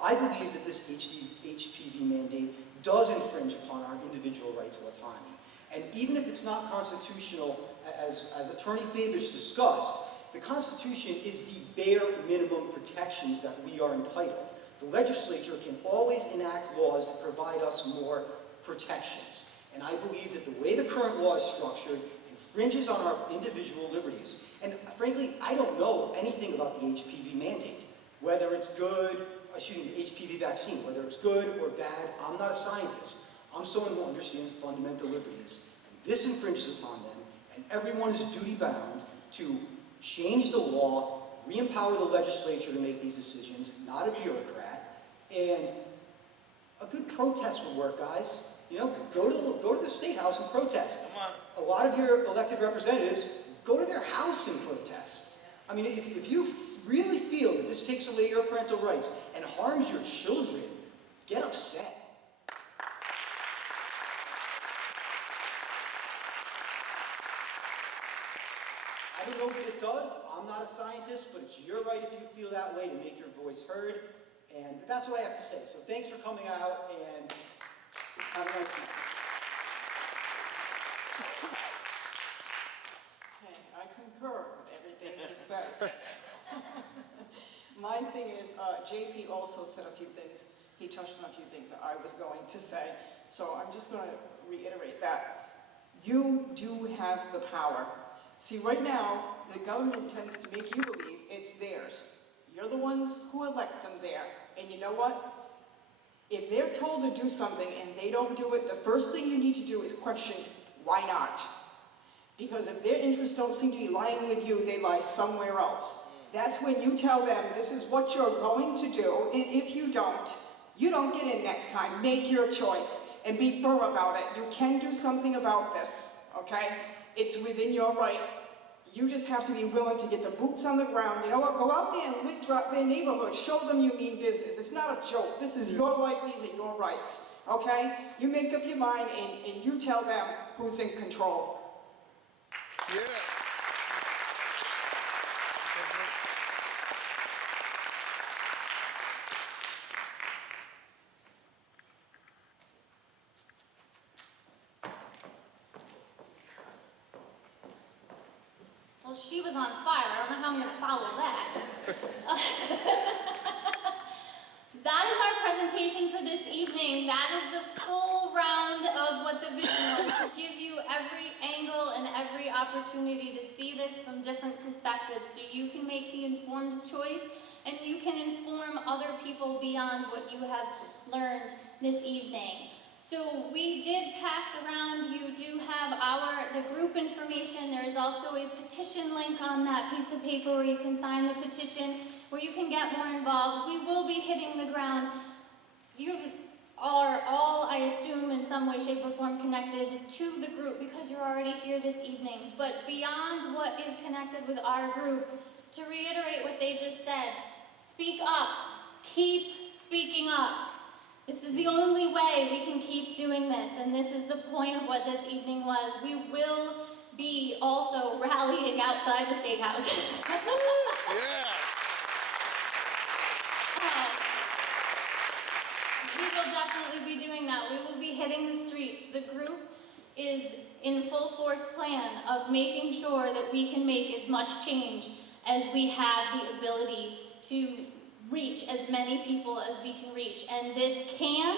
I believe that this HPV mandate does infringe upon our individual right to autonomy. And even if it's not constitutional, as Attorney Fabish discussed, the Constitution is the bare minimum protections that we are entitled. The legislature can always enact laws that provide us more protections. And I believe that the way the current law is structured infringes on our individual liberties. And frankly, I don't know anything about the HPV mandate, whether it's good, the HPV vaccine, whether it's good or bad. I'm not a scientist. I'm someone who understands fundamental liberties. And this infringes upon them, and everyone is duty-bound to change the law, re-empower the legislature to make these decisions, not a bureaucrat, and a good protest would work, guys. You know, go to the State House and protest. Come on. A lot of your elected representatives go to their house and protest. I mean, if you really feel that this takes away your parental rights and harms your children, get upset. I don't know what it does. I'm not a scientist, but it's your right if you feel that way to make your voice heard. And that's what I have to say. So thanks for coming out, and have a nice night. Okay, I concur with everything he says. My thing is, JP also said a few things. He touched on a few things that I was going to say. So I'm just going to reiterate that. You do have the power. See, right now, the government tends to make you believe it's theirs. You're the ones who elect them there. And you know what? If they're told to do something and they don't do it, the first thing you need to do is question, why not? Because if their interests don't seem to be lying with you, they lie somewhere else. That's when you tell them, this is what you're going to do, and if you don't get in next time. Make your choice and be firm about it. You can do something about this, okay? It's within your right. You just have to be willing to get the boots on the ground. You know what? Go out there and lick drop their neighborhood. Show them you mean business. It's not a joke. This is your life. These are your rights, okay? You make up your mind and you tell them who's in control. Yeah. Well, she was on fire. I don't know how I'm going to follow that. That is our presentation for this evening. That is the full round of what the vision was, to give you every angle and every opportunity to see this from different perspectives so you can make the informed choice and you can inform other people beyond what you have learned this evening. So we did pass around, you do have the group information. There is also a petition link on that piece of paper where you can sign the petition, where you can get more involved. We will be hitting the ground. You are all, I assume, in some way, shape, or form connected to the group because you're already here this evening. But beyond what is connected with our group, to reiterate what they just said, speak up. Keep speaking up. This is the only way we can keep doing this, and this is the point of what this evening was. We will be also rallying outside the State House. We will definitely be doing that. We will be hitting the streets. The group is in full force plan of making sure that we can make as much change as we have the ability to reach as many people as we can reach. And this can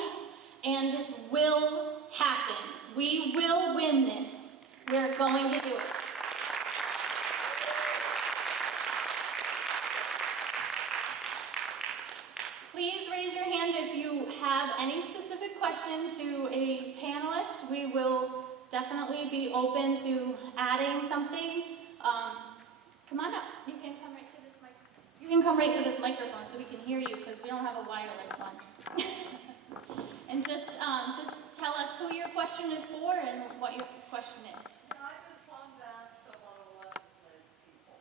and this will happen. We will win this. We're going to do it. Please raise your hand if you have any specific question to a panelist. We will definitely be open to adding something. Come on up. You can come right to this mic. You can come right to this microphone so we can hear you because we don't have a wireless one. And just tell us who your question is for and what your question is. I just wanted to ask one of the legislative people.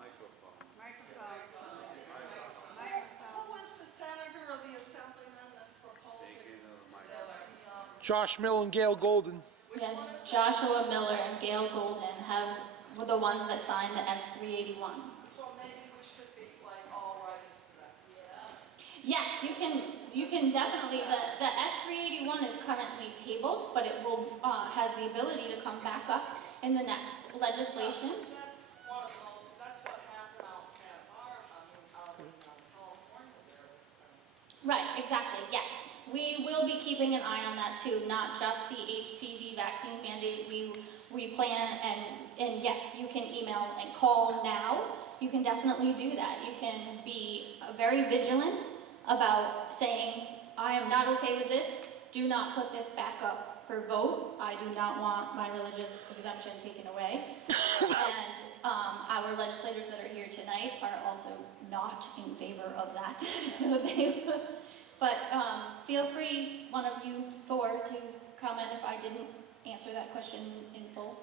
Microphone. Who was the senator or the assemblyman that's proposing? Josh Mill and Gail Golden. Yeah, Joshua Miller and Gail Golden were the ones that signed the S-381. So maybe we should be like all right into that. Yes, you can definitely, the S-381 is currently tabled, but it will, has the ability to come back up in the next legislation. That's one of those, that's what happened out in Santa Barbara, out in California there. Right, exactly, yes. We will be keeping an eye on that too, not just the HPV vaccine mandate. We plan, and yes, you can email and call now. You can definitely do that. You can be very vigilant about saying, I am not okay with this. Do not put this back up for vote. I do not want my religious exemption taken away. And our legislators that are here tonight are also not in favor of that. So but feel free, one of you four, to comment if I didn't answer that question in full.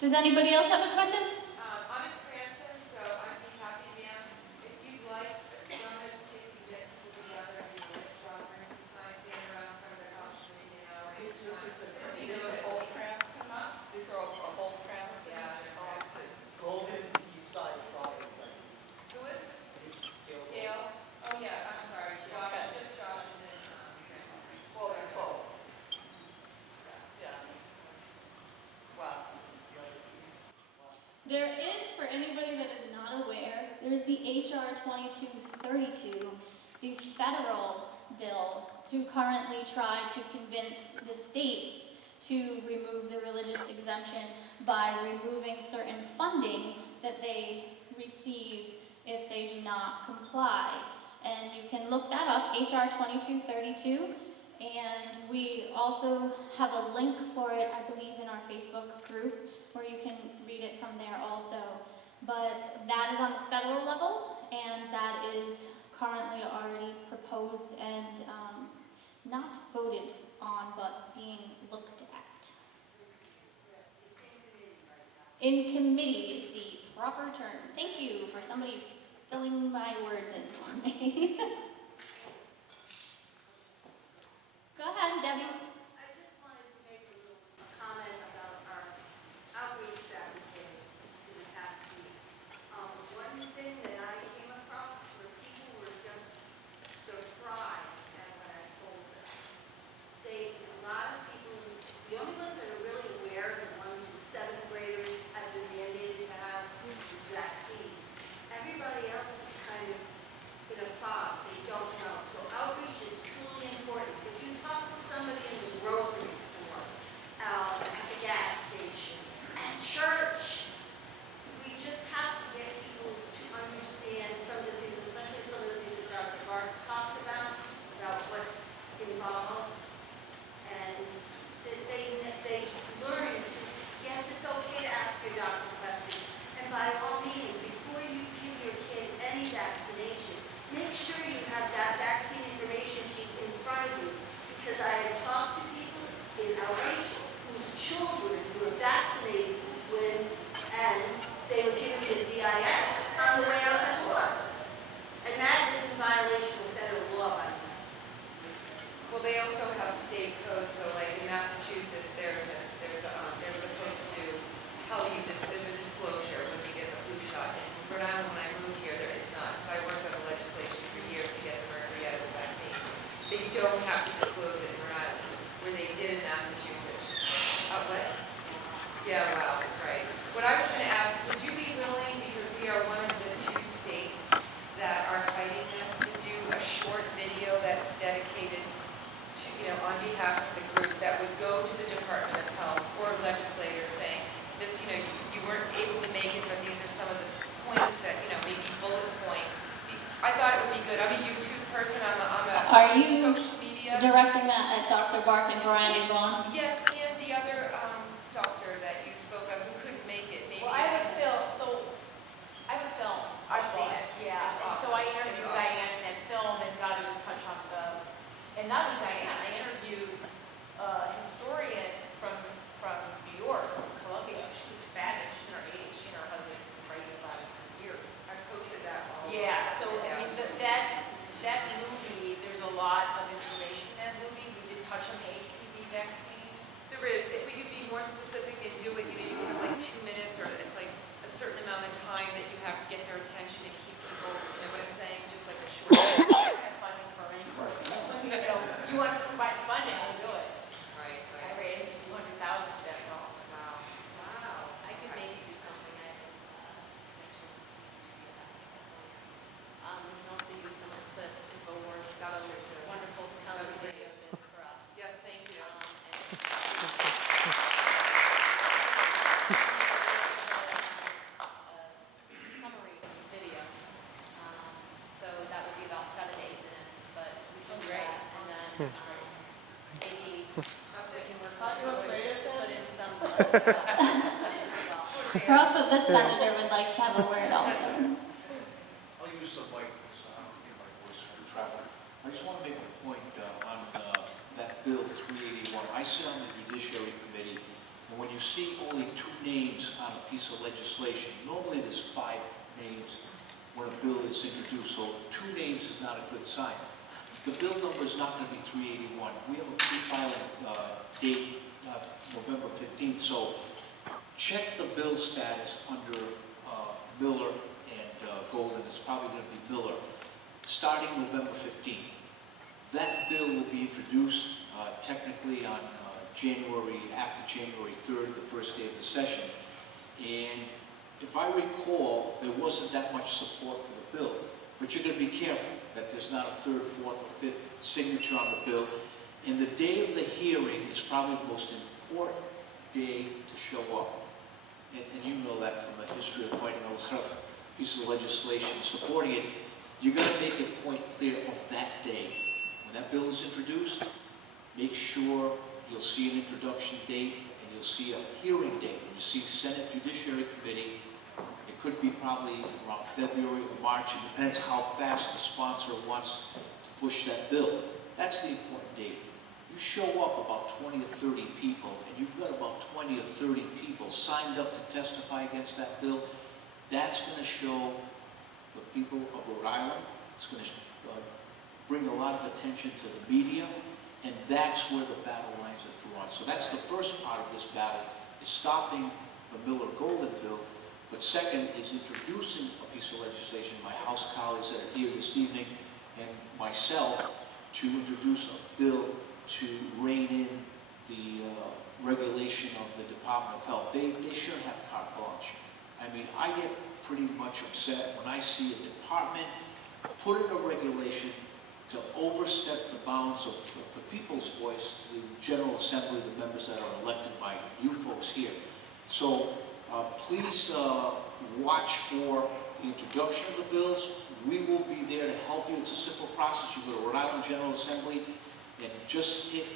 Does anybody else have a question? I'm in Cranston, so I'd be happy, ma'am, if you'd like, don't hesitate to get together and bring some signs standing around in front of their house, maybe an hour. These are old Cranston? These are old Cranston? Yeah, they're Cranston. Golden is the east side of Providence, I think. Who is? Gail? Oh, yeah, I'm sorry, Josh, just Josh is in Cranston. Well, they're close. Yeah. West. There is, for anybody that is not aware, there's the HR 2232, the federal bill to currently try to convince the states to remove the religious exemption by removing certain funding that they receive if they do not comply. And you can look that up, HR 2232, and we also have a link for it, I believe, in our Facebook group, where you can read it from there also. But that is on the federal level, and that is currently already proposed and not voted on, but being looked at. In committee is the proper term. Thank you for somebody filling my words in for me. Go ahead, Debbie. I just wanted to make a little comment about our outreach that we did in the past week. One thing that I came across where people were just surprised at what I told them. A lot of people, the only ones that are really aware are the ones who 7th graders have been mandated to have this vaccine. Everybody else is kind of in a fog. They Yeah, wow, that's right. What I was going to ask, would you be willing, because we are one of the 2 states that are fighting this, to do a short video that's dedicated to, on behalf of the group that would go to the Department of Health or legislators saying, this, you weren't able to make it, but these are some of the points that, maybe bullet point. I thought it would be good. I'm a YouTube person. I'm Are a you social media. directing that at Dr. Bark and Brandy Vaughan? Yes, and the other doctor that you spoke of who couldn't make it, maybe. Well, I have a film, I've seen it. yeah, It's and so awesome. I interviewed It's awesome. Diane and filmed and got her to touch on and not only Diane, I interviewed a historian from New York, Columbia. She was fabulous, she's in her 80s, she and her husband have been writing about it for years. I posted that all over. Yeah, so I mean, that movie, there's a lot of information in that movie. We did touch on the HPV vaccine. There is. If we could be more specific and do it, you have like 2 minutes, or it's like a certain amount of time that you have to get their attention and keep people, you know what I'm saying? Just like a short. Have funding for any person. You want to provide funding, we'll do it. Right, I raised $200,000 for that film. Wow. Wow. I could maybe do something. I can mention we can also use some of the clips and go more. Got other too. Wonderful to come That's and great. video this for us. Yes, thank you. Summary video. So that would be about 7 to 8 minutes, but we can do that and then maybe That's it. we can work Are you on afraid of to that? put in some clips as well. Perhaps the senator would like to have a word also. I'll use the mic so I don't hear my voice through travel. I just want to make a point on that Bill 381. I sit on the Judiciary Committee, and when you see only 2 names on a piece of legislation, normally there's 5 names when a bill is introduced, so 2 names is not a good sign. The bill number is not going to be 381. We have a pre-filing date, November 15th, so check the bill status under Miller and Golden. It's probably going to be Miller, starting November 15th. That bill will be introduced technically on after January 3rd, the first day of the session. And if I recall, there wasn't that much support for the bill. But you're going to be careful that there's not a 3rd, 4th, or 5th signature on the bill. And the day of the hearing is probably the most important day to show up. And you know that from the history of fighting a lot of pieces of legislation supporting it. You're going to make a point clear of that day. When that bill is introduced, make sure you'll see an introduction date and you'll see a hearing date. When you see Senate Judiciary Committee, it could be probably around February or March. It depends how fast the sponsor wants to push that bill. That's the important date. You show up about 20 or 30 people, and you've got about 20 or 30 people signed up to testify against that bill. That's going to show the people of Rhode Island. It's going to bring a lot of attention to the media, and that's where the battle lines are drawn. So that's the first part of this battle, is stopping the Miller-Golden bill. But second is introducing a piece of legislation, my House colleagues that are here this evening, and myself, to introduce a bill to rein in the regulation of the Department of Health. They shouldn't have carte blanche. I mean, I get pretty much upset when I see a department put in a regulation to overstep the bounds of the people's voice, the General Assembly, the members that are elected by you folks here. So please watch for the introduction of the bills. We will be there to help you. It's a simple process. You go to Rhode Island General Assembly and just hit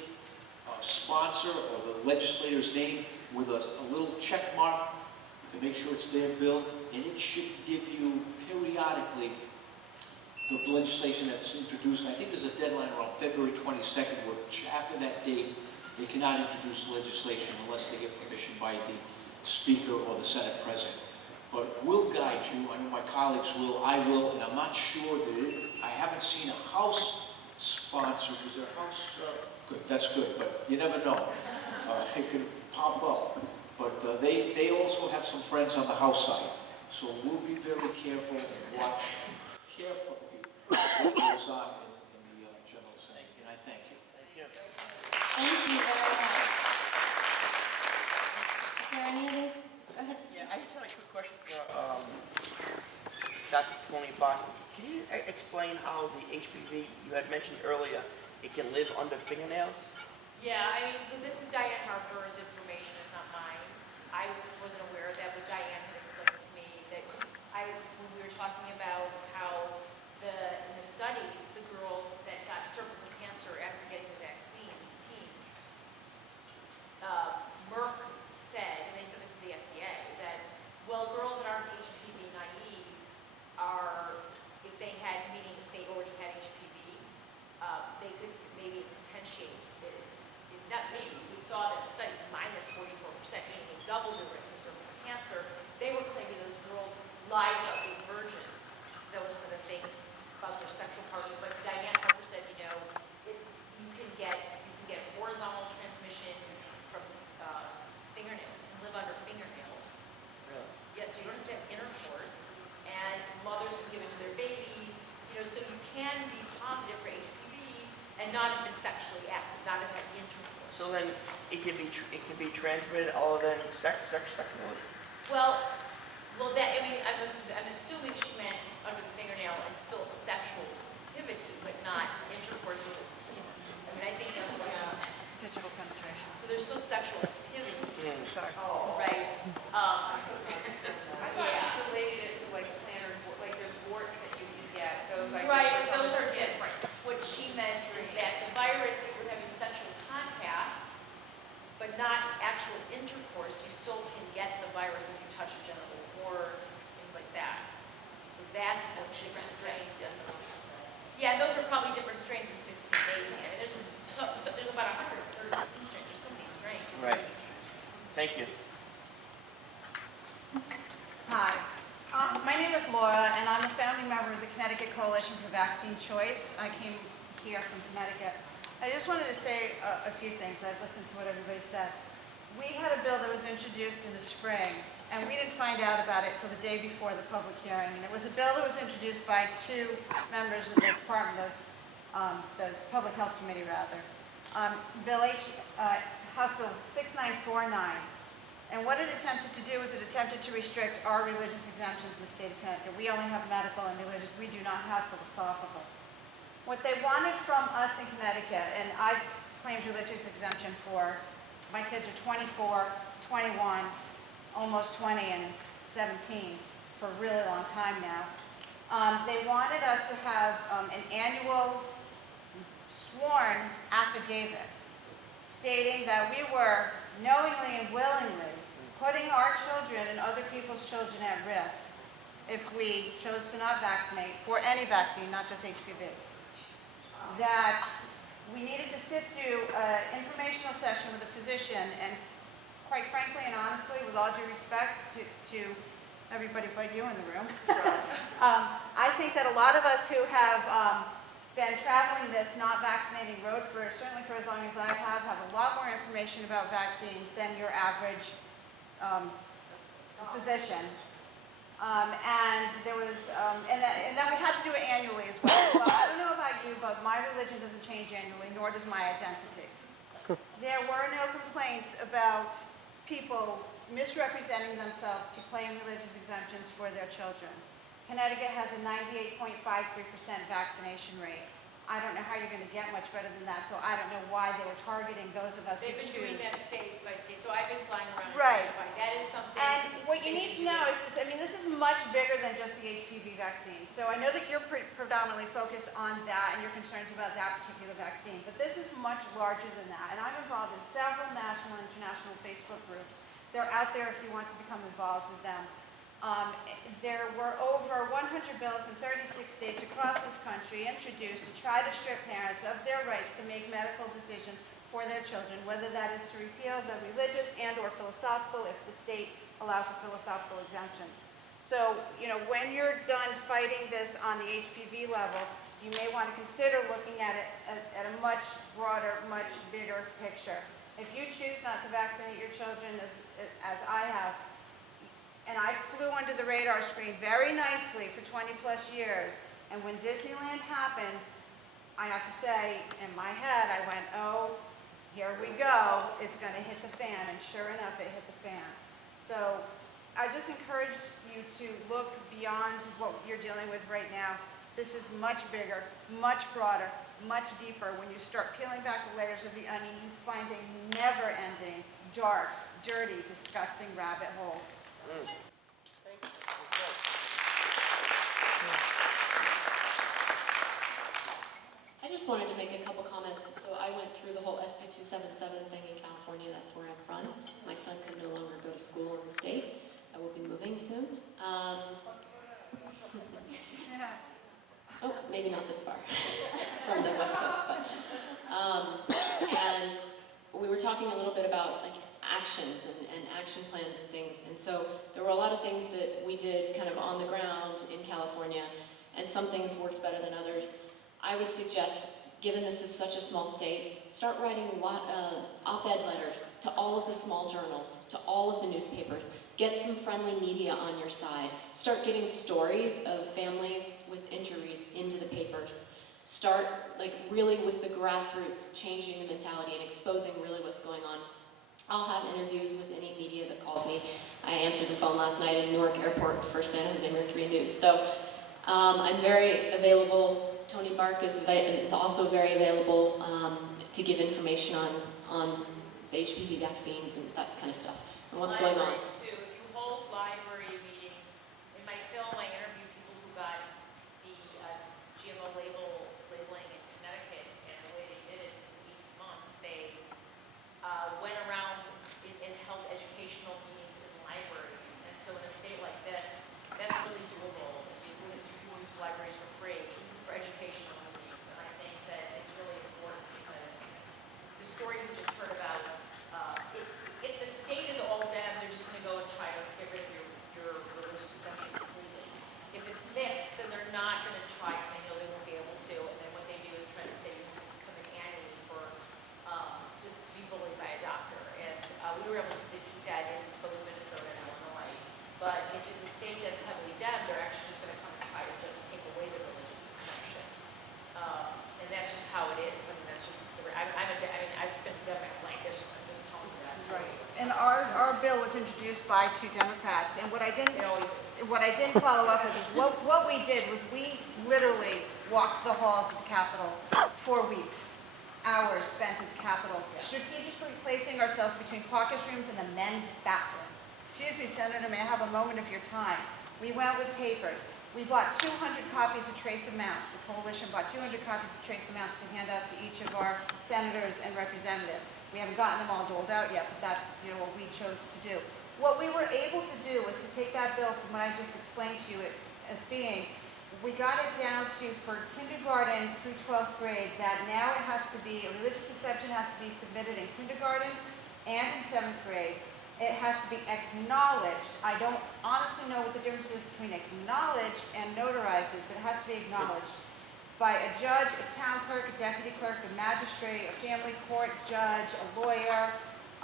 sponsor or the legislator's name with a little check mark to make sure it's their bill, and it should give you periodically the legislation that's introduced. And I think there's a deadline around February 22nd, which after that date, they cannot introduce legislation unless they get permission by the Speaker or the Senate President. But we'll guide you. I know my colleagues will, I will, and I'm not sure that I haven't seen a House sponsor. Is there a House? Good, that's good, but you never know. It could pop up. But they also have some friends on the House side. So we'll be very careful and watch carefully what goes on in the General Assembly. And I thank you. Thank you very much. Is there any Dr. Toni Bark, can you explain how the HPV you had mentioned earlier, it can live under fingernails? Yeah, I mean, so this is Diane Harper's information, it's not mine. I wasn't aware of that, but Diane had explained to me that when we were talking about how in the studies, the girls that got cervical cancer after getting the vaccine, these teens, Merck said, and they said this to the FDA, that, well, girls that aren't HPV naive are, if they already had HPV, they could maybe potentiate it. Not maybe, we saw that in studies, minus 44%, meaning they doubled the risk of cervical cancer. They were claiming those girls lied about being virgins. That was one of the things about their sexual partners. But Diane Harper said, you can get horizontal transmission from fingernails. It can live under fingernails. Really? Yes, so you don't have to have intercourse, and mothers can give it to their babies. So you can be positive for HPV and not have been sexually active, not have had intercourse. So then it can be transmitted other than sexually? Well, that, I mean, I'm assuming she meant under the fingernail and still sexual activity, but not intercourse with, I mean, I think that's what Digital penetration. So there's still sexual activity. Sorry. Right. I thought she related it to like planners, like there's warts that you can get, those I guess. Right, are those are from- different. What she meant is that the virus, if you're having sexual contact, but not actual intercourse, you still can get the virus if you touch a genital wart, things like that. So that's a different strain. Yeah, those are probably different strains in 16 days. I mean, there's about 130 strains. There's so many strains. Right. Thank you. Hi, my name is Laura, and I'm a founding member of the Connecticut Coalition for Vaccine Choice. I came here from Connecticut. I just wanted to say a few things. I've listened to what everybody said. We had a bill that was introduced in the spring, and we didn't find out about it till the day before the public hearing. And it was a bill that was introduced by two members of the Department of, the Public Health Committee, rather. House Bill 6949. And what it attempted to do is it attempted to restrict our religious exemptions in the state of Connecticut. We only have medical and religious. We do not have philosophical. What they wanted from us in Connecticut, and I've claimed religious exemption for, my kids are 24, 21, almost 20, and 17 for a really long time now. They wanted us to have an annual sworn affidavit stating that we were knowingly and willingly putting our children and other people's children at risk if we chose to not vaccinate for any vaccine, not just HPVs. That we needed to sit through an informational session with a physician, and quite frankly and honestly, with all due respect to everybody but you in the room, I think that a lot of us who have been traveling this not vaccinating road for certainly for as long as I have a lot more information about vaccines than your average physician. And there was, and then we had to do it annually as well. Well, I don't know about you, but my religion doesn't change annually, nor does my identity. There were no complaints about people misrepresenting themselves to claim religious exemptions for their children. Connecticut has a 98.53% vaccination rate. I don't know how you're going to get much better than that, so I don't know why they were targeting those of us who They've been choose. doing that state by state, so I've been flying around. Right. That is something. And what you need to know is this, I mean, this is much bigger than just the HPV vaccine. So I know that you're predominantly focused on that and your concerns about that particular vaccine, but this is much larger than that. And I'm involved in several national and international Facebook groups. They're out there if you want to become involved with them. There were over 100 bills in 36 states across this country introduced to try to strip parents of their rights to make medical decisions for their children, whether that is to repeal the religious and or philosophical if the state allows for philosophical exemptions. So, when you're done fighting this on the HPV level, you may want to consider looking at it at a much broader, much bigger picture. If you choose not to vaccinate your children as I have, and I flew under the radar screen very nicely for 20 plus years. And when Disneyland happened, I have to say, in my head, I went, oh, here we go. It's going to hit the fan. And sure enough, it hit the fan. So I just encourage you to look beyond what you're dealing with right now. This is much bigger, much broader, much deeper. When you start peeling back the layers of the onion, you find a never-ending, dark, dirty, disgusting rabbit hole. I just wanted to make a couple comments. So I went through the whole SB 277 thing in California. That's where I'm from. My son can no longer go to school in the state. I will be moving soon. Oh, maybe not this far from the West Coast, and we were talking a little bit about like actions and action plans and things, and so there were a lot of things that we did kind of on the ground in California, and some things worked better than others. I would suggest, given this is such a small state, start writing op-ed letters to all of the small journals, to all of the newspapers. Get some friendly media on your side. Start getting stories of families with injuries into the papers. Start like really with the grassroots, changing the mentality and exposing really what's going on. I'll have interviews with any media that calls me. I answered the phone last night in Newark Airport for San Jose Mercury News. So I'm very available. Toni Bark is also very available to give information on the HPV vaccines and that kind of stuff and what's going on. Too. If you hold library meetings, in my film I interview people who got the GMO labeling in Connecticut, and the way they did it in 18 months, they went around and held educational meetings in libraries. And so in a state like this, that's really doable. You use libraries for free for educational meetings, and I think that it's really important because the story you just heard about, if the state is all dead, they're just going to go and try to get rid of your religious exemption completely. If it's mixed, then they're not going to try, and they know they won't be able to, and then what they do is try to say you have to come in annually to be bullied by a doctor. And we were able to defeat that in both Minnesota and Illinois. But if it's a state that's heavily dead, they're actually just going to come and try to just take away the religious exemption. And that's just how it is. I mean, that's just, I've been Democrat like this, I'm just telling you that. Right. And our bill was introduced by 2 Democrats, and what I didn't follow up with is what we did was we literally walked the halls of the Capitol for weeks, hours spent at the Capitol, strategically placing ourselves between caucus rooms and the men's bathroom. Excuse me, Senator, may I have a moment of your time? We went with papers. We bought 200 copies of trace amounts. The coalition bought 200 copies of trace amounts to hand out to each of our senators and representatives. We haven't gotten them all doled out yet, but that's what we chose to do. What we were able to do was to take that bill from what I just explained to you as being, we got it down to for kindergarten through 12th grade that now it has to be, a religious exemption has to be submitted in kindergarten and in 7th grade. It has to be acknowledged. I don't honestly know what the difference is between acknowledged and notarizes, but it has to be acknowledged by a judge, a town clerk, a deputy clerk, a magistrate, a family court judge, a lawyer,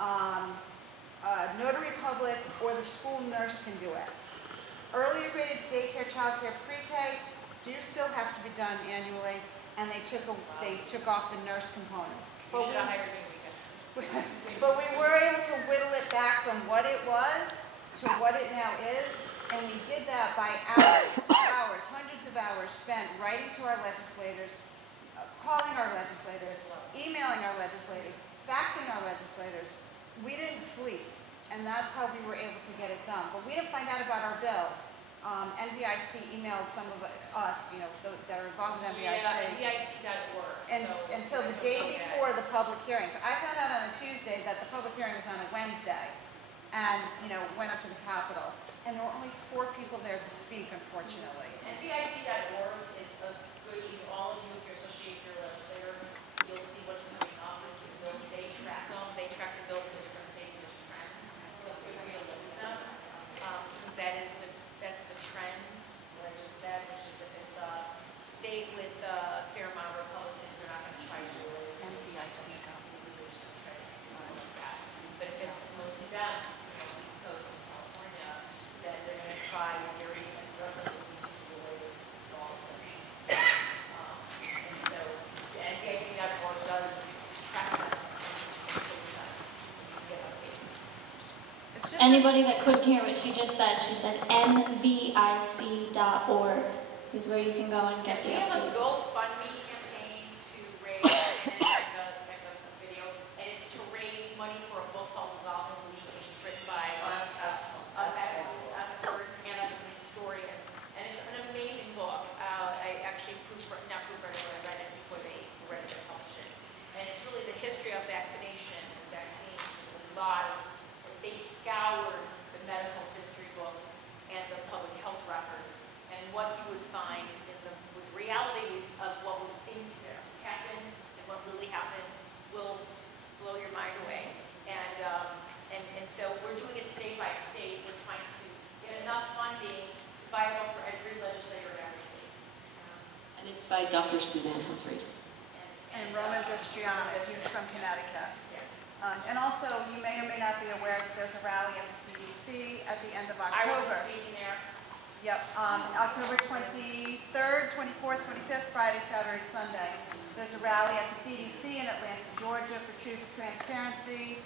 a notary public, or the school nurse can do it. Earlier grades, daycare, childcare, pre-K do still have to be done annually, and they took off the nurse component. You should have hired me weekend. But we were able to whittle it back from what it was to what it now is, and we did that by hours, hundreds of hours spent writing to our legislators, calling our legislators, emailing our legislators, faxing our legislators. We didn't sleep, and that's how we were able to get it done. But we didn't find out about our bill. NVIC emailed some of us, that are involved in NVIC. Yeah, NVIC.org. Until the day before the public hearing. So I found out on a Tuesday that the public hearing was on a Wednesday, and went up to the Capitol, and there were only 4 people there to speak, unfortunately. NVIC.org is a good, all of you, especially if you're a legislator, you'll see what's coming up, you'll see the bills, they track them, they track the bills in the different states and there's trends, so it's good for you to look at them, because that's the trend, what I just said, which is if it's a state with a fair amount of Republicans, they're not going to try to do it. NVIC. But if it's mostly done, East Coast and California, then they're going to try, and they're even aggressively to do away with all exemptions. And so the NVIC.org does track that and post that. You can get updates. It's Anybody that couldn't hear what she just said, she said nvic.org is where you can go and get the We have a updates. GoFundMe campaign to raise, and the video, and it's to raise money for a book called Dissolving Illusion, which is written by medical experts and a historian. And it's an amazing book. I actually not proofread it, but I read it before they read it and published it. And it's really the history of vaccination and vaccines. There's a lot of, they scoured the medical history books and the public health records, and what you would find in the with realities of what we think happened and what really happened will blow your mind away. And so we're doing it state by state. We're trying to get enough funding to buy a book for every legislator in every state. And it's by Dr. Suzanne Humphreys. And Roman Bistriana, who's from Connecticut. And also, you may or may not be aware that there's a rally at the CDC at the end of I will October. be speaking there. Yep, October 23rd, 24th, 25th, Friday, Saturday, Sunday. There's a rally at the CDC in Atlanta, Georgia for truth and transparency,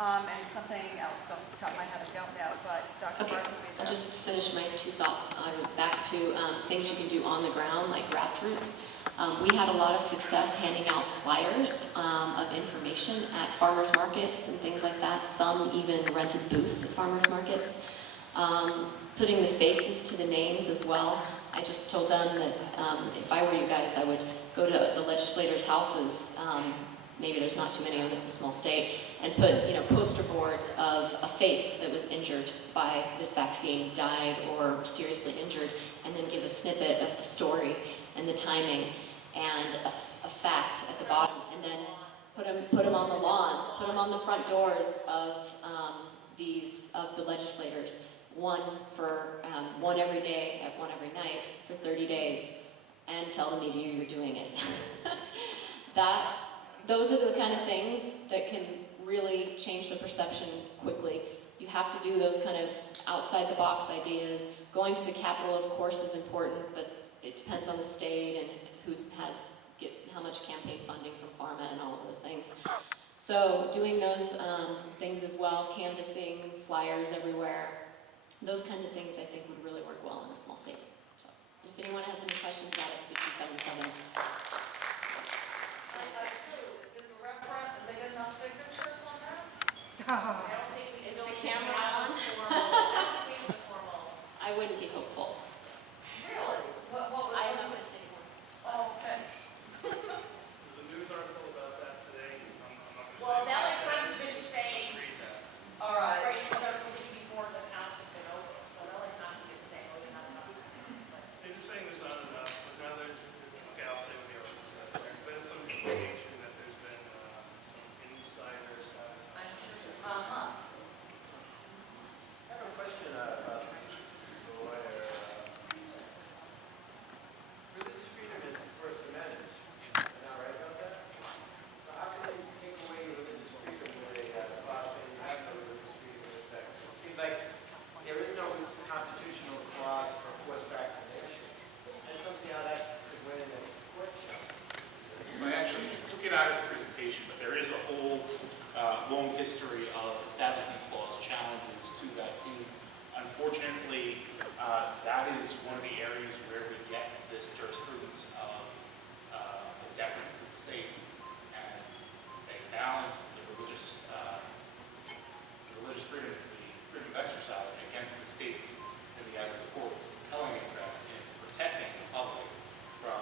and something else off the top of my head I don't know, but Dr. Okay, Bark will be there. I'll just finish my 2 thoughts. Back to things you can do on the ground, like grassroots. We had a lot of success handing out flyers of information at farmers markets and things like that. Some even rented booths at farmers markets. Putting the faces to the names as well. I just told them that if I were you guys, I would go to the legislators' houses. Maybe there's not too many of them, it's a small state, and put poster boards of a face that was injured by this vaccine, died or seriously injured, and then give a snippet of the story and the timing and a fact at the bottom, and then put them on the lawns, put them on the front doors of the legislators. One every day, one every night for 30 days, and tell the media you're doing it. Those are the kind of things that can really change the perception quickly. You have to do those kind of outside the box ideas. Going to the Capitol, of course, is important, but it depends on the state and how much campaign funding from pharma and all of those things. So doing those things as well, canvassing, flyers everywhere, those kinds of things I think would really work well in a small state. So if anyone has any questions about it, speak to 277. Did the referendum, they get enough signatures on that? Oh. I don't think we Is still the need camera to have on? a formal. I wouldn't be hopeful. Really? What was? I'm not going to say more. Oh, okay. There's a news article about that today. I'm not gonna Well, say now much. it's time to say, Just read that. all right, because they're going before the council is over, so they'll like not to say, oh, you're not enough. They're just saying there's not enough, but now okay, I'll say what the article says. There's been some indication that there's been some insider sabotage. Uh-huh. I have a question about the lawyer. Religious freedom is First Amendment. Am I right about that? So how can they take away religious freedom with a clause saying you have no religious freedom in this sex? It seems like there is no constitutional clause for forced vaccination. I just don't see how that could win in a court case. I actually took it out of the presentation, but there is a whole long history of establishment clause challenges to vaccines. Unfortunately, that is one of the areas where we get this jurisprudence of deference to the state, and they balance the religious freedom, the freedom of exercise against the state's and the other courts' compelling interest in protecting the public from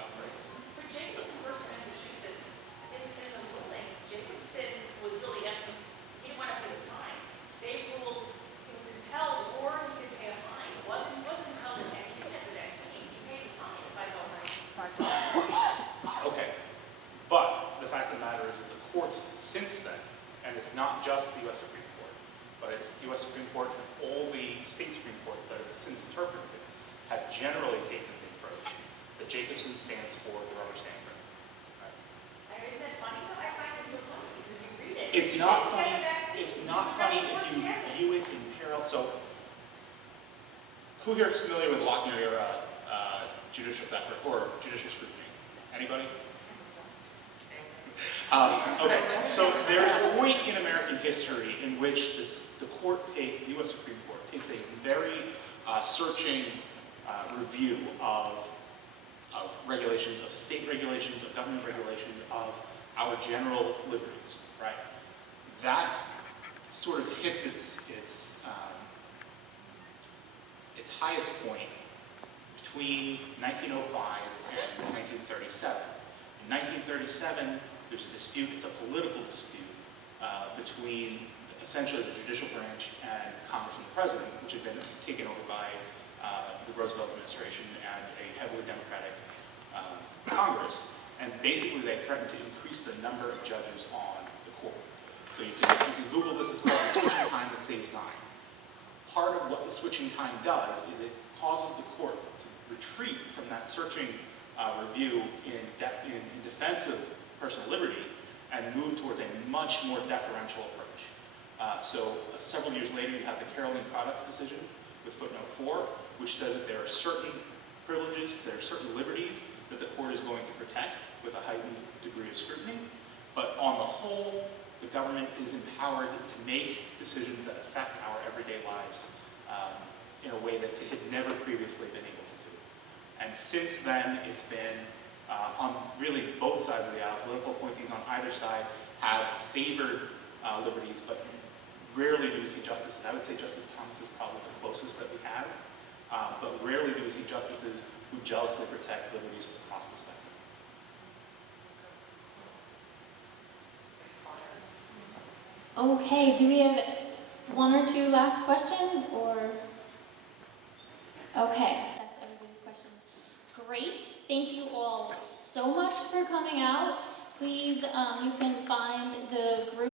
outbreaks. For Jacobson versus Massachusetts, in the ruling, Jacobson was really asking, he didn't want to pay the fine. They ruled he was impelled or he could pay a fine. He wasn't impelled to pay, he didn't get the vaccine, he paid the fine, $5. Okay, but the fact of the matter is that the courts since then, and it's not just the U.S. Supreme Court, but it's the U.S. Supreme Court and all the state Supreme Courts that have since interpreted it, have generally taken the approach that Jacobson stands for the rubber stamp principle. Right? Isn't that funny though? I find it so funny because if you read it. It's not funny. It's not funny if you view it in parallel. So, who here is familiar with Lochner judicial scrutiny? Anybody? Okay, so there's a point in American history in which the court takes, the U.S. Supreme Court takes a very searching review of regulations, of state regulations, of government regulations, of our general liberties, right? That sort of hits its highest point between 1905 and 1937. In 1937, there's a dispute, it's a political dispute between essentially the judicial branch and Congress and the President, which had been taken over by the Roosevelt administration and a heavily Democratic Congress. And basically they threatened to increase the number of judges on the court. So you can Google this, it's called the switching time that saves time. Part of what the switching time does is it causes the court to retreat from that searching review in defense of personal liberty and move towards a much more deferential approach. Several years later, you have the Caroline Products decision with footnote 4, which says that there are certain privileges, there are certain liberties that the court is going to protect with a heightened degree of scrutiny. But on the whole, the government is empowered to make decisions that affect our everyday lives in a way that it had never previously been able to do. And since then, it's been on really both sides of the aisle. Political appointees on either side have favored liberties, but rarely do we see justices. I would say Justice Thomas is probably the closest that we have, but rarely do we see justices who jealously protect liberties across the spectrum. Okay, do we have one or two last questions, or? Okay, that's everybody's questions. Great, thank you all so much for coming out. Please, you can find the group